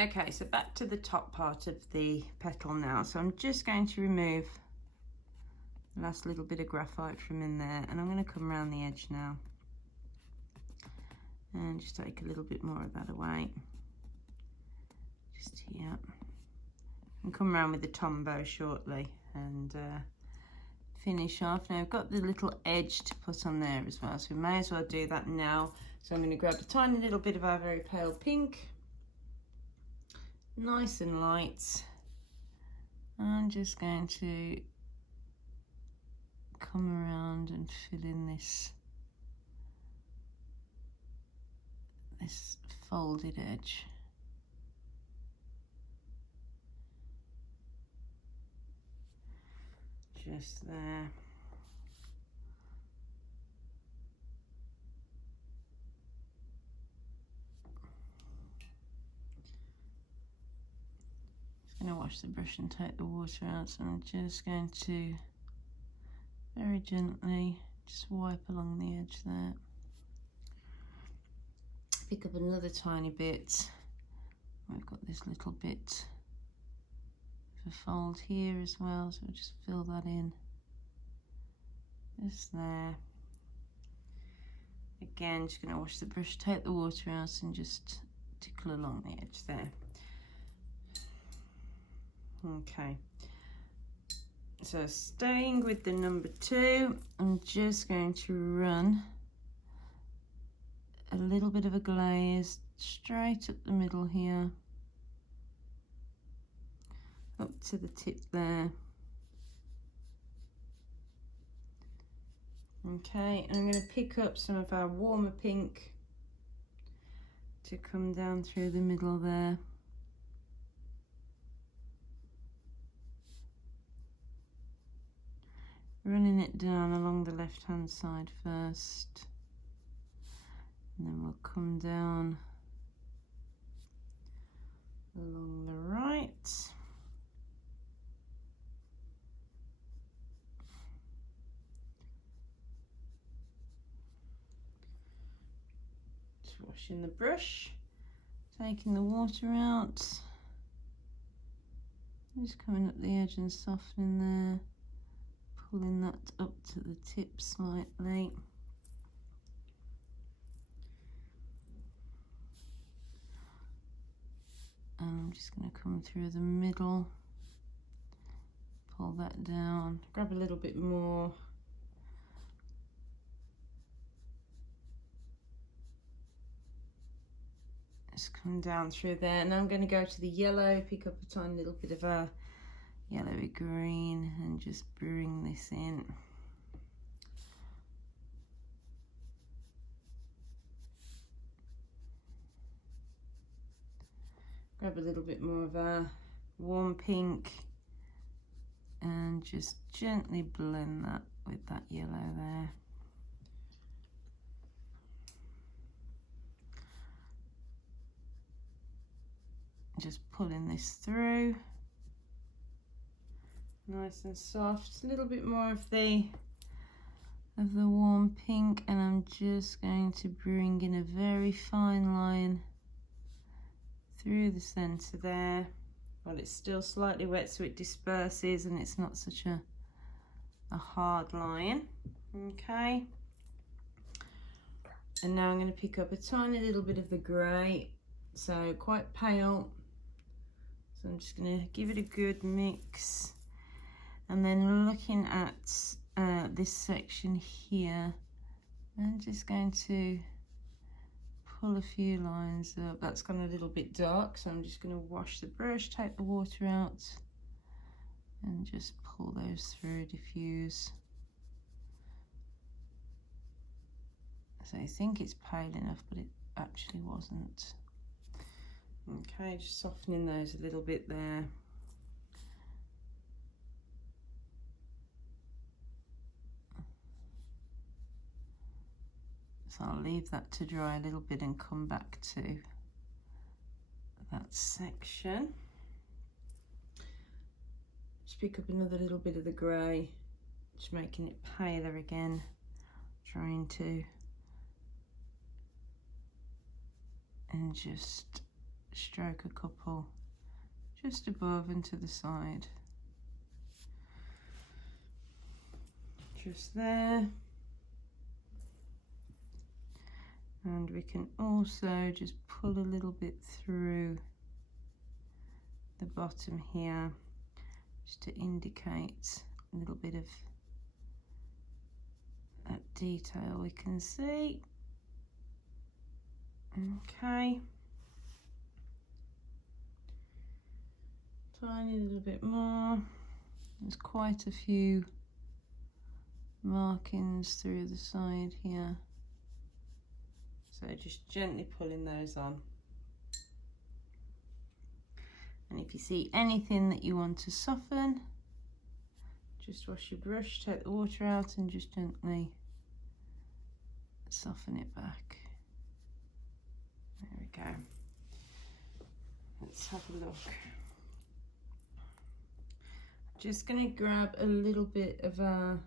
Okay, so back to the top part of the petal now. So I'm just going to remove the last little bit of graphite from in there, and I'm going to come around the edge now and just take a little bit more of that away. Just here. And come around with the tombow shortly and finish off. Now I've got the little edge to put on there as well, so we may as well do that now. So I'm going to grab a tiny little bit of our very pale pink, nice and light. I'm just going to come around and fill in this folded edge. Just there. Just going to wash the brush and take the water out, so I'm just going to very gently just wipe along the edge there. Pick up another tiny bit. We've got this little bit of a fold here as well, so we'll just fill that in just there. Again, just going to wash the brush, take the water out, and just tickle along the edge there. Okay, so staying with the number 2, I'm just going to run a little bit of a glaze straight up the middle here, up to the tip there. Okay, and I'm going to pick up some of our warmer pink to come down through the middle there. Running it down along the left hand side first, and then we'll come down along the right. Just washing the brush, taking the water out, just coming up the edge and softening there. Pulling that up to the tip slightly. And I'm just going to come through the middle, pull that down, grab a little bit more. Just come down through there. Now I'm going to go to the yellow, pick up a tiny little bit of a yellowy green and just bring this in. Grab a little bit more of a warm pink and just gently blend that with that yellow there. Just pulling this through. Nice and soft. A little bit more of the warm pink, and I'm just going to bring in a very fine line through the centre there. Well, it's still slightly wet, so it disperses and it's not such a hard line. Okay. And now I'm going to pick up a tiny little bit of the grey, so quite pale. So I'm just going to give it a good mix. And then looking at this section here, I'm just going to pull a few lines up. That's gone a little bit dark, so I'm just going to wash the brush, take the water out, and just pull those through, diffuse. So I think it's pale enough, but it actually wasn't. Okay, just softening those a little bit there. So I'll leave that to dry a little bit and come back to that section. Just pick up another little bit of the grey, just making it paler again, trying to, and just stroke a couple just above and to the side. Just there. And we can also just pull a little bit through the bottom here, just to indicate a little bit of that detail we can see. Okay. Tiny little bit more. There's quite a few markings through the side here. So just gently pulling those on. And if you see anything that you want to soften, just wash your brush, take the water out and just gently soften it back. There we go. Let's have a look. Just going to grab a little bit of our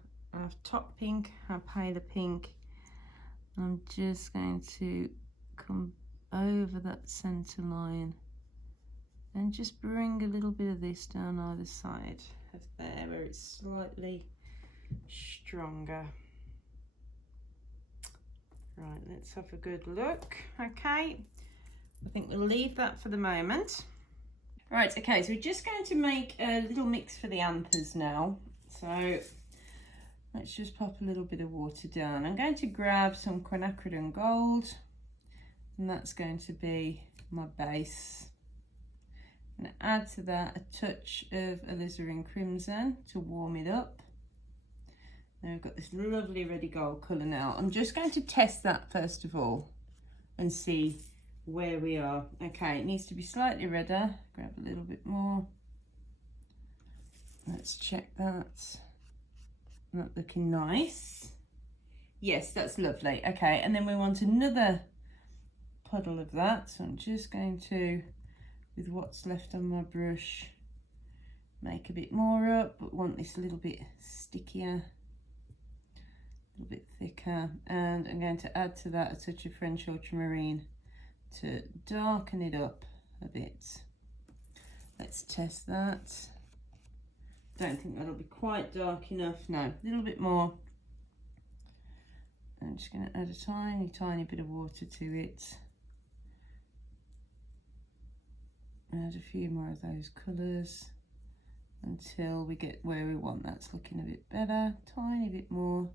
top pink, our paler pink. I'm just going to come over that centre line and just bring a little bit of this down either side of there where it's slightly stronger. Right, let's have a good look. Okay, I think we'll leave that for the moment. Right, okay, so we're just going to make a little mix for the anthers now. So let's just pop a little bit of water down. I'm going to grab some quinacridone gold, and that's going to be my base. I'm going to add to that a touch of alizarin crimson to warm it up. Now we've got this lovely ready gold colour now. I'm just going to test that first of all and see where we are. Okay, it needs to be slightly redder. Grab a little bit more. Let's check that. Not looking nice. Yes, that's lovely. Okay, and then we want another puddle of that. So I'm just going to, with what's left on my brush, make a bit more up, but want this a little bit stickier, a little bit thicker. And I'm going to add to that a touch of French ultramarine to darken it up a bit. Let's test that. Don't think that'll be quite dark enough. No, a little bit more. I'm just going to add a tiny bit of water to it. Add a few more of those colours until we get where we want. That's looking a bit better. Tiny bit more.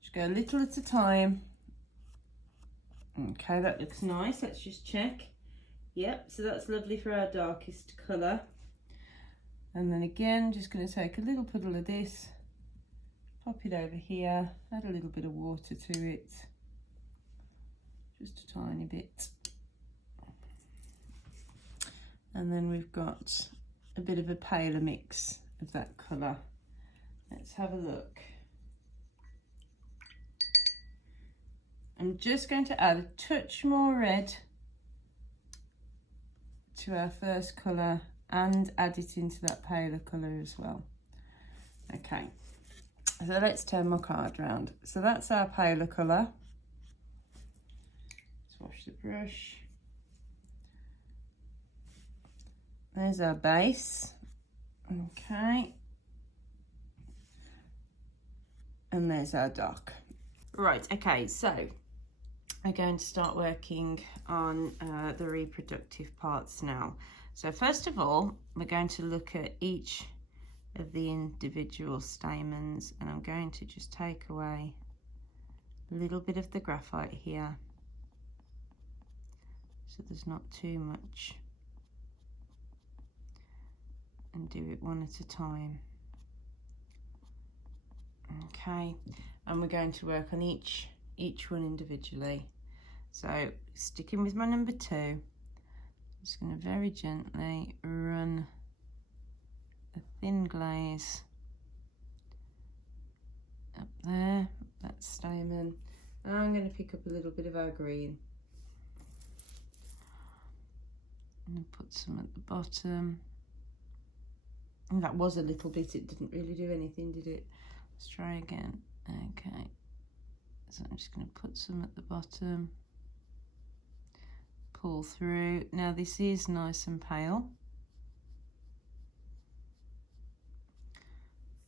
Just go a little at a time. Okay, that looks nice. Let's just check. Yep, so that's lovely for our darkest colour. And then again, just going to take a little puddle of this, pop it over here, add a little bit of water to it, just a tiny bit. And then we've got a bit of a paler mix of that colour. Let's have a look. I'm just going to add a touch more red to our first colour and add it into that paler colour as well. Okay, so let's turn my card round. So that's our paler colour. Let's wash the brush. There's our base. Okay. And there's our dark. Right, okay, so I'm going to start working on the reproductive parts now. So first of all, we're going to look at each of the individual stamens, and I'm going to just take away a little bit of the graphite here, so there's not too much, and do it one at a time. Okay, and we're going to work on each one individually. So sticking with my number 2, just going to very gently run a thin glaze up there. That's stamen. And I'm going to pick up a little bit of our green and put some at the bottom. And that was a little bit, it didn't really do anything, did it? Let's try again. Okay, so I'm just going to put some at the bottom, pull through. Now this is nice and pale.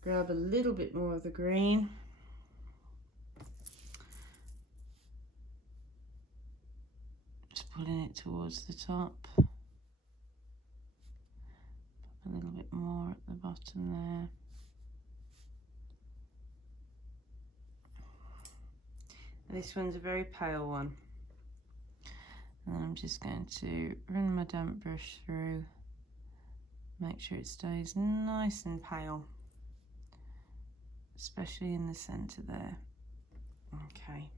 Grab a little bit more of the green. Just pulling it towards the top. Pop a little bit more at the bottom there. This one's a very pale one. And then I'm just going to run my damp brush through, make sure it stays nice and pale, especially in the centre there. Okay.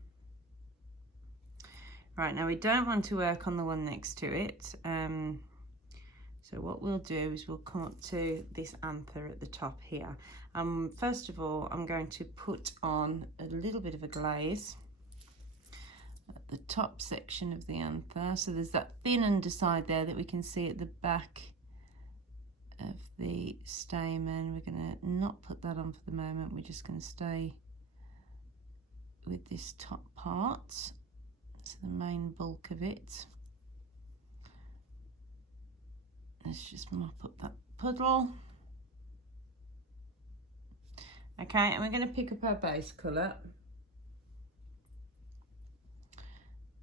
Right, now we don't want to work on the one next to it. So what we'll do is we'll come up to this anther at the top here. First of all, I'm going to put on a little bit of a glaze at the top section of the anther. So there's that thin underside there that we can see at the back of the stamen. We're going to not put that on for the moment. We're just going to stay with this top part, so the main bulk of it. Let's just mop up that puddle. Okay, and we're going to pick up our base colour.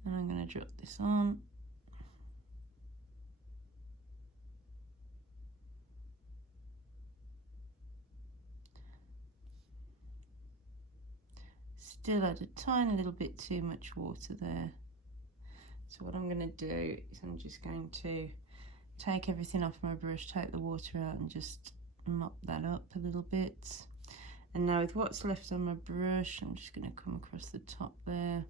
And I'm going to drop this on. Still add a tiny little bit too much water there. So what I'm going to do is I'm just going to take everything off my brush, take the water out and just mop that up a little bit. And now with what's left on my brush, I'm just going to come across the top there.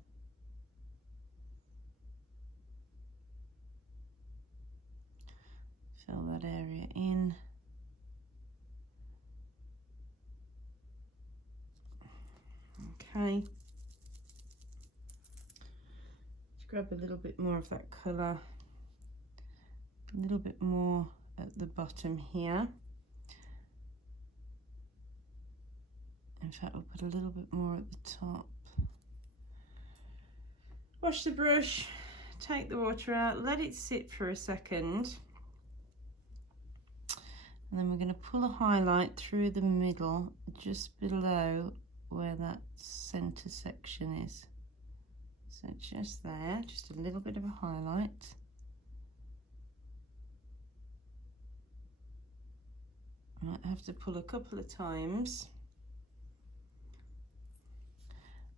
Fill that area in. Okay. Just grab a little bit more of that colour. A little bit more at the bottom here. In fact, we'll put a little bit more at the top. Wash the brush, take the water out, let it sit for a second. And then we're going to pull a highlight through the middle, just below where that centre section is. So just there, just a little bit of a highlight. Might have to pull a couple of times.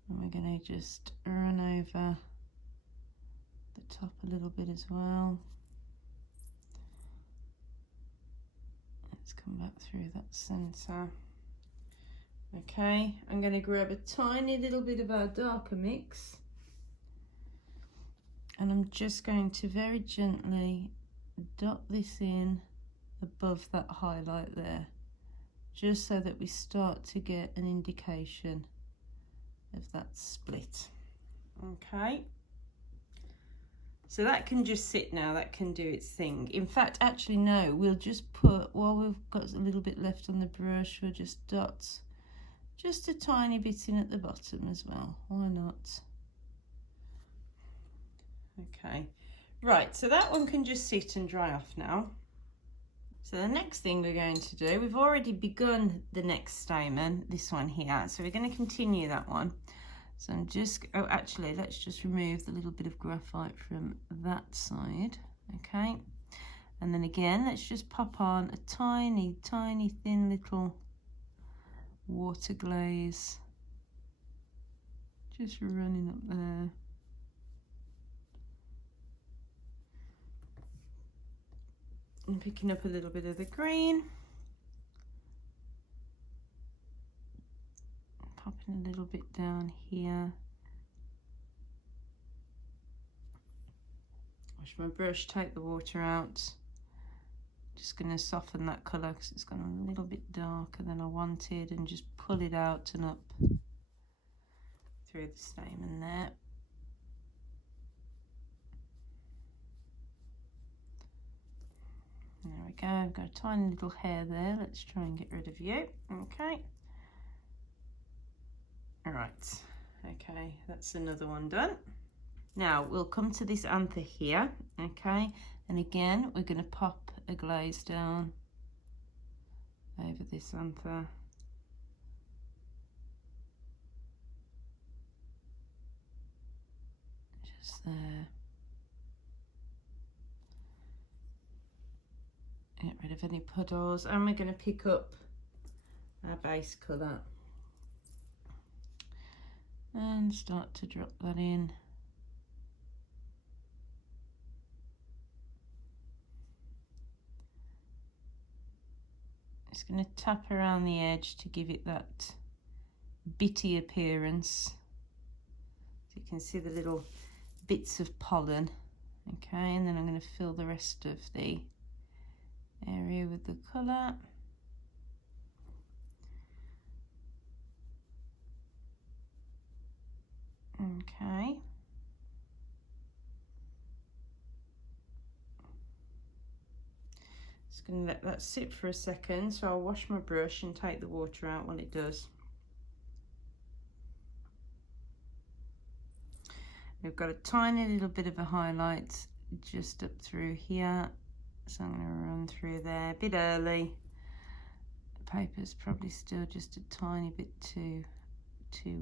And we're going to just run over the top a little bit as well. Let's come back through that centre. Okay, I'm going to grab a tiny little bit of our darker mix. And I'm just going to very gently dot this in above that highlight there, just so that we start to get an indication of that split. Okay, so that can just sit now, that can do its thing. In fact, actually no, we'll just put, while we've got a little bit left on the brush, we'll just dot just a tiny bit in at the bottom as well, why not? Okay, right, so that one can just sit and dry off now. So the next thing we're going to do, we've already begun the next stamen, this one here, so we're going to continue that one. So I'm just, oh actually let's just remove the little bit of graphite from that side, okay? And then again, let's just pop on a tiny, tiny thin little water glaze, just running up there. And picking up a little bit of the green. Popping a little bit down here. Wash my brush, take the water out. Just going to soften that colour because it's gone a little bit darker than I wanted, and just pull it out and up through the stamen there. There we go, I've got a tiny little hair there. Let's try and get rid of you. Okay. All right. Okay, that's another one done. Now we'll come to this anther here, okay? And again, we're going to pop a glaze down over this anther. Just there. Get rid of any puddles, and we're going to pick up our base colour and start to drop that in. Just going to tap around the edge to give it that bitty appearance. So you can see the little bits of pollen. Okay, and then I'm going to fill the rest of the area with the colour. Okay. Just going to let that sit for a second, so I'll wash my brush and take the water out while it does. We've got a tiny little bit of a highlight just up through here, so I'm going to run through there a bit early. The paper's probably still just a tiny bit too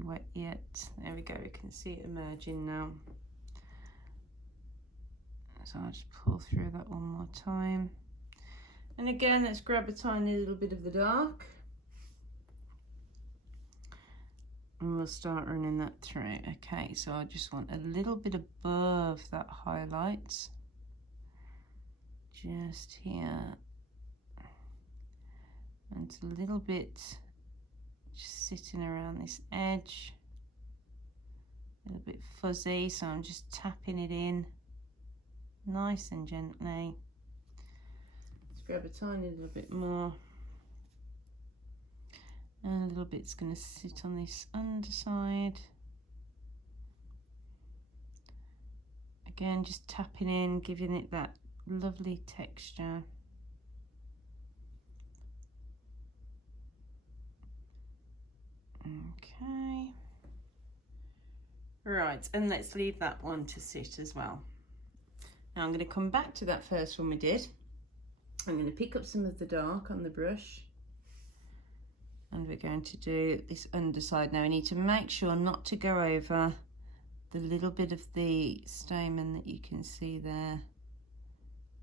wet yet. There we go, we can see it emerging now. So I'll just pull through that one more time. And again, let's grab a tiny little bit of the dark. And we'll start running that through. Okay, so I just want a little bit above that highlight. just here, and it's a little bit just sitting around this edge, a little bit fuzzy, so I'm just tapping it in nice and gently. Let's grab a tiny little bit more, and a little bit's going to sit on this underside. Again, just tapping in, giving it that lovely texture. Okay. Right, and let's leave that one to sit as well. Now I'm going to come back to that first one we did. I'm going to pick up some of the dark on the brush, and we're going to do this underside. Now we need to make sure not to go over the little bit of the stamen that you can see there.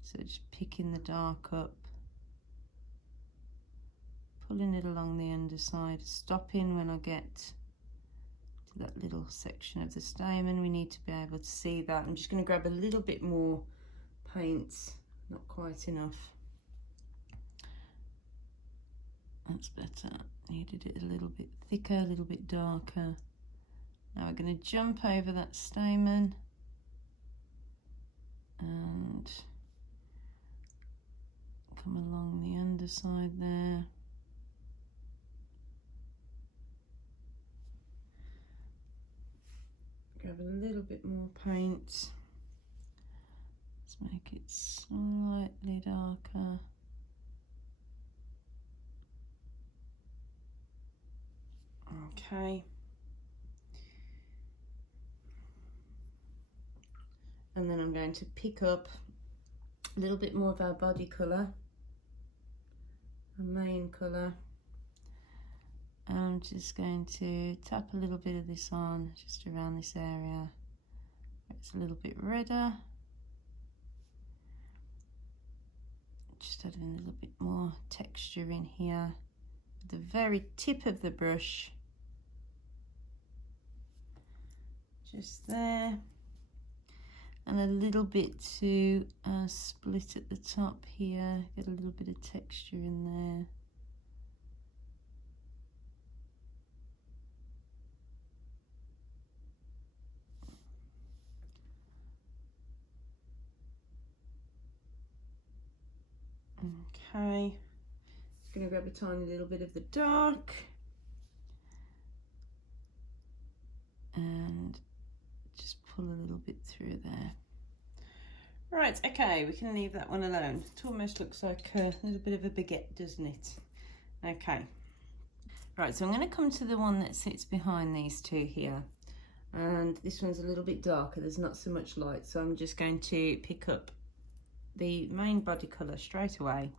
So just picking the dark up, pulling it along the underside, stopping when I get to that little section of the stamen. We need to be able to see that. I'm just going to grab a little bit more paint, not quite enough. That's better. Needed it a little bit thicker, a little bit darker. Now we're going to jump over that stamen and come along the underside there. Grab a little bit more paint. Let's make it slightly darker. Okay. And then I'm going to pick up a little bit more of our body colour, our main colour. And I'm just going to tap a little bit of this on, just around this area. It's a little bit redder. Just adding a little bit more texture in here. The very tip of the brush. Just there. And a little bit to split at the top here, get a little bit of texture in there. Okay, just going to grab a tiny little bit of the dark and just pull a little bit through there. Right, okay, we can leave that one alone. It almost looks like a little bit of a baguette, doesn't it? Okay. Right, so I'm going to come to the one that sits behind these two here. And this one's a little bit darker, there's not so much light, so I'm just going to pick up the main body colour straight away.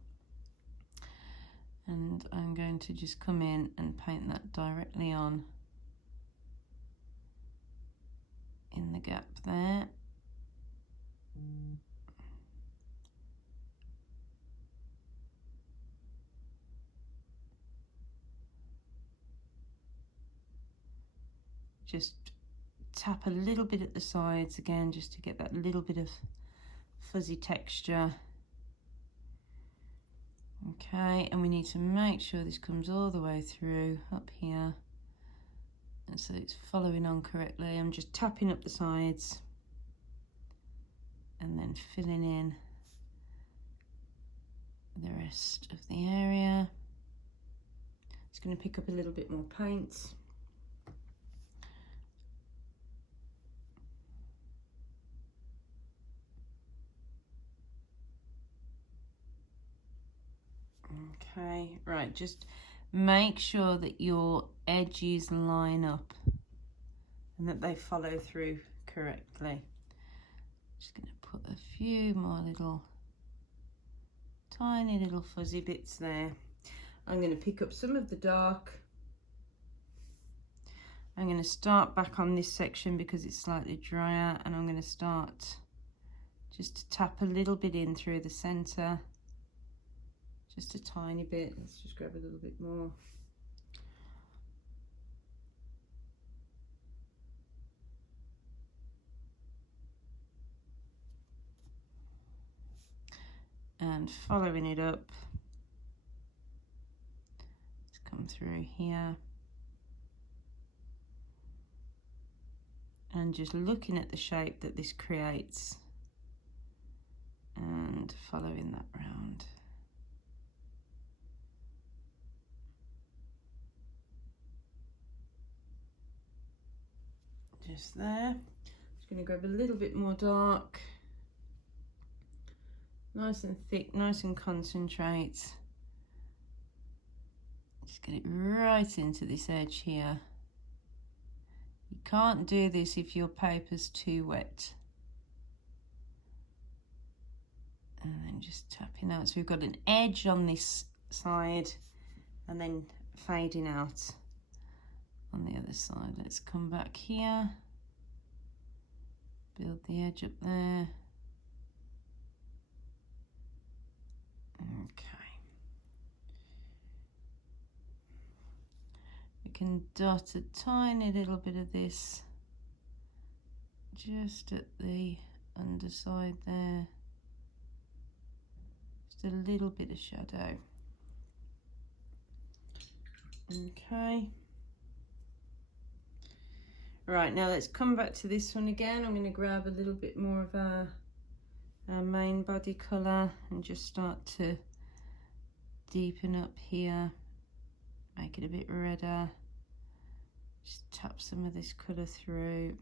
And I'm going to just come in and paint that directly on in the gap there. Just tap a little bit at the sides again, just to get that little bit of fuzzy texture. Okay, and we need to make sure this comes all the way through up here, and so it's following on correctly. I'm just tapping up the sides and then filling in the rest of the area. Just going to pick up a little bit more paint. Okay, right, just make sure that your edges line up and that they follow through correctly. Just going to put a few more little, tiny little fuzzy bits there. I'm going to pick up some of the dark. I'm going to start back on this section because it's slightly drier, and I'm going to start just to tap a little bit in through the centre. Just a tiny bit. Let's just grab a little bit more. and following it up. Let's come through here. And just looking at the shape that this creates and following that round. Just there. Just going to grab a little bit more dark. Nice and thick, nice and concentrate. Just get it right into this edge here. You can't do this if your paper's too wet. And then just tapping out. So we've got an edge on this side and then fading out on the other side. Let's come back here. Build the edge up there. Okay. We can dot a tiny little bit of this just at the underside there. Just a little bit of shadow. Okay. Right, now let's come back to this one again. I'm going to grab a little bit more of our main body colour and just start to deepen up here. Make it a bit redder. Just tap some of this colour through.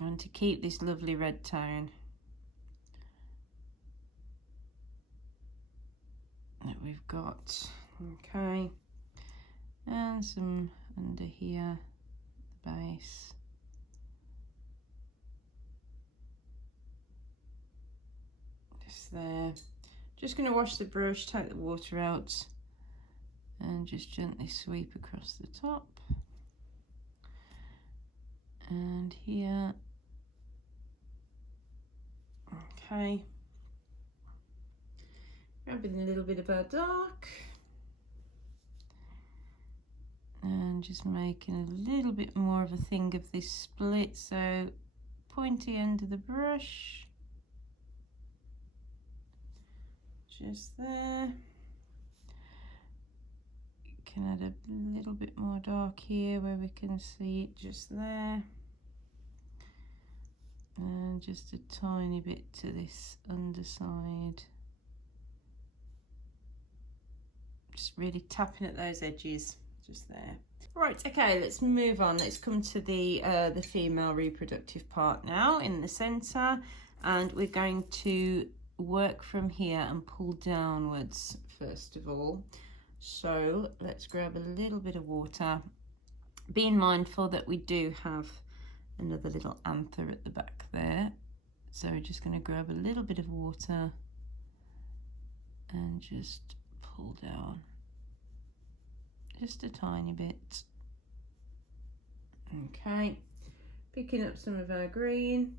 And to keep this lovely red tone that we've got. Okay. And some under here, the base. Just there. Just going to wash the brush, take the water out, and just gently sweep across the top. And here. Okay. Grabbing a little bit of our dark. And just making a little bit more of a thing of this split, so pointy end of the brush, just there. You can add a little bit more dark here where we can see it just there, and just a tiny bit to this underside. Just really tapping at those edges. Just there. Right, okay, let's move on. Let's come to the female reproductive part now in the centre, and we're going to work from here and pull downwards first of all. So let's grab a little bit of water, being mindful that we do have another little anther at the back there. So we're just going to grab a little bit of water and just pull down. Just a tiny bit. Okay, picking up some of our green.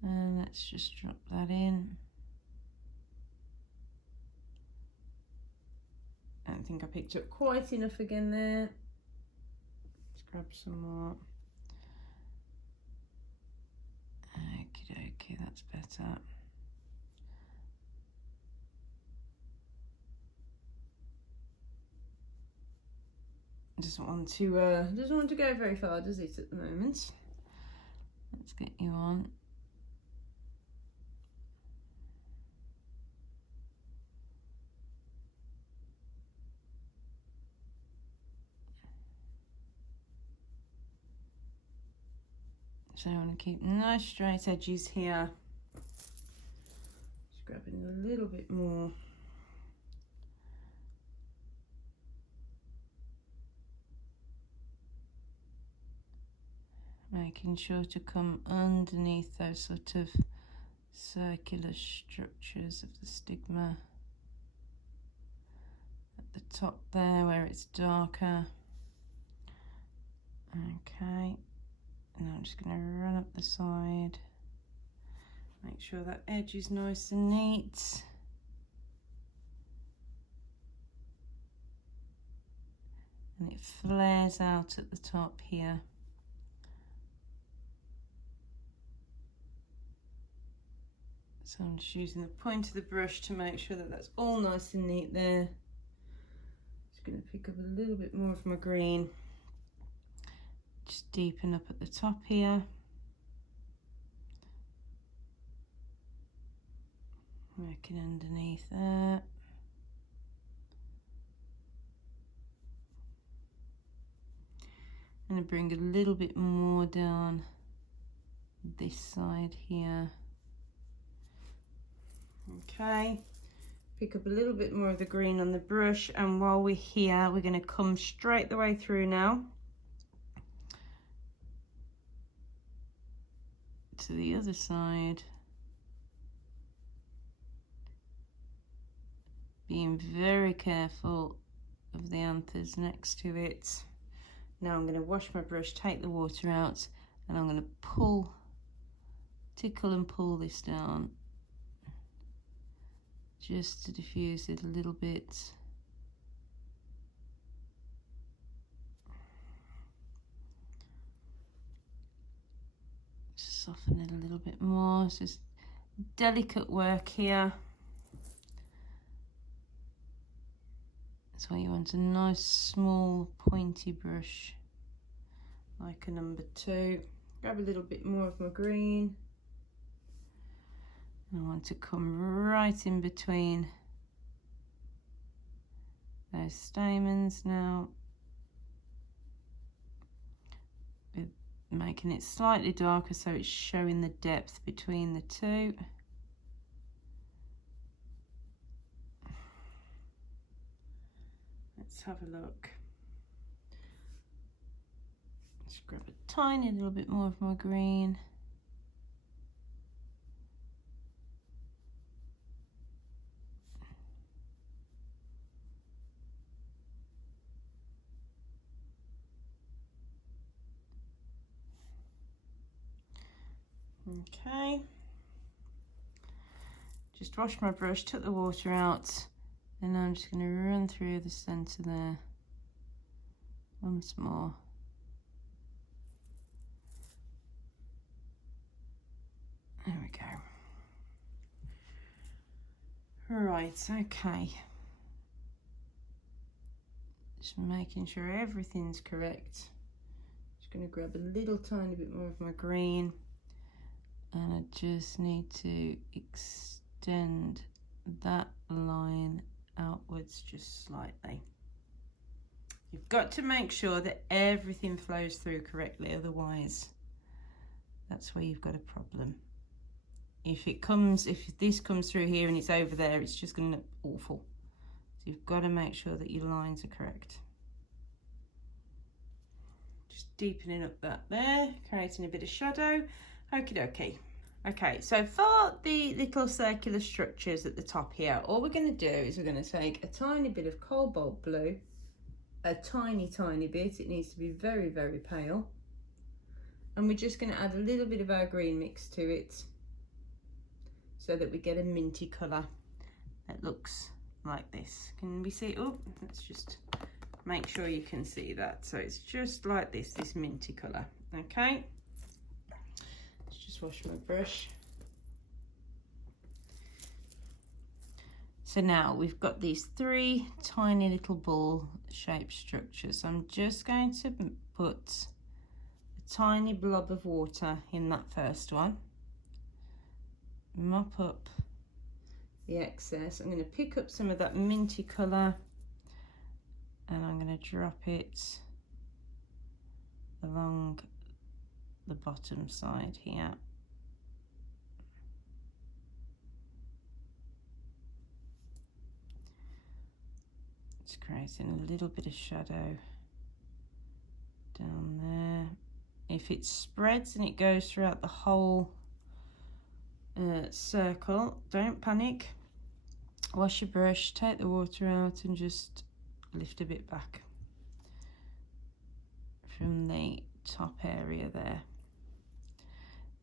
And let's just drop that in. I don't think I picked up quite enough again there. Let's grab some more. Okie dokie, that's better. Doesn't want to go very far, does it, at the moment? Let's get you on. So I want to keep nice straight edges here. Just grabbing a little bit more. Making sure to come underneath those sort of circular structures of the stigma. At the top there where it's darker. Okay, and I'm just going to run up the side. Make sure that edge is nice and neat. And it flares out at the top here. So I'm just using the point of the brush to make sure that that's all nice and neat there. Just going to pick up a little bit more of my green. Just deepen up at the top here. Working underneath there. I'm going to bring a little bit more down this side here. Okay, pick up a little bit more of the green on the brush, and while we're here, we're going to come straight the way through now to the other side, being very careful of the anthers next to it. Now I'm going to wash my brush, take the water out, and I'm going to tickle and pull this down just to diffuse it a little bit. Soften it a little bit more. It's just delicate work here. That's why you want a nice small pointy brush, like a number 2. Grab a little bit more of my green. I want to come right in between those stamens now, with making it slightly darker so it's showing the depth between the two. Let's have a look. Just grab a tiny little bit more of my green. Okay, just wash my brush, took the water out, and now I'm just going to run through the centre there once more. There we go. Right, okay. Just making sure everything's correct. Just going to grab a little tiny bit more of my green. And I just need to extend that line outwards just slightly. You've got to make sure that everything flows through correctly, otherwise that's where you've got a problem. If this comes through here and it's over there, it's just going to look awful. So you've got to make sure that your lines are correct. Just deepening up that there, creating a bit of shadow. Okie dokie. Okay, so for the little circular structures at the top here, all we're going to do is we're going to take a tiny bit of cobalt blue, a tiny bit, it needs to be very, very pale, and we're just going to add a little bit of our green mix to it so that we get a minty colour that looks like this. Can we see? Oh, let's just make sure you can see that. So it's just like this minty colour. Okay. Just wash my brush. So now we've got these 3 tiny little ball shaped structures. So I'm just going to put a tiny blob of water in that first one, mop up the excess. I'm going to pick up some of that minty colour and I'm going to drop it along the bottom side here. Just creating a little bit of shadow down there. If it spreads and it goes throughout the whole circle, don't panic. Wash your brush, take the water out and just lift a bit back from the top area there.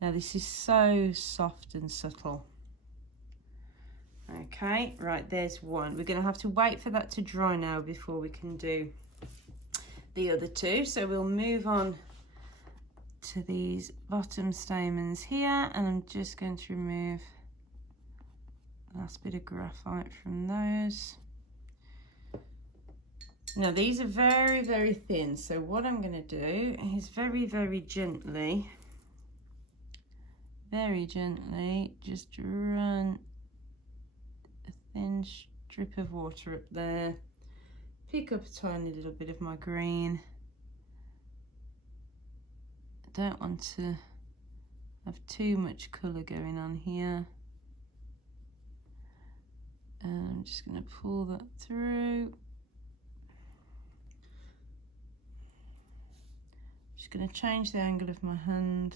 Now this is so soft and subtle. Okay, right, there's one. We're going to have to wait for that to dry now before we can do the other 2. So we'll move on to these bottom stamens here, and I'm just going to remove last bit of graphite from those. Now these are very, very thin, so what I'm going to do is very, very gently just run a thin strip of water up there, pick up a tiny little bit of my green. I don't want to have too much colour going on here, and I'm just going to pull that through. Just going to change the angle of my hand.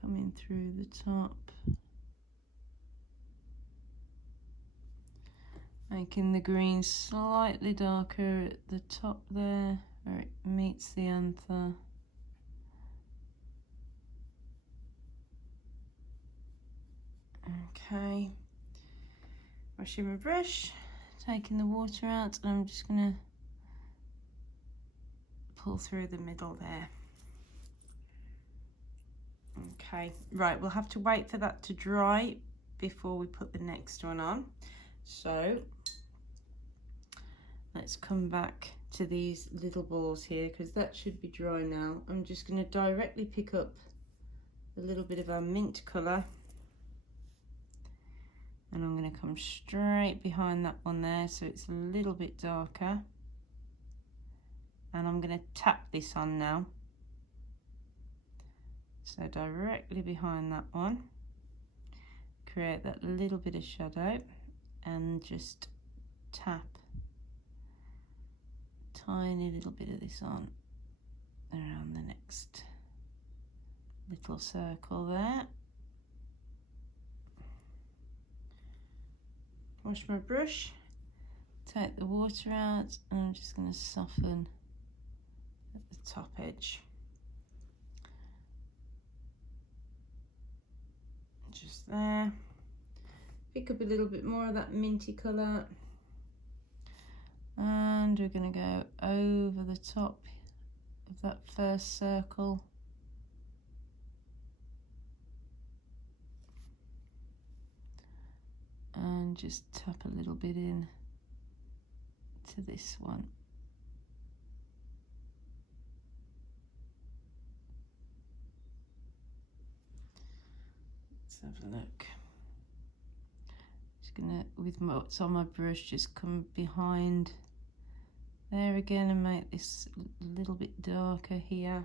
Coming through the top. Making the green slightly darker at the top there, where it meets the anther. Okay. Washing my brush, taking the water out, and I'm just going to pull through the middle there. Okay, right, we'll have to wait for that to dry before we put the next one on. So let's come back to these little balls here, because that should be dry now. I'm just going to directly pick up a little bit of our mint colour, and I'm going to come straight behind that one there so it's a little bit darker, and I'm going to tap this on now. So directly behind that one, create that little bit of shadow and just tap a tiny little bit of this on around the next little circle there. Wash my brush, take the water out, and I'm just going to soften at the top edge. Just there. Pick up a little bit more of that minty colour, and we're going to go over the top of that first circle. And just tap a little bit in to this one. Let's have a look. Just gonna, with what's on my brush, just come behind there again and make this a little bit darker here.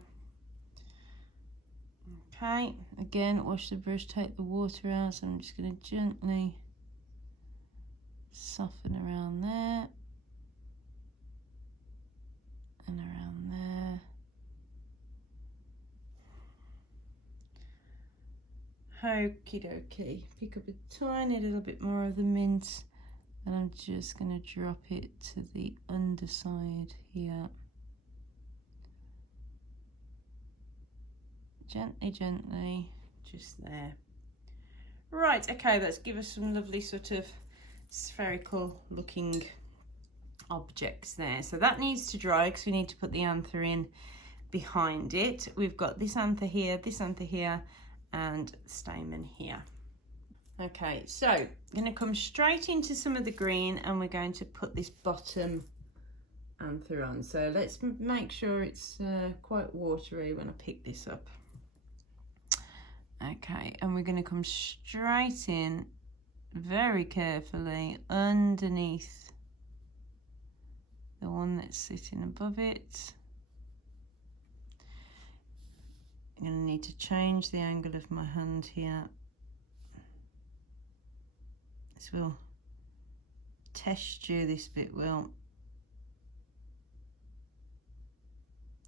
Okay, again, wash the brush, take the water out, and I'm just going to gently soften around there and around there. Okie dokie, pick up a tiny little bit more of the mint, and I'm just going to drop it to the underside here. Gently, gently, just there. Right, okay, let's give us some lovely sort of spherical looking objects there. So that needs to dry because we need to put the anther in behind it. We've got this anther here, and stamen here. Okay, so I'm going to come straight into some of the green, and we're going to put this bottom anther on. So let's make sure it's quite watery when I pick this up. Okay, and we're going to come straight in very carefully underneath the one that's sitting above it. I'm going to need to change the angle of my hand here. This will test you, this bit will.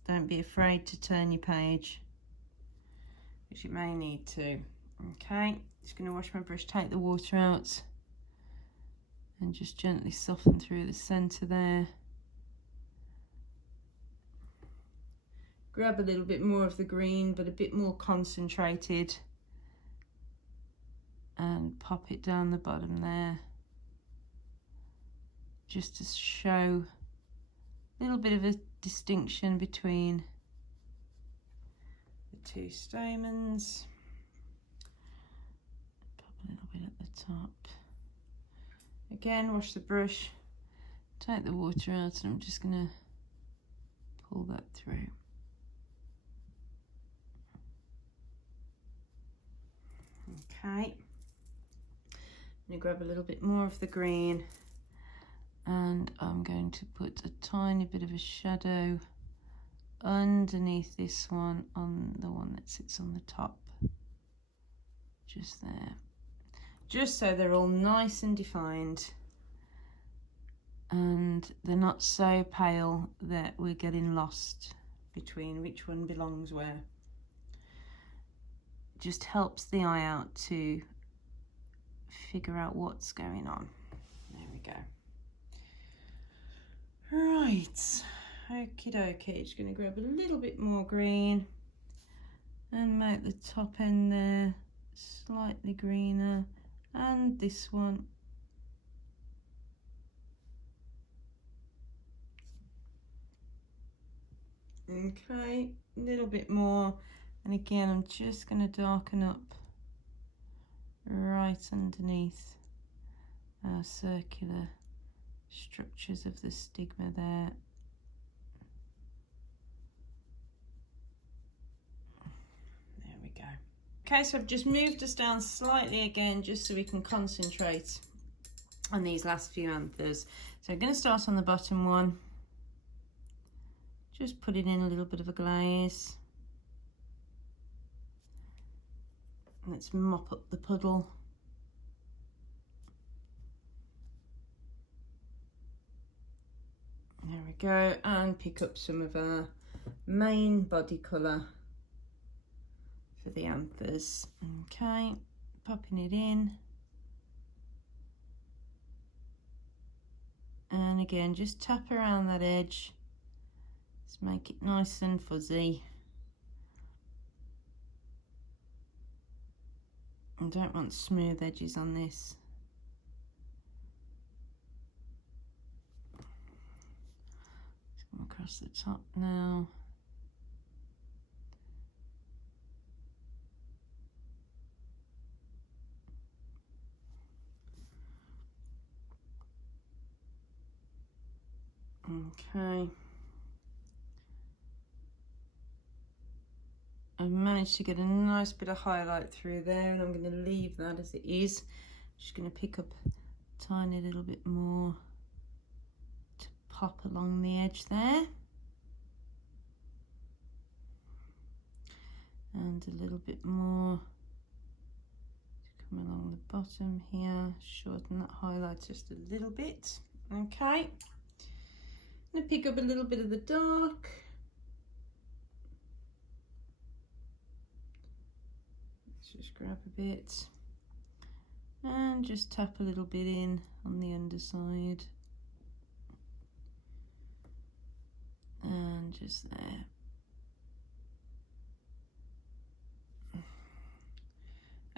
Don't be afraid to turn your page, which you may need to. Okay, just going to wash my brush, take the water out, and just gently soften through the centre there. Grab a little bit more of the green, but a bit more concentrated, and pop it down the bottom there, just to show a little bit of a distinction between the 2 stamens. Pop a little bit at the top. Again, wash the brush, take the water out, and I'm just going to pull that through. Okay, I'm going to grab a little bit more of the green, and I'm going to put a tiny bit of a shadow underneath this one, on the one that sits on the top, just there, just so they're all nice and defined and they're not so pale that we're getting lost between which one belongs where. Just helps the eye out to figure out what's going on. There we go. Right, okie dokie, just going to grab a little bit more green and make the top end there slightly greener, and this one okay, a little bit more. And again, I'm just going to darken up right underneath our circular structures of the stigma there. There we go. Okay, so I've just moved us down slightly again, just so we can concentrate on these last few anthers. So I'm going to start on the bottom one, just putting in a little bit of a glaze. Let's mop up the puddle. There we go, and pick up some of our main body colour for the anthers. Okay, popping it in. And again, just tap around that edge. Let's make it nice and fuzzy. I don't want smooth edges on this. Let's come across the top now. Okay. I've managed to get a nice bit of highlight through there, and I'm going to leave that as it is. Just going to pick up a tiny little bit more to pop along the edge there. And a little bit more to come along the bottom here. Shorten that highlight just a little bit. Okay. I'm going to pick up a little bit of the dark. Just grab a bit and just tap a little bit in on the underside, and just there.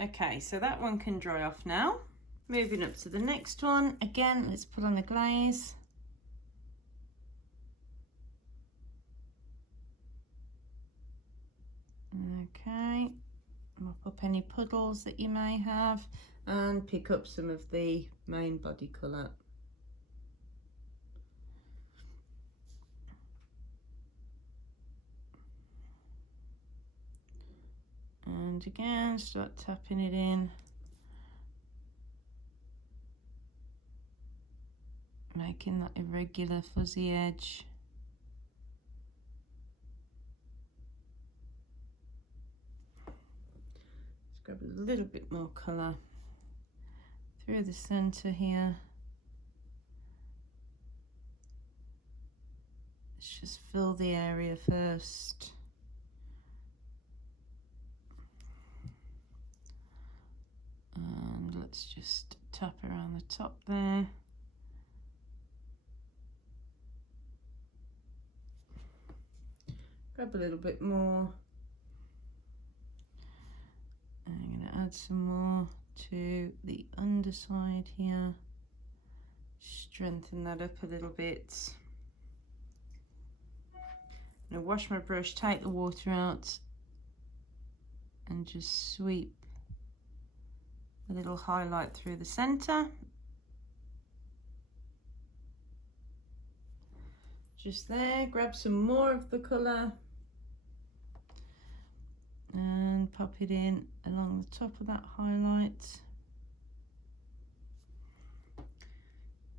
Okay, so that one can dry off now. Moving up to the next one, again, let's put on a glaze. Okay. Mop up any puddles that you may have and pick up some of the main body colour. And again, start tapping it in. Making that irregular fuzzy edge. Grab a little bit more colour through the centre here. Let's just fill the area first. And let's just tap around the top there. Grab a little bit more. I'm going to add some more to the underside here, strengthen that up a little bit. I'm going to wash my brush, take the water out, and just sweep a little highlight through the center. Just there, grab some more of the colour and pop it in along the top of that highlight.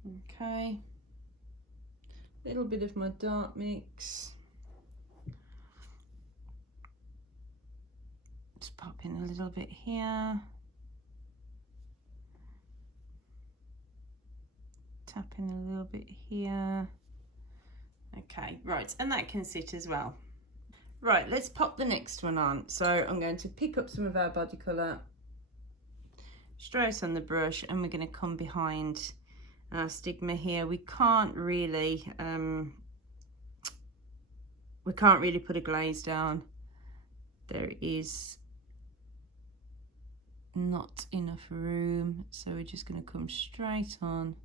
Okay, a little bit of my dark mix. Just pop in a little bit here. Tap in a little bit here. Okay, right, and that can sit as well. Right, let's pop the next one on. So I'm going to pick up some of our body colour straight on the brush, and we're going to come behind our stigma here. We can't really put a glaze down. There is not enough room, so we're just going to come straight on,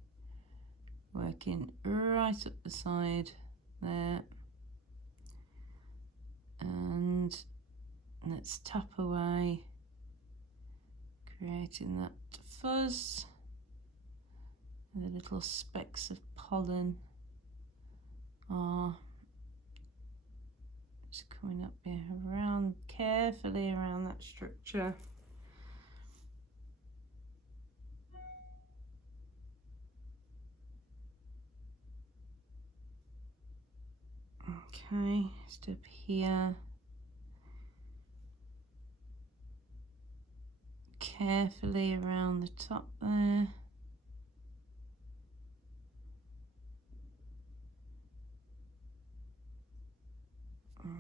working right up the side there, and let's tap away, creating that fuzz. The little specks of pollen are just coming up here around, carefully around that structure. Okay, just up here. Carefully around the top there.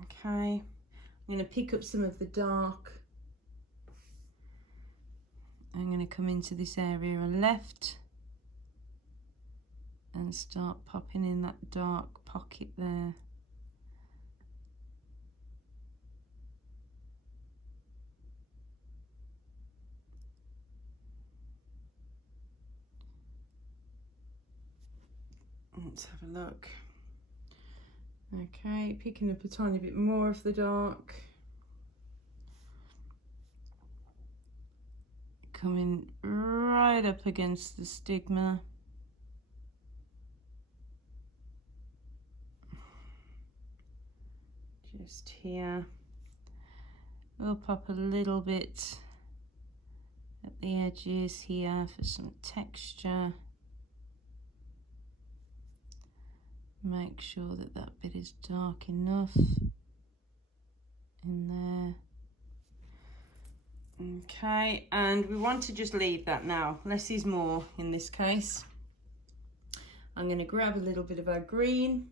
Okay, I'm going to pick up some of the dark. I'm going to come into this area on left and start popping in that dark pocket there. Let's have a look. Okay, picking up a tiny bit more of the dark. Coming right up against the stigma. Just here. We'll pop a little bit at the edges here for some texture. Make sure that that bit is dark enough in there. Okay, and we want to just leave that now. Less is more in this case. I'm going to grab a little bit of our green,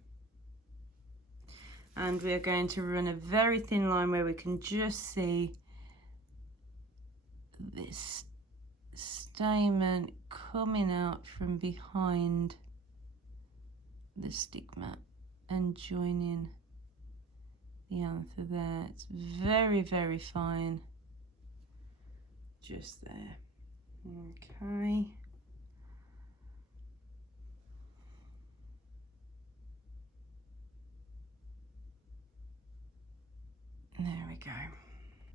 and we're going to run a very thin line where we can just see this stamen coming out from behind the stigma and joining the anther there. It's very, very fine, just there. Okay, there we go.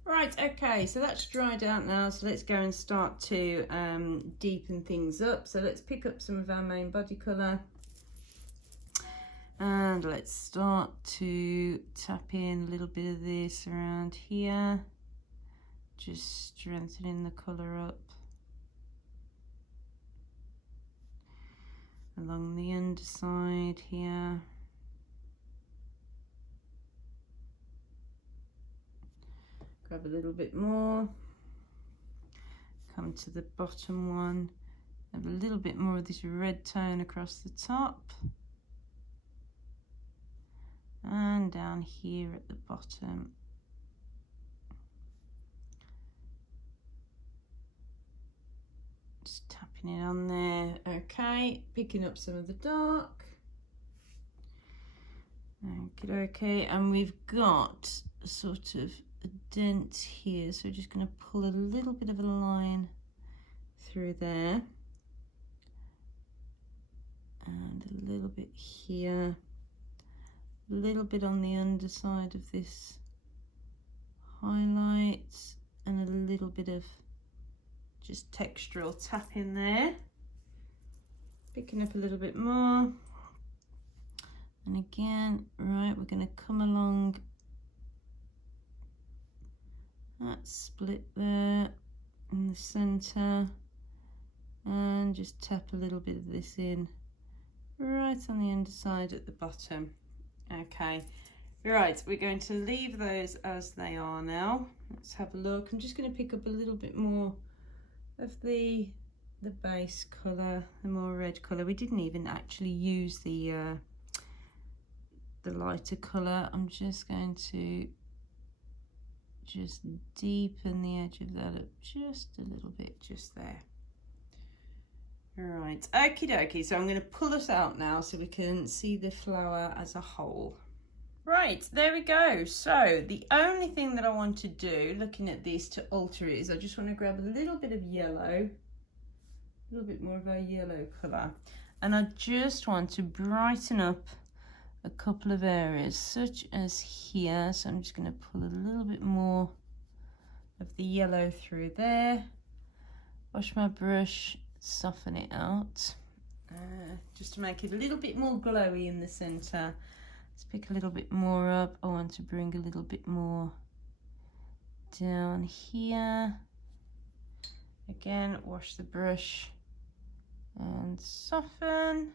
Right, okay, so that's dried out now, so let's go and start to deepen things up. So let's pick up some of our main body colour. And let's start to tap in a little bit of this around here, just strengthening the colour up along the underside here. Grab a little bit more, come to the bottom one, have a little bit more of this red tone across the top. And down here at the bottom. Just tapping it on there. Okay, picking up some of the dark. Okay, and we've got a sort of a dent here, so we're just going to pull a little bit of a line through there. And a little bit here. A little bit on the underside of this highlight, bit of just textural tap in there. Picking up a little bit more. And again, right, we're going to come along that split there in the center and just tap a little bit of this in right on the underside at the bottom. Okay, right, we're going to leave those as they are now. Let's have a look. I'm just going to pick up a little bit more of the base colour, the more red colour. We didn't even actually use the lighter colour. I'm just going to just deepen the edge of that up just a little bit, just there. Right, okie dokie, so I'm going to pull this out now so we can see the flower as a whole. Right, there we go. So the only thing that I want to do, looking at this, to alter it is I just want to grab a little bit of yellow, a little bit more of our yellow colour, and I just want to brighten up a couple of areas, such as here. So I'm just going to pull a little bit more of the yellow through there, wash my brush, soften it out, just to make it a little bit more glowy in the center. Let's pick a little bit more up. I want to bring a little bit more down here. Again, wash the brush and soften.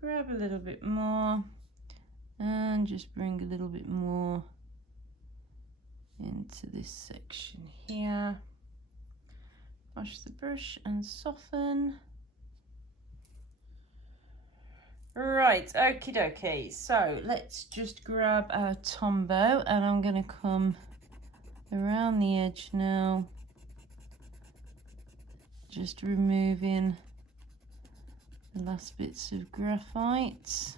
Grab a little bit more and just bring a little bit more into this section here. Wash the brush and soften. Right, okie dokie. So let's just grab our Tombow, and I'm going to come around the edge now, just removing the last bits of graphite. Let's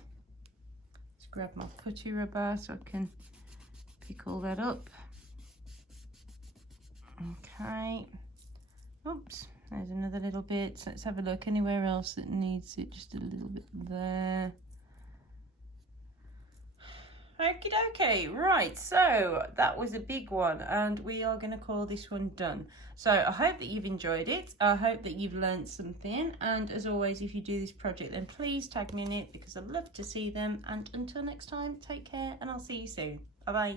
grab my putty rubber so I can pick all that up. Okay. Oops, there's another little bit. So let's have a look. Anywhere else that needs it, just a little bit there. Okie dokie. Right, so that was a big one, and we are going to call this one done. So I hope that you've enjoyed it. I hope that you've learned something, and as always, if you do this project, then please tag me in it because I'd love to see them. And until next time, take care, and I'll see you soon. Bye bye.